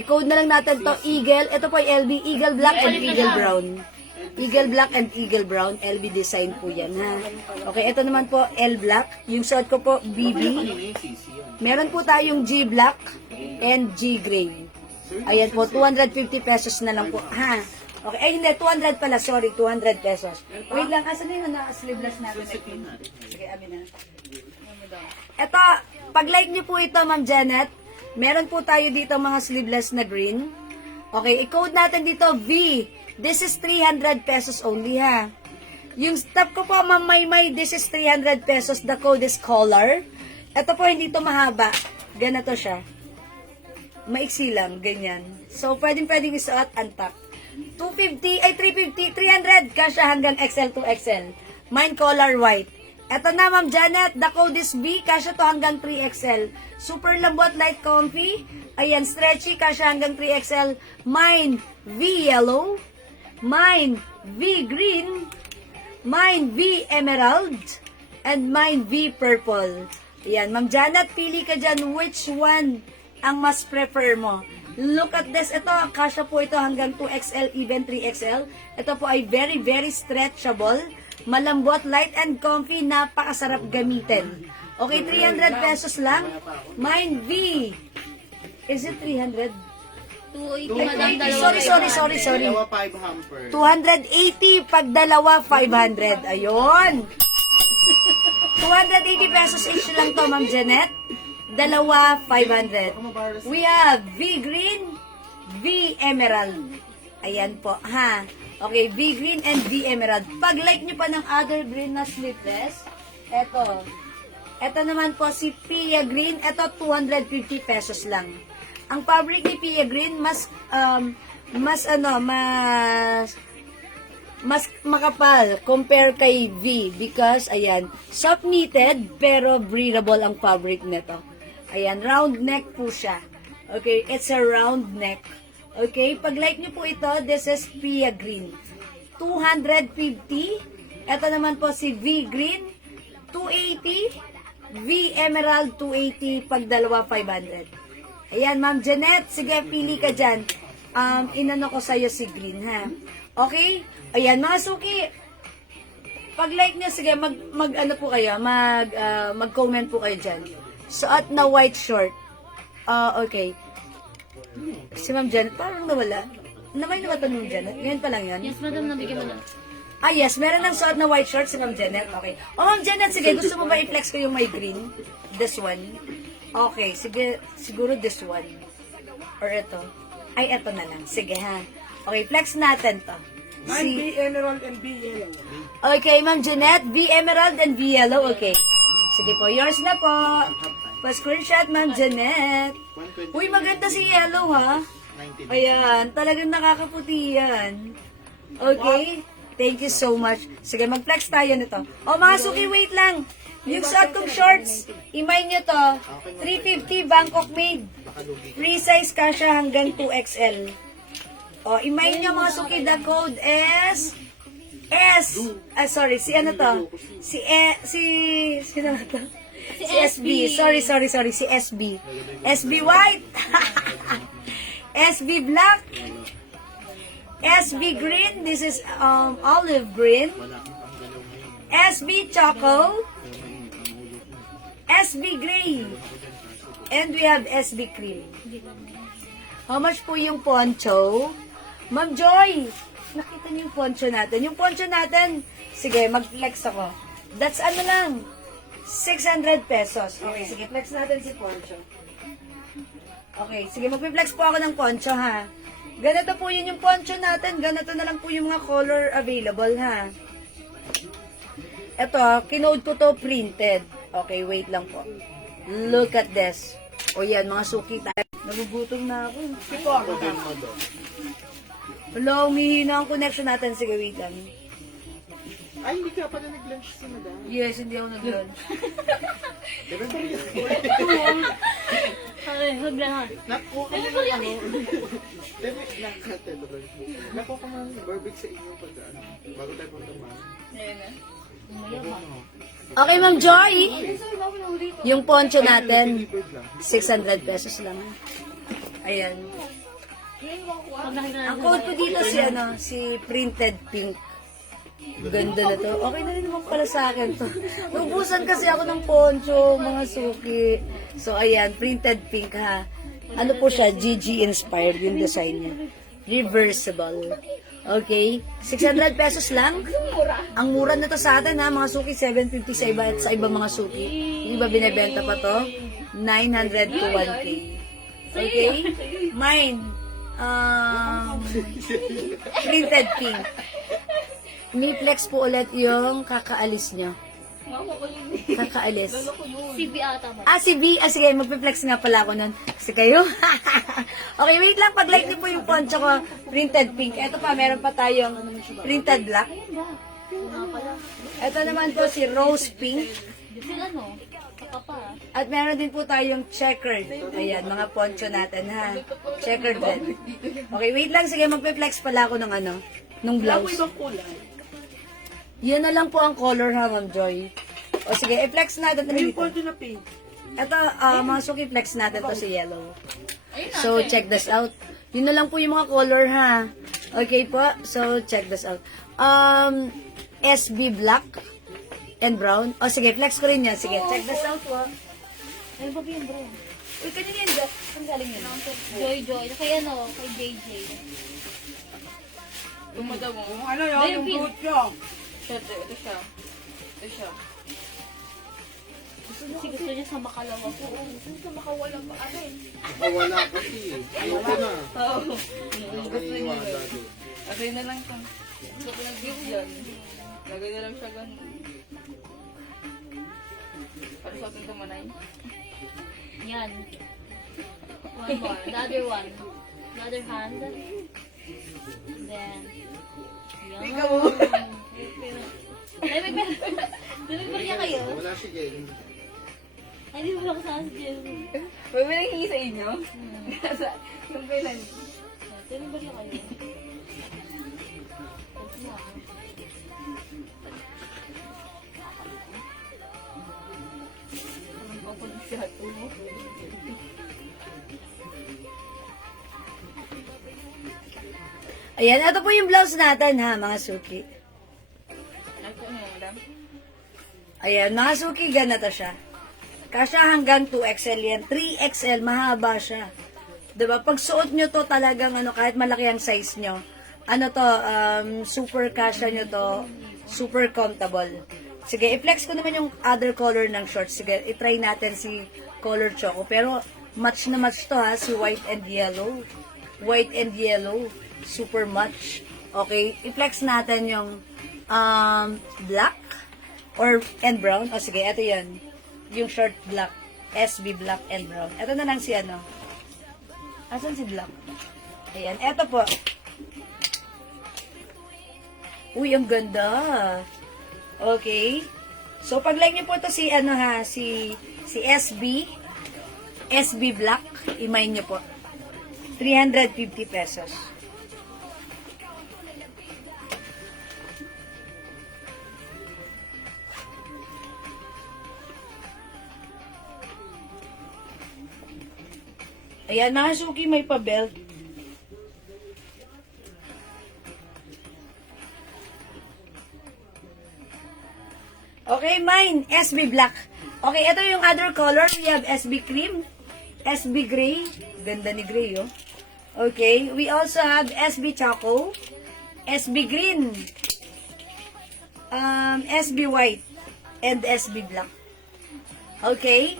i-code na lang natin to, Eagle. Ito po ay LV, Eagle Black and Eagle Brown. Eagle Black and Eagle Brown, LV design po yan, ha. Okay, ito naman po, L Black. Yung short ko po, BB. Meron po tayong G Black and G Gray. Ayan po, 250 pesos na lang po, ha. Okay, ay hindi, 200 pala, sorry, 200 pesos. Wait lang, asan na yung sleeveless natin? Okay, amin na. Ito, pag like nyo po ito, Ma'am Janet, meron po tayo dito mga sleeveless na green. Okay, i-code natin dito V. This is 300 pesos only ha. Yung stop ko po, Ma'am Maymay, this is 300 pesos. The code is color. Ito po, hindi to mahaba. Ganito siya. Maiksi lang, ganyan. So, pwedeng isuot, untuck. 350, 300, kasya hanggang XL to XL. Mine color white. Ito na, Ma'am Janet, the code is B, kasya to hanggang 3XL. Super lambot, light comfy. Ayan, stretchy, kasya hanggang 3XL. Mine, V yellow. Mine, V green. Mine, V emerald. And mine, V purple. Ayan, Ma'am Janet, pili ka dyan which one ang mas prefer mo. Look at this. Ito, kasya po ito hanggang 2XL, even 3XL. Ito po ay very, very stretchable. Malambot, light and comfy. Napakasarap gamitin. Okay, 300 pesos lang. Mine, V. Is it 300? 280 madam, Sorry. Dalawa 5 hamper. 280 pag dalawa, 500. Ayun. 280 pesos each lang to, Ma'am Janet. Dalawa, 500. We have V green, V emerald. Ayan po, ha. Okay, V green and V emerald. Pag like nyo pa ng other green na sleeveless, eto. Eto naman po si Pia Green. Eto, 250 pesos lang. Ang fabric ni Pia Green, mas makapal compare kay V because, ayan, soft knitted pero breathable ang fabric nito. Ayan, round neck po siya. Okay, it's a round neck. Okay, pag like nyo po ito, this is Pia Green. 250. Ito naman po si V Green. 280. V Emerald, 280. Pag dalawa, 500. Ayan, Ma'am Janet. Sige, pili ka dyan. Inano ko sa'yo si Green, ha? Okay? Ayan, mga suki. Pag like nyo, sige, mag-ano po kayo, mag-comment po kayo dyan. Suot na white short. Okay. Si Ma'am Janet, parang nawala. May nawatanong Janet. Ngayon pa lang yan. Yes, madam, nabigyan mo na. Yes, meron ng suot na white short si Ma'am Janet. Okay. Ma'am Janet, sige, gusto mo ba i-flex ko yung may green? This one? Okay, sige, siguro this one. Or ito. Ay, ito na lang. Sige, ha. Okay, flex natin to. Mine, B emerald and B yellow. Okay, Ma'am Janet, V emerald and V yellow. Okay. Sige po, yours na po. Pa-screenshot, Ma'am Janet. Uy, maganda si yellow, ha? Ayan, talagang nakakaputi yan. Okay? Thank you so much. Sige, mag-flex tayo nito. O, mga suki, wait lang. Yung suot kong shorts, imay nyo to. 350 Bangkok made. Free size kasha hanggang 2XL. O, imay nyo mga suki, the code is sorry, si ano to? Sino to? Si SB. Sorry, si SB. SB white. SB black. SB green. This is olive green. SB choco. SB gray. And we have SB cream. How much po yung poncho? Ma'am Joy, nakita niyo yung poncho natin. Yung poncho natin, sige, mag-flex ako. That's ano lang, 600 pesos. Okay, sige, flex natin si poncho. Okay, sige, mag-flex po ako ng poncho, ha. Ganito po yun yung poncho natin. Ganito na lang po yung mga color available, ha. Ito, kinode ko to printed. Okay, wait lang po. Look at this. O yan, mga suki tayo. Nagugutom na ako. Siko ako. Hello, umihina ang connection natin. Sige, wait lang. Ay, hindi ka pala nag-lunch si madam. Yes, hindi ako nag-lunch. Ay, huwag lang ha. Nakuha ka Nakuha ka man barbecue sa inyo pag bago tayo punta ma. Okay, Ma'am Joy. Yung poncho natin, 600 pesos lang. Ayan. Pag nakita Ang code ko dito si printed pink. Ganda na to. Okay na rin naman pala sa akin to. Nubusan kasi ako ng poncho, mga suki. So, ayan, printed pink ha. Ano po siya? GG inspired yung design niya. Reversible. Okay? 600 pesos lang. Ang mura na to sa atin ha, mga suki, 750 sa iba at sa iba mga suki. Hindi ba binibenta pa to? 900 to 1K. Okay? Mine. Printed pink. Mi-flex po ulit yung kakaalis nyo. Mama ko yun. Kakaalis. Si B ata ba? Si B. Sige, magpe-flex nga pala ako nun. Kasi kayo. Okay, wait lang. Pag-like niyo po yung poncho ko, printed pink. Ito pa, meron pa tayong printed black. Ito naman po si rose pink. Sila no? Kapapa. At meron din po tayong checkered. Ayan, mga poncho natin ha. Checkered red. Okay, wait lang. Sige, magpe-flex pala ako ng ano, nung Wala ko blouse. ibang kulay. Yan na lang po ang color ha, Ma'am Joy. O sige, i-flex natin ito Yung dito. poncho na pink. Ito, mga suki, flex natin to si yellow. So, check this out. Yun na lang po yung mga color ha. Okay po, so check this out. SB black and brown. O sige, flex ko rin yan. Sige, check this out po. Ano ba yung bro? Uy, kanina yan, Jack. Saan galing yun? Joy. Kay ano? Kay JJ. Ano yun? Yung Baby. fruit nyo. Kasi gusto niya sa makalawa ko. Wala kasi. Ayoko na. Naiiwala doon. Lagay na lang siya. Gusto ko nag-gift yan. Lagay na lang siya ganun. Para sa ating tumanay. Yan. One more. The other one. The other hand. Then. Yan. Ikaw. Ay, may niya kayo? Wala si Jen. Ay, di mo lang sa asin. May may nanghingi sa inyo? Yung kailan? May niya kayo? Ako na siya ito. Ayan, ito po yung blouse natin ha, mga suki. Ako na, madam. Ayan, mga suki, ganito siya. Kasya hanggang 2XL yan. 3XL, mahaba siya. Diba? Pag suot nyo to talagang ano, kahit malaki ang size nyo, ano to, super kasya nyo to, super comfortable. Sige, i-flex ko naman yung other color ng shorts. Sige, i-try natin si color choco. Pero, match na match to ha, si white and yellow. White and yellow. Super match. Okay, i-flex natin yung black and brown. O sige, ito yan. Yung short black. SB black and brown. Ito na lang si ano. Asan si black? Ayan, ito po. Uy, ang ganda. Okay. So, pag-like niyo po ito si, ano ha, si SB black, imay niyo po. 350 pesos. Ayan, mga suki, may pa-belt. Okay, mine, SB black. Okay, ito yung other color. We have SB cream, SB gray. Ganda ni gray, oh. Okay, we also have SB choco, SB green, SB white, and SB black. Okay?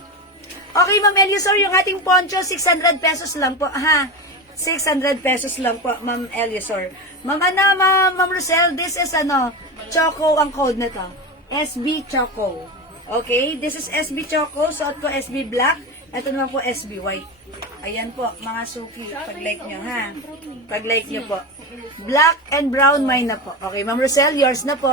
Okay, Ma'am Eliosor, yung ating poncho, 600 pesos lang po, ha? 600 pesos lang po, Ma'am Eliosor. Ma'am Rosel, this is ano, Choco ang code nito. SB Choco. Okay, this is SB Choco, suot ko SB Black. Ito naman po SB White. Ayan po, mga suki, pag-like nyo, ha? Pag-like nyo po. Black and brown, mine na po. Okay, Ma'am Rosel, yours na po.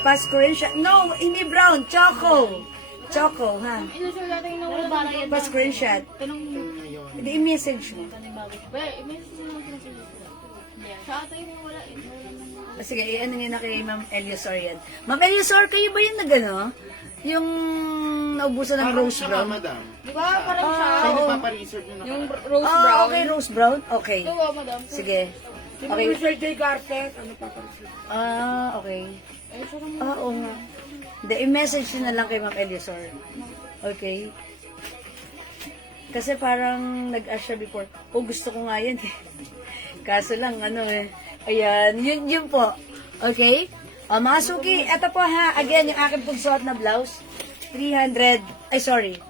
Pa-screenshot. No, hindi brown, Choco. Choco, ha? Inusul natin yung nawala yan. Pa-screenshot. Hindi, i-message mo. I-message naman sila sa YouTube. Siya ata yung nawala. Sige, ano nyo na kay Ma'am Eliosor yan. Ma'am Eliosor, kayo ba yung nagano? Yung naubusan ng Parang rose siya, brown? madam. Di ba? Parang siya. Siya nagpapa-reserve nyo na Yung ka. rose brown. Okay, rose brown? Okay. Ito ba, madam? Sige. Di ba Okay. yung Sir J. Garces? Ano pa pa? Okay. Ay, siya naman. Oo nga. Hindi, i-message nyo na lang kay Ma'am Eliosor. Okay? Kasi parang nag-ask siya before, gusto ko nga yan eh. Kaso lang, ano eh. Ayan, yun po. Okay? Mga suki, eto po ha, again, yung aking pagsuot na blouse, 280,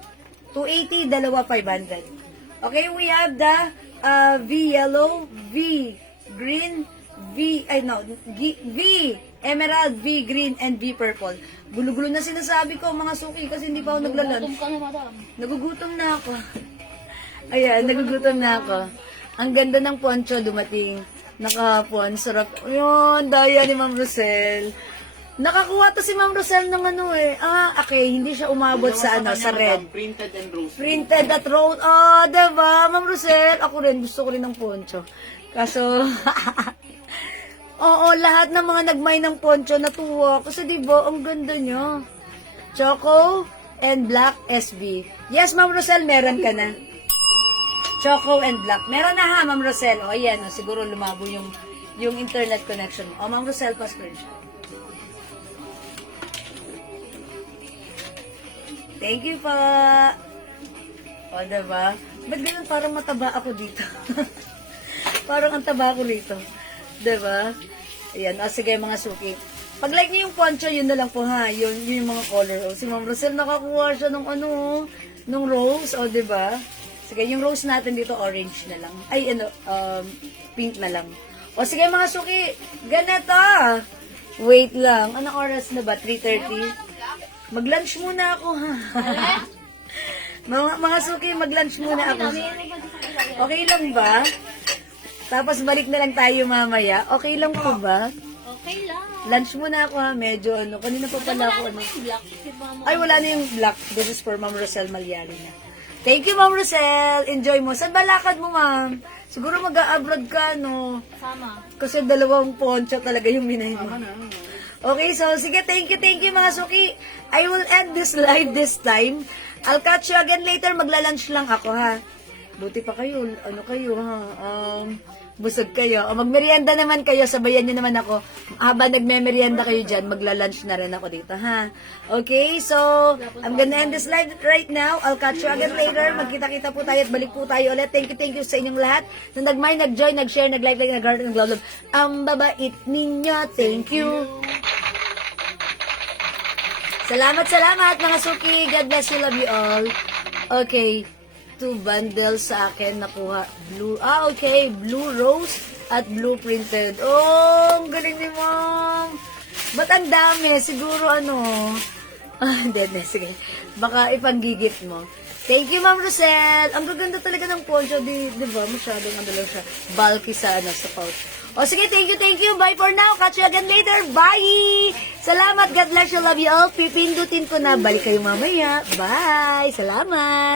dalawa 500. Okay, we have the V yellow, V green, V emerald, V green, and V purple. Gulo-gulo na sinasabi ko mga suki kasi hindi pa ako naglalunch. Gutom ka na, madam. Nagugutom na ako. Ayan, nagugutom na ako. Ang ganda ng poncho dumating. Nakahapon, sarap. Ayun, daya ni Ma'am Rosel. Nakakuha to si Ma'am Rosel ng ano eh. Okay, hindi siya umabot sa ano, sa red. Printed and rose. Printed at road. Oh, diba, Ma'am Rosel? Ako rin, gusto ko rin ng poncho. Kaso, oo, lahat ng mga nagmay ng poncho natuwa. Kasi diba, ang ganda niya. Choco and black SB. Yes, Ma'am Rosel, meron ka na. Choco and black. Meron na ha, Ma'am Rosel. O, ayan, o, siguro lumabo yung internet connection mo. O, Ma'am Rosel, pa-screenshot. Thank you po. O, diba? Ba't ganun parang mataba ako dito? Parang ang taba ako rito. Diba? Ayan, o, sige mga suki. Pag-like niyo yung poncho, yun na lang po ha. Yun yung mga color. O, si Ma'am Rosel nakakuha siya ng ano, ng rose. O, diba? Sige, yung rose natin dito, orange na lang. Ay, ano, pink na lang. O, sige mga suki, ganito. Wait lang. Anong oras na ba? 3:30? Mag-lunch muna ako, ha? mga suki, mag-lunch muna ako. Okay lang ba? Tapos balik na lang tayo mamaya. Okay lang po ba? Okay lang. Lunch muna ako, ha? Medyo, ano, kanina pa pala ako, ano. Yung black. Si mama. Ay, wala na yung black. This is for Ma'am Rosel Malyari na. Thank you, Ma'am Rosel. Enjoy mo. Saan ba lakad mo, ma'am? Siguro mag-a-abroad ka, no? Sama. Kasi dalawang poncho talaga yung minahin mo. Okay, so sige, thank you mga suki. I will end this live this time. I'll catch you again later. Magla-lunch lang ako, ha? Buti pa kayo. Ano kayo, ha? Busog kayo. O magmerienda naman kayo. Sabayan niyo naman ako. Habang nagme-merienda kayo dyan, magla-lunch na rin ako dito, ha? Okay, so I'm gonna end this live right now. I'll catch you again later. Magkita-kita po tayo at balik po tayo ulit. Thank you sa inyong lahat na nag-mind, nag-join, nag-share, nag-like, nag-heart, nag-love. Ang babait ninyo. Thank you. Salamat mga suki. God bless you, love you all. Okay. 2 bundles sa akin nakuha. Blue, okay. Blue rose at blue printed. Oh, ang galing ni ma'am. Ba't ang dami? Siguro ano? Hindi. Sige. Baka ipanggigit mo. Thank you, Ma'am Rosel. Ang gaganda talaga ng poncho. Di ba? Masyadong ano lang siya. Bulky sa pouch. O sige, thank you. Bye for now. Catch you again later. Bye! Salamat. God bless you. Love you all. Pipindutin ko na. Balik kayo mamaya. Bye! Salamat!